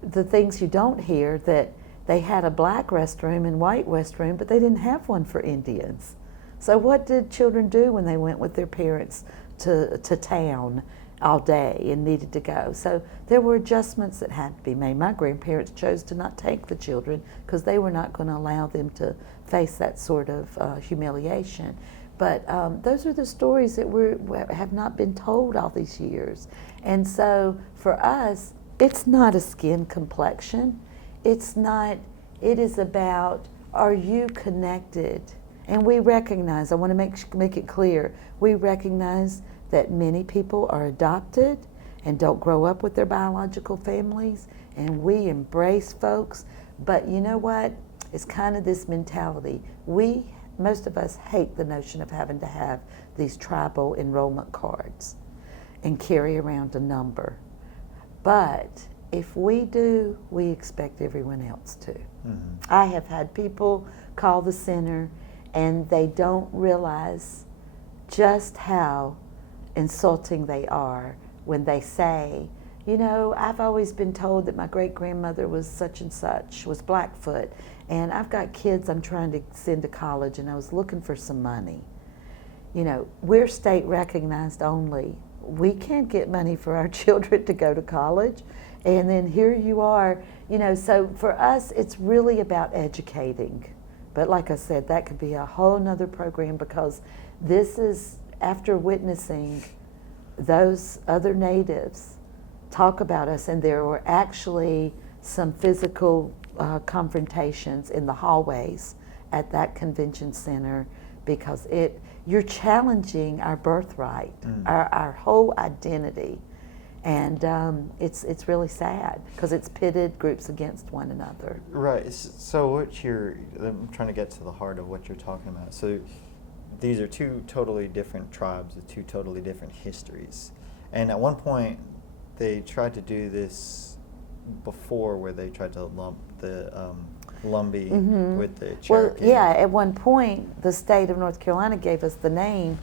the things you don't hear, that they had a black restroom and white restroom, but they didn't have one for Indians. So what did children do when they went with their parents to town? all day and needed to go. So there were adjustments that had to be made. My grandparents chose to not take the children because they were not going to allow them to face that sort of humiliation. But those are the stories that have not been told all these years. And so for us, it's not a skin complexion. It's not, it is about, are you connected? And we recognize, I want to make it clear, we recognize that many people are adopted and don't grow up with their biological families, and we embrace folks. But you know what? It's kind of this mentality. Most of us hate the notion of having to have these tribal enrollment cards and carry around a number. But if we do, we expect everyone else to. Mm-hmm. I have had people call the center and they don't realize just how insulting they are when they say, you know, I've always been told that my great-grandmother was such and such, was Blackfoot, and I've got kids I'm trying to send to college and I was looking for some money. You know, we're state recognized only. We can't get money for our children to go to college, and then here you are, you know, so for us it's really about educating. But like I said, that could be a whole nother program, because this is after witnessing those other natives talk about us, and there were actually some physical confrontations in the hallways at that convention center, because you're challenging our birthright, our whole identity, and it's really sad because it's pitted groups against one another. Right. So I'm trying to get to the heart of what you're talking about. So these are two totally different tribes with two totally different histories, and at one point they tried to do this before, where they tried to lump the Lumbee with the Cherokee. Well, yeah, at one point the state of North Carolina gave us the name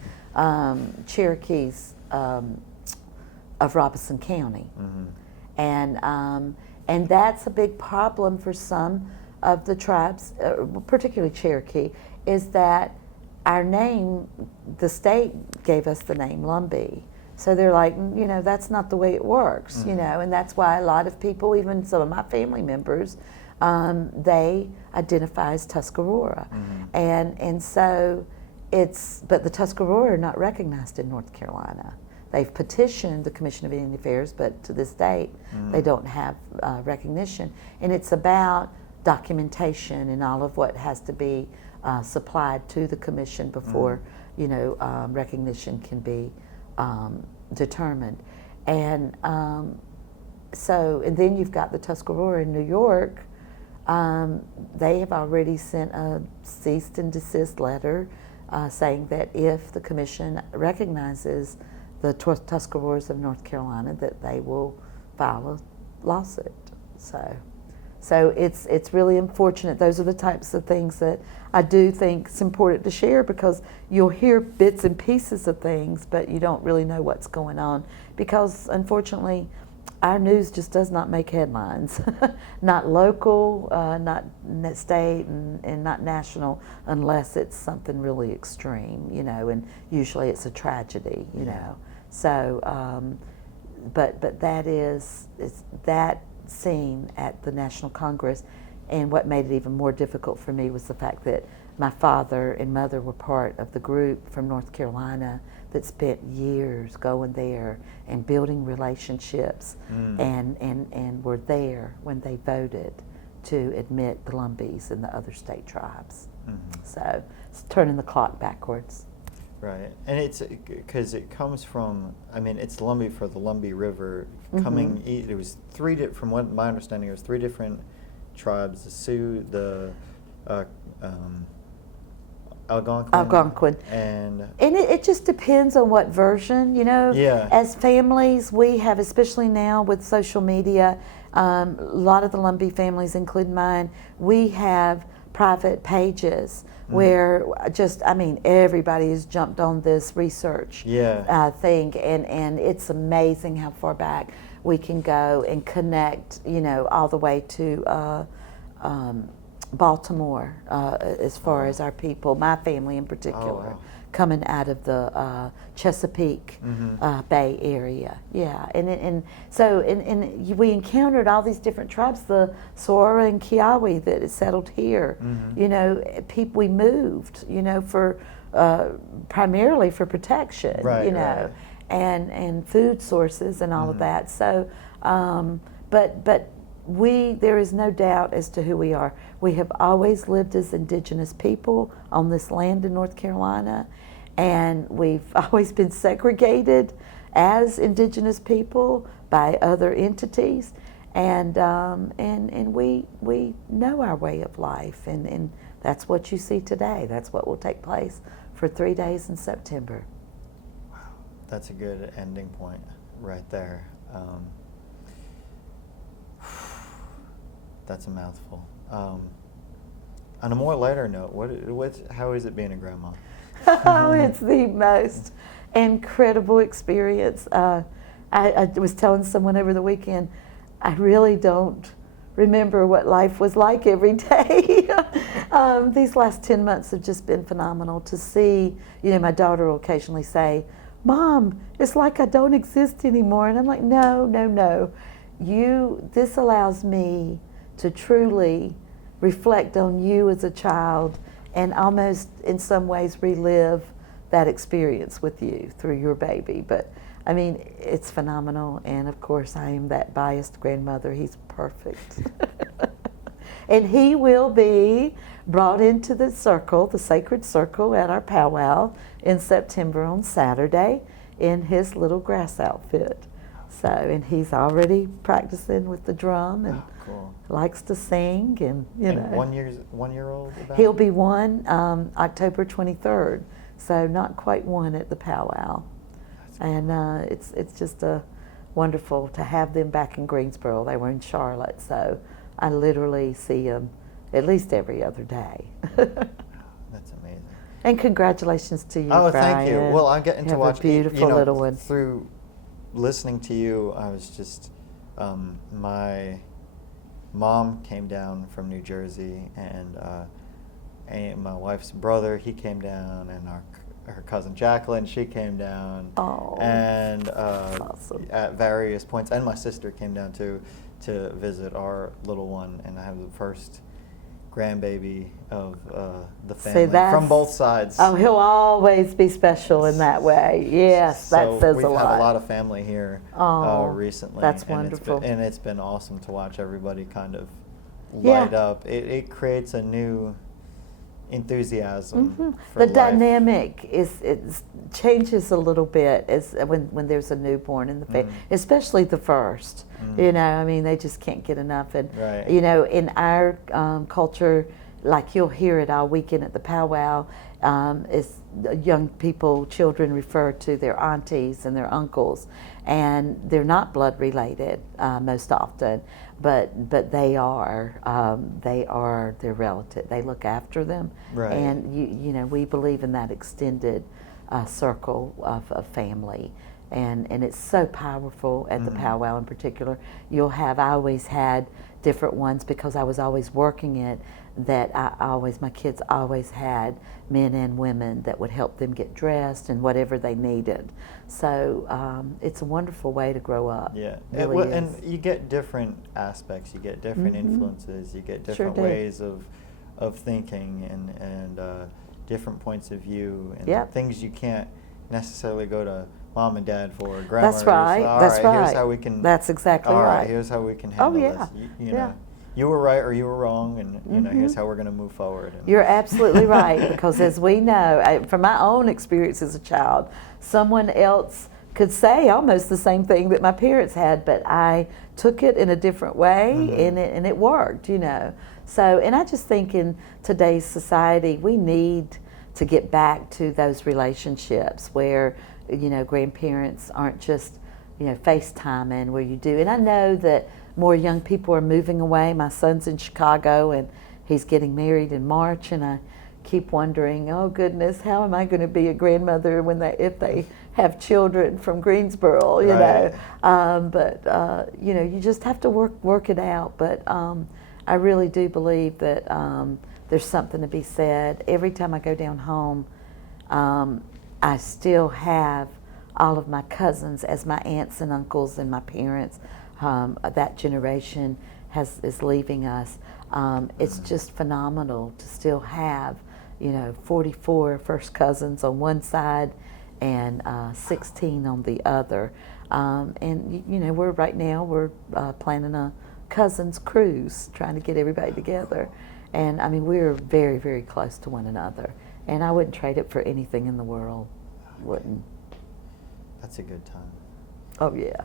Cherokees of Robeson County, and that's a big problem for some of the tribes, particularly Cherokee, is that our name, the state gave us the name Lumbee. So they're like, you know, that's not the way it works, you know, and that's why a lot of people, even some of my family members, they identify as Tuscarora. And so but the Tuscarora are not recognized in North Carolina. They've petitioned the Commission of Indian Affairs, but to this date, they don't have recognition. And it's about documentation and all of what has to be supplied to the commission before, you know, recognition can be determined. And and then you've got the Tuscarora in New York. They have already sent a cease and desist letter saying that if the commission recognizes the Tuscaroras of North Carolina, that they will file a lawsuit. So it's really unfortunate. Those are the types of things that I do think it's important to share, because you'll hear bits and pieces of things, but you don't really know what's going on, because unfortunately our news just does not make headlines. Not local, not state, and not national, unless it's something really extreme, you know, and usually it's a tragedy, you know. So, but it's that scene at the National Congress, and what made it even more difficult for me was the fact that my father and mother were part of the group from North Carolina that spent years going there and building relationships, and were there when they voted to admit the Lumbees and the other state tribes. So it's turning the clock backwards. Right, and it's because it comes from, I mean, it's Lumbee for the Lumbee River coming. It was from what my understanding, it was three different tribes: the Sioux, the Algonquin, and it just depends on what version, you know. Yeah. As families, we have, especially now with social media, a lot of the Lumbee families, including mine, we have private pages where everybody has jumped on this research thing, and it's amazing how far back we can go and connect, you know, all the way to Baltimore, as far as our people, my family in particular, coming out of the Chesapeake Bay area. Yeah, and we encountered all these different tribes, the Saura and Kiowa that had settled here. You know, people, we moved, you know, for primarily for protection, you know, and food sources and all of that. So, but there is no doubt as to who we are. We have always lived as indigenous people on this land in North Carolina, and we've always been segregated as indigenous people by other entities, and we know our way of life, and that's what you see today. That's what will take place for 3 days in September. Wow, that's a good ending point right there. That's a mouthful. On a more lighter note, how is it being a grandma? Oh, it's the most incredible experience. I was telling someone over the weekend, I really don't remember what life was like every day. These last 10 months have just been phenomenal to see. You know, my daughter will occasionally say, "Mom, it's like I don't exist anymore." And I'm like, no. This allows me to truly reflect on you as a child and almost in some ways relive that experience with you through your baby. But I mean, it's phenomenal, and of course I am that biased grandmother. He's perfect. And he will be brought into the circle, the sacred circle at our powwow in September on Saturday in his little grass outfit. So, and he's already practicing with the drum and cool. Likes to sing, and you know. 1 year old? He'll be one October 23rd, so not quite one at the powwow. And it's just wonderful to have them back in Greensboro. They were in Charlotte, so I literally see them at least every other day. That's amazing. And congratulations to you, Oh, Brian. thank you. Well, I'm getting to watch a beautiful little one. Through listening to you, I was just my mom came down from New Jersey, and my wife's brother, he came down, and her cousin Jacqueline, she came down. Oh, and awesome. At various points, and my sister came down to visit our little one, and I have the first grandbaby of the family from both sides. Oh, he'll always be special in that way. Yes, that says a lot. We've had a lot of family here recently. That's wonderful. And it's been awesome to watch everybody kind of light up. It creates a new enthusiasm for the life. dynamic it changes a little bit as when there's a newborn in the family, especially the first. You know, I mean, they just can't get enough. And you know, in our culture, like you'll hear it all weekend at the powwow, is young people, children refer to their aunties and their uncles, and they're not blood related most often, but they are their relative. They look after them, and you know, we believe in that extended circle of family. And it's so powerful at the powwow in particular. I always had different ones because I was always working it, that my kids always had men and women that would help them get dressed and whatever they needed. So it's a wonderful way to grow up. Yeah, Really and you get different aspects, you get different influences, you get different ways of thinking, and different points of view, and things you can't necessarily go to mom and dad for, grandma. That's right. That's right. Here's how we can. That's exactly all right. Here's how we can handle this. You know, you were right or you were wrong, and you know, here's how we're going to move forward. You're absolutely right, because as we know, from my own experience as a child, someone else could say almost the same thing that my parents had, but I took it in a different way, and it worked. You know, so and I just think in today's society we need to get back to those relationships where, you know, grandparents aren't just, you know, FaceTiming, where you do. And I know that more young people are moving away. My son's in Chicago, and he's getting married in March, and I keep wondering, oh goodness, how am I going to be a grandmother if they have children from Greensboro, you know? But you know, you just have to work it out. But I really do believe that there's something to be said. Every time I go down home, I still have all of my cousins as my aunts and uncles and my parents. That generation is leaving us. It's just phenomenal to still have, 44 first cousins on one side and 16 on the other. And we're planning a cousins cruise, trying to get everybody together. And I mean, we're very, very close to one another. And I wouldn't trade it for anything in the world. Wouldn't. That's a good time. Oh, yeah.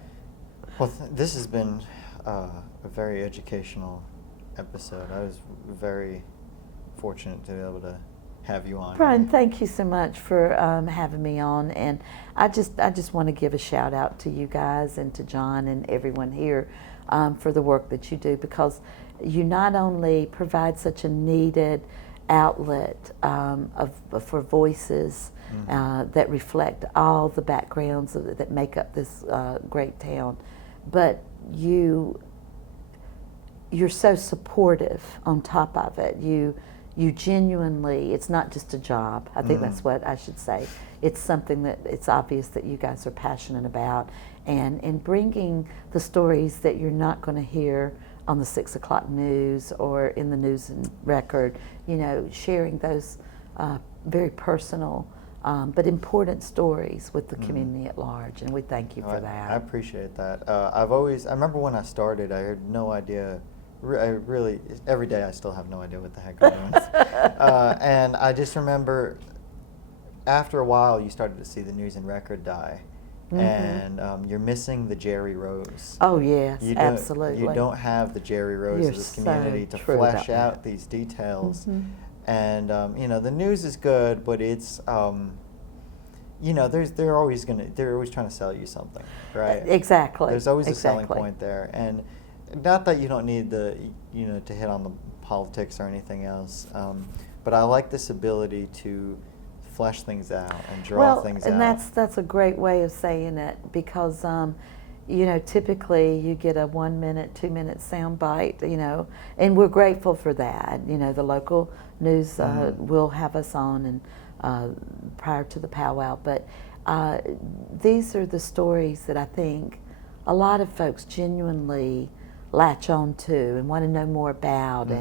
Well, this has been a very educational episode. I was very fortunate to be able to have you on. Brian, thank you so much for having me on. And I just want to give a shout out to you guys and to John and everyone here for the work that you do, because you not only provide such a needed outlet for voices that reflect all the backgrounds that make up this great town, but you're so supportive on top of it. You genuinely, it's not just a job. I think that's what I should say. It's something that it's obvious that you guys are passionate about, and in bringing the stories that you're not going to hear on the 6 o'clock news or in the news and record, sharing those very personal but important stories with the community at large, and we thank you for that. I appreciate that. I remember when I started, I had no idea. I really, every day I still have no idea what the heck I'm doing. And I just remember after a while you started to see the news and record die. And you're missing the Jerry Rose. Oh, yes, You absolutely. You don't have the Jerry Rose You're of this community so to true flesh about out that. these details. And the news is good, but it's they're always trying to sell you something, right? Exactly. There's always a selling Exactly. point there, and not that you don't need to hit on the politics or anything else, but I like this ability to flesh things out and draw things out. And that's a great way of saying it, because typically you get a 1 minute, 2 minute sound bite, and we're grateful for that. The local news will have us on and prior to the powwow, but these are the stories that I think a lot of folks genuinely latch on to and want to know more about,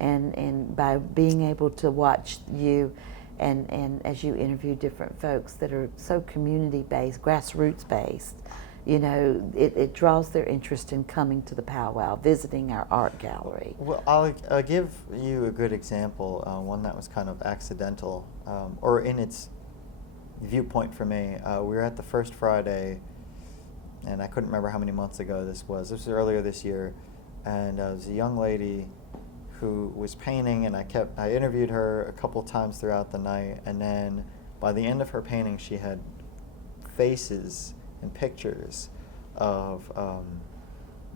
and by being able to watch you and as you interview different folks that are so community-based, grassroots-based, it draws their interest in coming to the powwow, visiting our art gallery. Well, I'll give you a good example, one that was kind of accidental, or in its viewpoint for me. We were at the First Friday, and I couldn't remember how many months ago this was. This was earlier this year, and there was a young lady who was painting, and I interviewed her a couple times throughout the night, and then by the end of her painting, she had faces and pictures of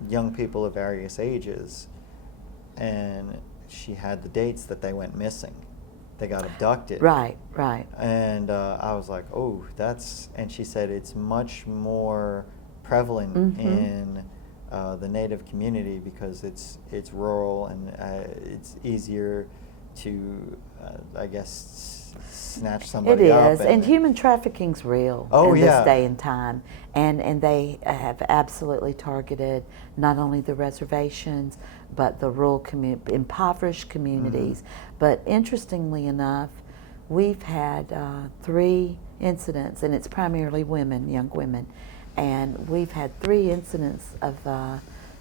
young people of various ages, and she had the dates that they went missing. They got abducted. Right. And I was like, oh, and she said it's much more prevalent in the Native community because it's rural and it's easier to, I guess, snatch somebody up. It is, and human trafficking's real in this day and time, and they have absolutely targeted not only the reservations but the rural impoverished communities. But interestingly enough, we've had 3 incidents, and it's primarily women, young women, and we've had 3 incidents of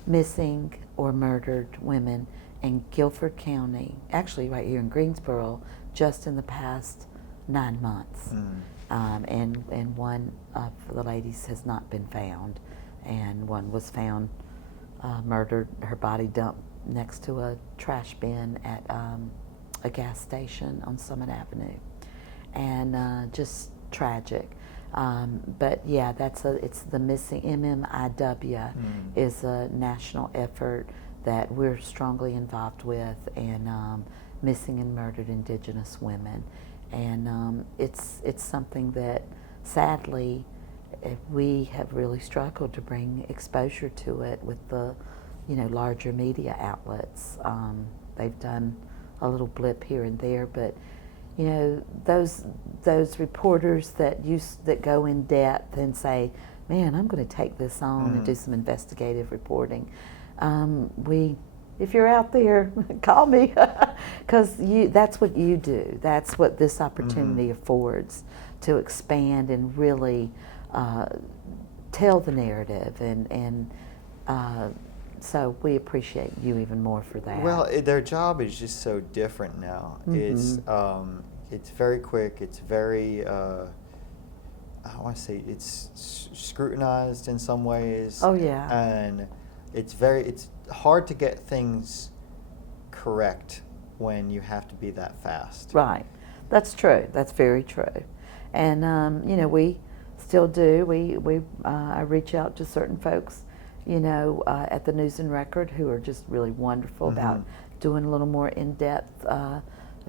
missing or murdered women in Guilford County, actually right here in Greensboro, just in the past 9 months. And one of the ladies has not been found, and one was found murdered, her body dumped next to a trash bin at a gas station on Summit Avenue, and just tragic. But yeah, it's the missing MMIW is a national effort that we're strongly involved with, and missing and murdered Indigenous women, and it's something that sadly we have really struggled to bring exposure to it with the larger media outlets. They've done a little blip here and there, but you know, those reporters that go in depth and say, man, I'm going to take this on and do some investigative reporting. If you're out there, call me, because that's what you do. That's what this opportunity affords, to expand and really tell the narrative, and so we appreciate you even more for that. Well, their job is just so different now. It's very quick. It's very I want to say it's scrutinized in some ways. Oh yeah. And it's hard to get things correct when you have to be that fast. Right. That's true. That's very true. And you know, we still do. I reach out to certain folks, you know, at the News and Record, who are just really wonderful about doing a little more in-depth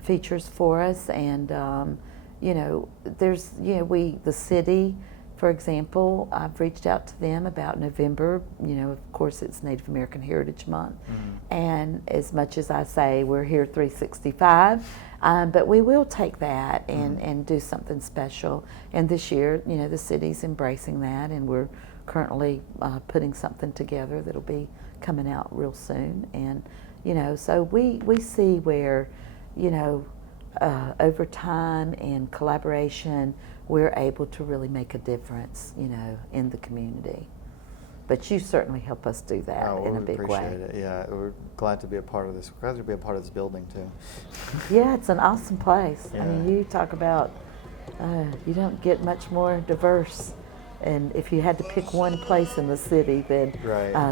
features for us. And you know, there's, you know, the city, for example, I've reached out to them about November. You know, of course, it's Native American Heritage Month. And as much as I say we're here 365, but we will take that and do something special. And this year, you know, the city's embracing that, and we're currently putting something together that'll be coming out real soon. And, you know, so we see where, you know, over time and collaboration, we're able to really make a difference, you know, in the community. But you certainly help us do that in a big way. Appreciate it. Yeah, we're glad to be a part of this. We're glad to be a part of this building too. Yeah, it's an awesome place. Yeah. I mean, you talk about you don't get much more diverse. And if you had to pick one place in the city, then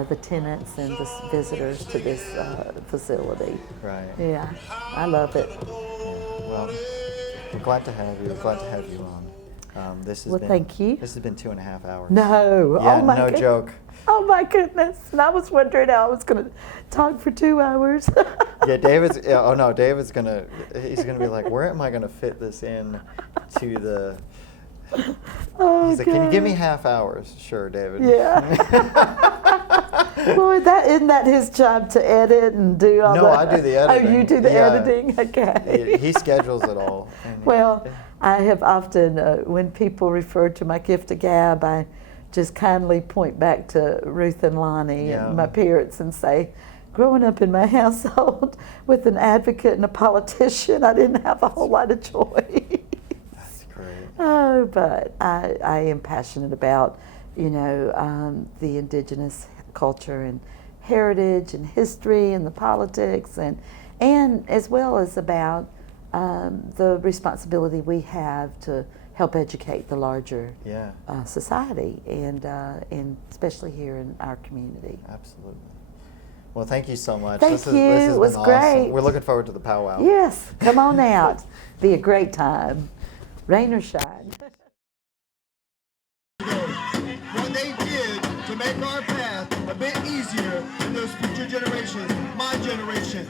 the tenants and the visitors to this facility. Right. Yeah, I love it. Well, we're glad to have you. We're glad to have you on. This has been, thank you. This has been 2.5 hours. No. Yeah, oh my no joke. Oh my goodness. And I was wondering how I was going to talk for 2 hours. Yeah, David's. Yeah, oh no, David's gonna. He's gonna be like, where am I gonna fit this in to the? Oh, he's like, can you give me half hours? Sure, David. Yeah. Boy, isn't that his job to edit and do all that? No, I do the editing. Oh, you do the Yeah. editing? Okay. He schedules it all. Well, I have often, when people refer to my gift of gab, I just kindly point back to Ruth and Lonnie and my parents and say, growing up in my household with an advocate and a politician, I didn't have a whole lot of choice. That's great. Oh, but I am passionate about, you know, the indigenous culture and heritage and history and the politics, and as well as about the responsibility we have to help educate the larger society, and especially here in our community. Absolutely. Well, thank you so much. Thank you. This has It was been great. awesome. We're looking forward to the powwow. Yes, come on out. Be a great time, rain or shine. What they did to make our path a bit easier than those future generations, my generation,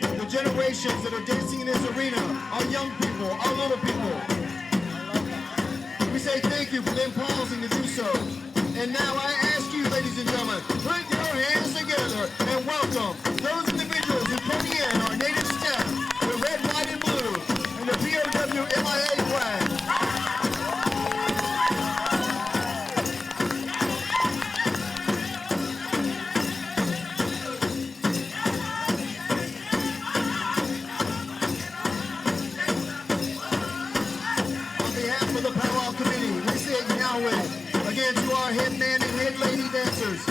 the generations that are dancing in this arena, our young people, our little people. We say thank you for them pausing to do so. And now I ask you, ladies and gentlemen, put your hands together and welcome those individuals who carry in our native step, the red, white, and blue, and the POW MIA flag. On behalf of the Powwow Committee, we say Yahweh again to our head man and head lady dancers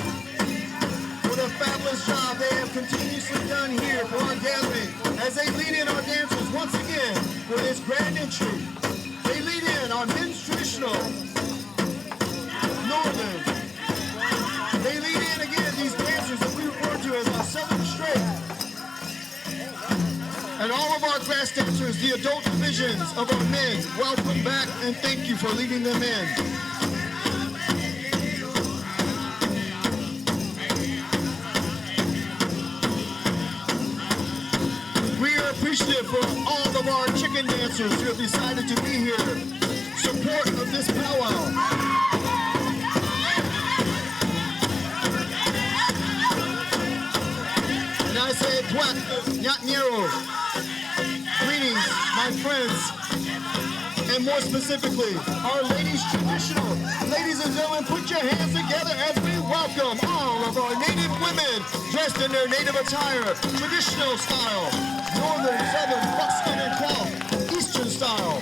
for the fabulous job they have continuously done here for our gathering as they lead in our dancers once again for this grand entry. They lead in our men's traditional northern. They lead in again these dancers that we refer to as our southern straight. And all of our grass dancers, the adult divisions of our men, welcome back and thank you for leading them in. We are appreciative for all of our chicken dancers who have decided to be here, support of this powwow. And I say, Twat, Nyat Nyero. Greetings, my friends. and more specifically, our ladies traditional. Ladies and gentlemen, put your hands together as we welcome all of our native women dressed in their native attire, traditional style, northern, southern, buckskin and cloth, eastern style.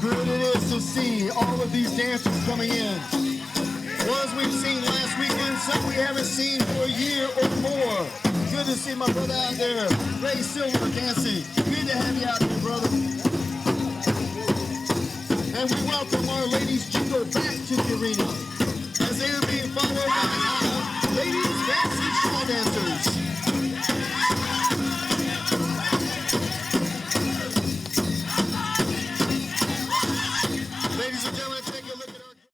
Good it is to see all of these dancers coming in. Ones we've seen last weekend, some we haven't seen for a year or more. Good to see my brother out there, Ray Silver, dancing. Good to have you out there, brother. And we welcome our ladies jingle back to the arena as they are being followed by our ladies fancy shawl dancers.